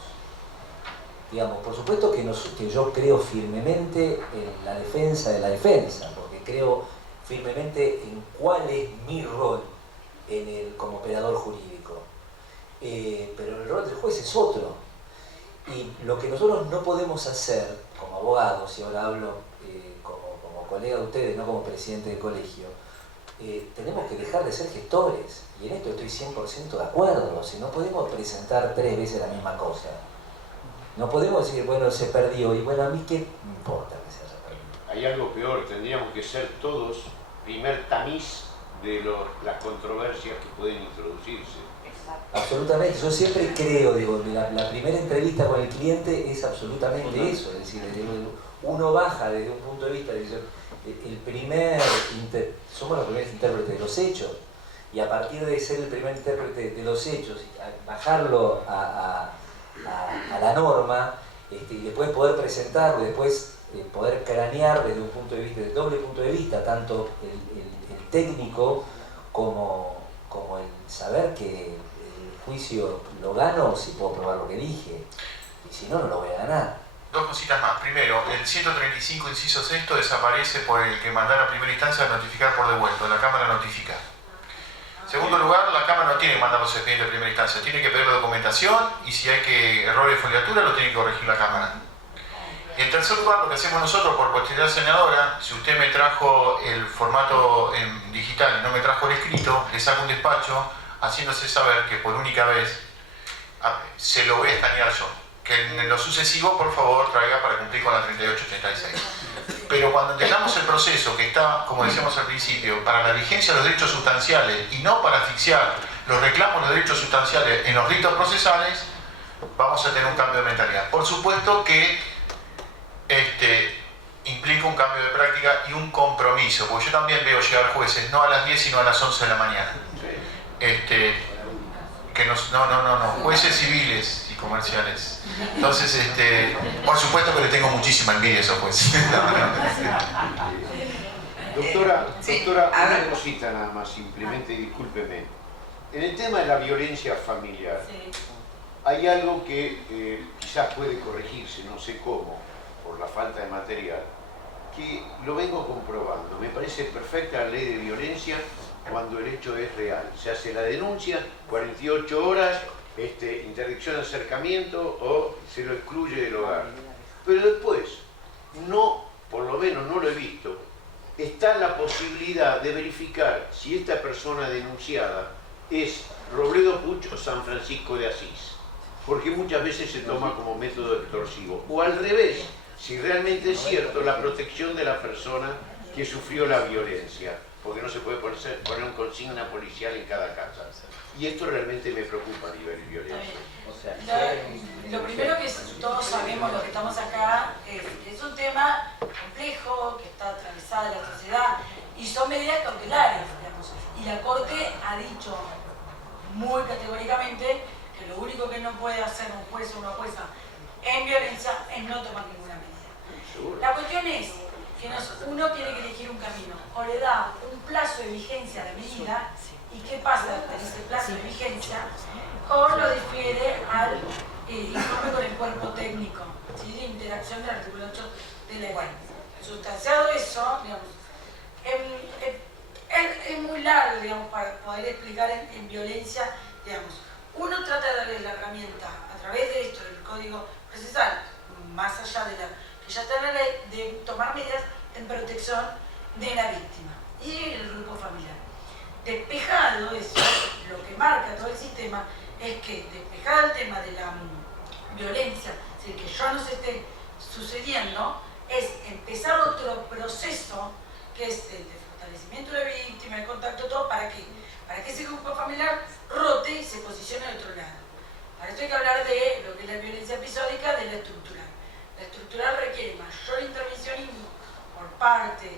Digamos, por supuesto que yo creo firmemente en la defensa de la defensa, porque creo firmemente en cuál es mi rol como operador jurídico. Pero el rol del juez es otro. Y lo que nosotros no podemos hacer como abogados, y ahora hablo como colega de ustedes, no como presidente de colegio, tenemos que dejar de ser gestores. Y en esto estoy 100% de acuerdo. Si no podemos presentar 3 veces la misma cosa. No podemos decir, bueno, se perdió, y bueno, a mí qué me importa que se haya perdido. Hay algo peor, tendríamos que ser todos primer tamiz de las controversias que pueden introducirse. Absolutamente, yo siempre creo, digo, la primera entrevista con el cliente es absolutamente eso, es decir, uno baja desde un punto de vista, somos los primeros intérpretes de los hechos, y a partir de ser el primer intérprete de los hechos, bajarlo a la norma, y después poder presentarlo, después poder cranear desde un punto de vista, desde doble punto de vista, tanto el técnico como el saber que el juicio lo gano si puedo probar lo que dije, y si no, no lo voy a ganar. 2 cositas más. Primero, el 135 inciso sexto desaparece por el que mandar a primera instancia a notificar por devuelto. La Cámara notifica. Segundo lugar, la Cámara no tiene que mandar los expedientes de primera instancia, tiene que pedir la documentación y si hay error de foliatura lo tiene que corregir la Cámara. Y en tercer lugar, lo que hacemos nosotros por posterioridad senadora, si usted me trajo el formato en digital y no me trajo el escrito, le saco un despacho haciéndose saber que por única vez se lo voy a escanear yo. Que en lo sucesivo, por favor, traiga para cumplir con la 3886. Pero cuando entendamos el proceso que está, como decíamos al principio, para la vigencia de los derechos sustanciales y no para asfixiar los reclamos de los derechos sustanciales en los ritos procesales, vamos a tener un cambio de mentalidad. Por supuesto que implica un cambio de práctica y un compromiso, porque yo también veo llegar jueces no a las 10 sino a las 11 de la mañana. Jueces civiles y comerciales. Entonces, por supuesto que le tengo muchísima envidia a esos jueces. Doctora, Sí, una cosita nada más, simplemente, discúlpeme. En el tema de la violencia familiar, hay algo que quizás puede corregirse, no sé cómo, por la falta de material, que lo vengo comprobando. Me parece perfecta la ley de violencia cuando el hecho es real. Se hace la denuncia, 48 horas, interdicción de acercamiento o se lo excluye del hogar. Pero después, por lo menos no lo he visto, está la posibilidad de verificar si esta persona denunciada es Robledo Puch o San Francisco de Asís, porque muchas veces se toma como método extorsivo. O al revés, si realmente es cierto la protección de la persona que sufrió la violencia, porque no se puede poner una consigna policial en cada casa. Y esto realmente me preocupa a nivel de violencia. Lo primero que todos sabemos, los que estamos acá, es que es un tema complejo, que está atravesada la sociedad, y son medidas cautelares, digamos. Y la Corte ha dicho muy categóricamente que lo único que no puede hacer un juez o una jueza en violencia es no tomar ninguna medida. La cuestión es que uno tiene que elegir un camino, o le da un plazo de vigencia a la medida, y qué pasa en ese plazo de vigencia, o lo difiere al informe con el cuerpo técnico, ¿sí? De interacción del artículo 8 de la ley. Sustanciado eso, digamos, es largo, digamos, para poder explicar en violencia, digamos. Uno trata de darle la herramienta a través de esto, del Código Procesal, más allá de la que ya está en la ley, de tomar medidas en protección de la víctima y el grupo familiar. Despejado eso, lo que marca todo el sistema es que despejado el tema de la violencia, es decir, que ya no se esté sucediendo, es empezar otro proceso que es el de fortalecimiento de la víctima, el contacto, todo, ¿para qué? Para que ese grupo familiar rote y se posicione al otro lado. Para esto hay que hablar de lo que es la violencia episódica, de la estructural. La estructural requiere mayor intervencionismo por parte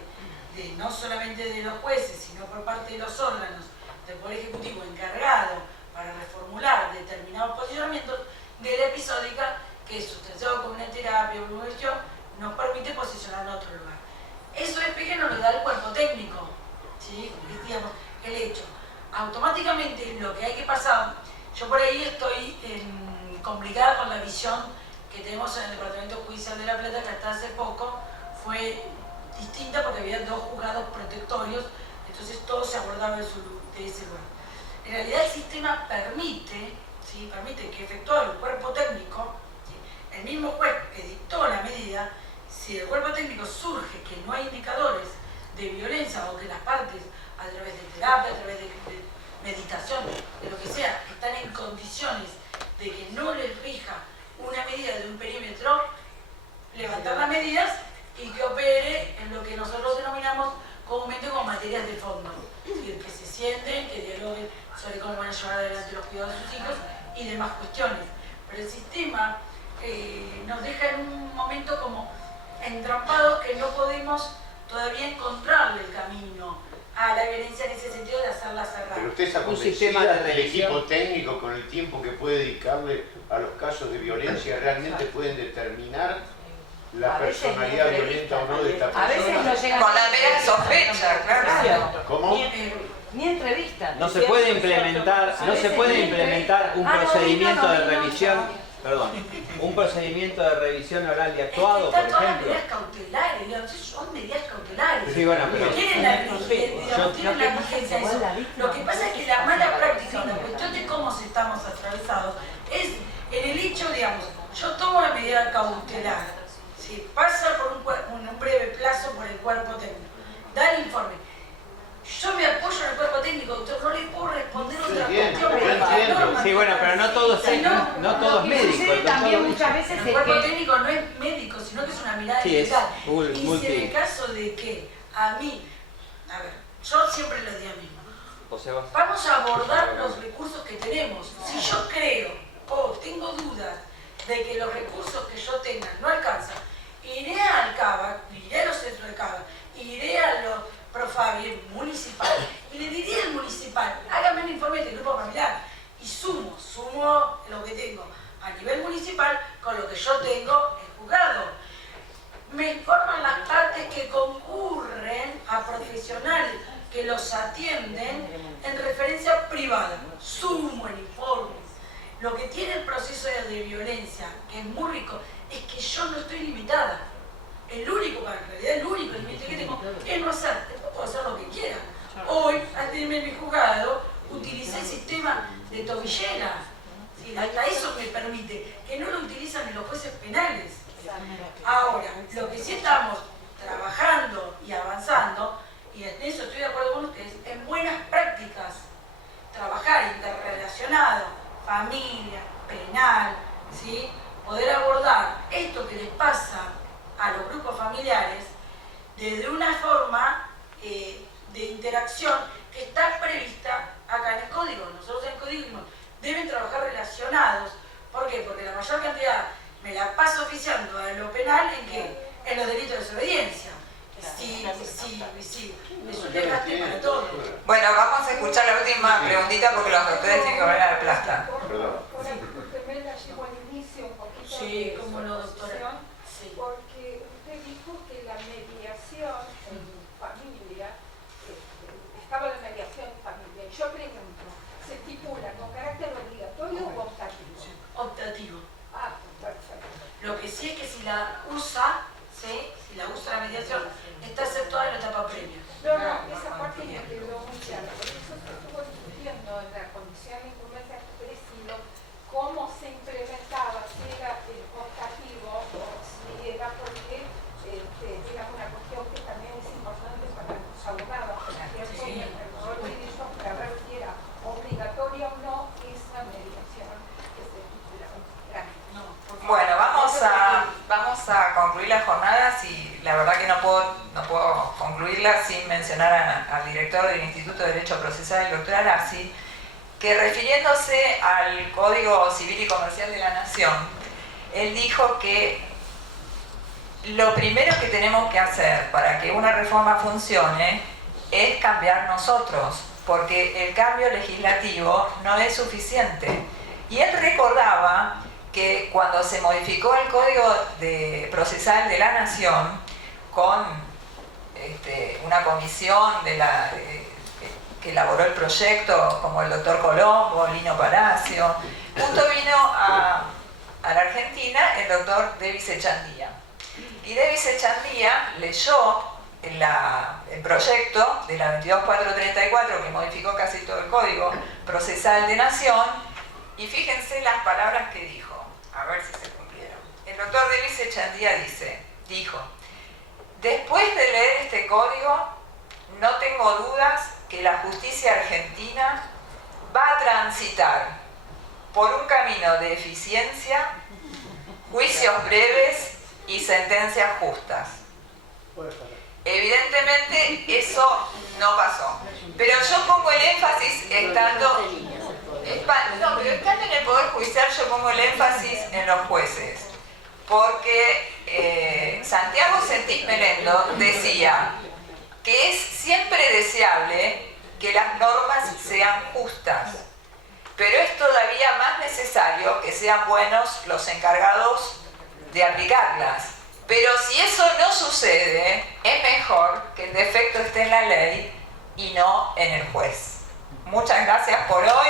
de no solamente de los jueces, sino por parte de los órganos del Poder Ejecutivo encargado para reformular determinados posicionamientos, de la episódica, que es sustanciado como una terapia o una gestión, nos permite posicionarnos en otro lugar. Eso despeje nos lo da el cuerpo técnico, ¿sí? Digamos, el hecho. Automáticamente lo que hay que pasar, yo por ahí estoy complicada con la visión que tenemos en el Departamento Judicial de La Plata, que hasta hace poco fue distinta porque había 2 juzgados protectorios, entonces todo se abordaba de ese lugar. En realidad el sistema permite, ¿sí? Permite que efectúe el cuerpo técnico, ¿sí? El mismo juez que dictó la medida, si el cuerpo técnico surge que no hay indicadores de violencia o que las partes, a través de terapia, a través de meditación, de lo que sea, están en condiciones de que no les rija una medida de un perímetro, levantar las medidas y que opere en lo que nosotros denominamos comúnmente como materias de fondo. Es decir, que se sienten, que dialoguen sobre cómo van a llevar adelante los cuidados de sus hijos y demás cuestiones. Pero el sistema nos deja en un momento como entrampados que no podemos todavía encontrarle el camino a la violencia en ese sentido de hacerla cerrar. Pero usted está convencida del equipo técnico con el tiempo que puede dedicarle a los casos de violencia realmente pueden determinar la personalidad violenta o no de esta persona. A veces no llegan Con la mera sospecha, claro. ¿Cómo? ni entrevistas. No se puede implementar, no se puede implementar un procedimiento de revisión, perdón, un procedimiento de revisión oral y actuado, por Están todas las ejemplo. medidas cautelares, digamos, son medidas cautelares. Sí, bueno, pero Tienen la vigencia de eso. Lo que pasa es que la mala práctica, la cuestión de cómo estamos atravesados, es en el hecho, digamos, yo tomo la medida cautelar, ¿sí? Pasa por un breve plazo por el cuerpo técnico, da el informe. Yo me apoyo en el cuerpo técnico, doctor, no le puedo responder otra cuestión. sí, bueno, pero no todo es médico. También muchas veces El cuerpo técnico no es médico, sino que es una mirada integral. Y si en el caso de que a mí, a ver, yo siempre lo digo mismo, vamos a abordar los recursos que tenemos. Si yo creo o tengo dudas de que los recursos que yo tenga no alcanzan, iré al CABA, iré a los centros de CABA, iré a los Profabi municipal y le diría al municipal, hágame un informe del grupo familiar y sumo lo que tengo a nivel municipal con lo que yo tengo en juzgado. Me informan las partes que concurren a profesionales que los atienden en referencia privada. Sumo el informe. Lo que tiene el proceso de violencia, que es muy rico, es que yo no estoy limitada. En realidad el único límite que tengo es no hacer, después puedo hacer lo que quiera. Hoy, antes de irme a mi juzgado, utilicé el sistema de tobillera. ¿Sí? Hasta eso me permite, que no lo utilizan en los jueces penales. Ahora, lo que sí estamos trabajando y avanzando, y en eso estoy de acuerdo con ustedes, en buenas prácticas. Trabajar interrelacionado, familia, penal, ¿sí? Poder abordar esto que les pasa a los grupos familiares desde una forma de interacción que está prevista acá en el código. Nosotros en el código deben trabajar relacionados. ¿Por qué? Porque la mayor cantidad me la paso oficiando a lo penal en los delitos de desobediencia. Sí. Es un desgaste para todos. Bueno, vamos a escuchar la última preguntita porque los doctores tienen que volver a la plaza. Usted la llevo al inicio un poquito Sí, de como lo doctora. Sí. Porque usted dijo que la mediación en familia, estaba la mediación en familia. Yo pregunto, ¿se estipula con carácter obligatorio o optativo? Optativo. Ah, perfecto. Lo que sí es que si la usa, ¿sí? Si la usa la mediación, está aceptada en la etapa previa. No, esa parte me quedó muy clara. Por concluir la jornada, y la verdad que no puedo concluirla sin mencionar al director del Instituto de Derecho Procesal, el doctor Arasi, que refiriéndose al Código Civil y Comercial de la Nación, él dijo que lo primero que tenemos que hacer para que una reforma funcione es cambiar nosotros, porque el cambio legislativo no es suficiente. Y él recordaba que cuando se modificó el Código Procesal de la Nación con una comisión que elaboró el proyecto, como el doctor Colombo, Lino Palacio, justo vino a la Argentina el doctor Davis Echandía. Y Davis Echandía leyó el proyecto de la 22434 que modificó casi todo el Código Procesal de Nación, y fíjense las palabras que dijo, a ver si se cumplieron. El doctor Davis Echandía dijo: después de leer este código, no tengo dudas que la justicia argentina va a transitar por un camino de eficiencia, juicios breves y sentencias justas. Evidentemente eso no pasó, pero yo pongo el énfasis estando en el Poder Judicial, yo pongo el énfasis en los jueces, porque Santiago Sentís Melendo decía que es siempre deseable que las normas sean justas, pero es todavía más necesario que sean buenos los encargados de aplicarlas. Pero si eso no sucede, es mejor que el defecto esté en la ley y no en el juez. Muchas gracias por hoy.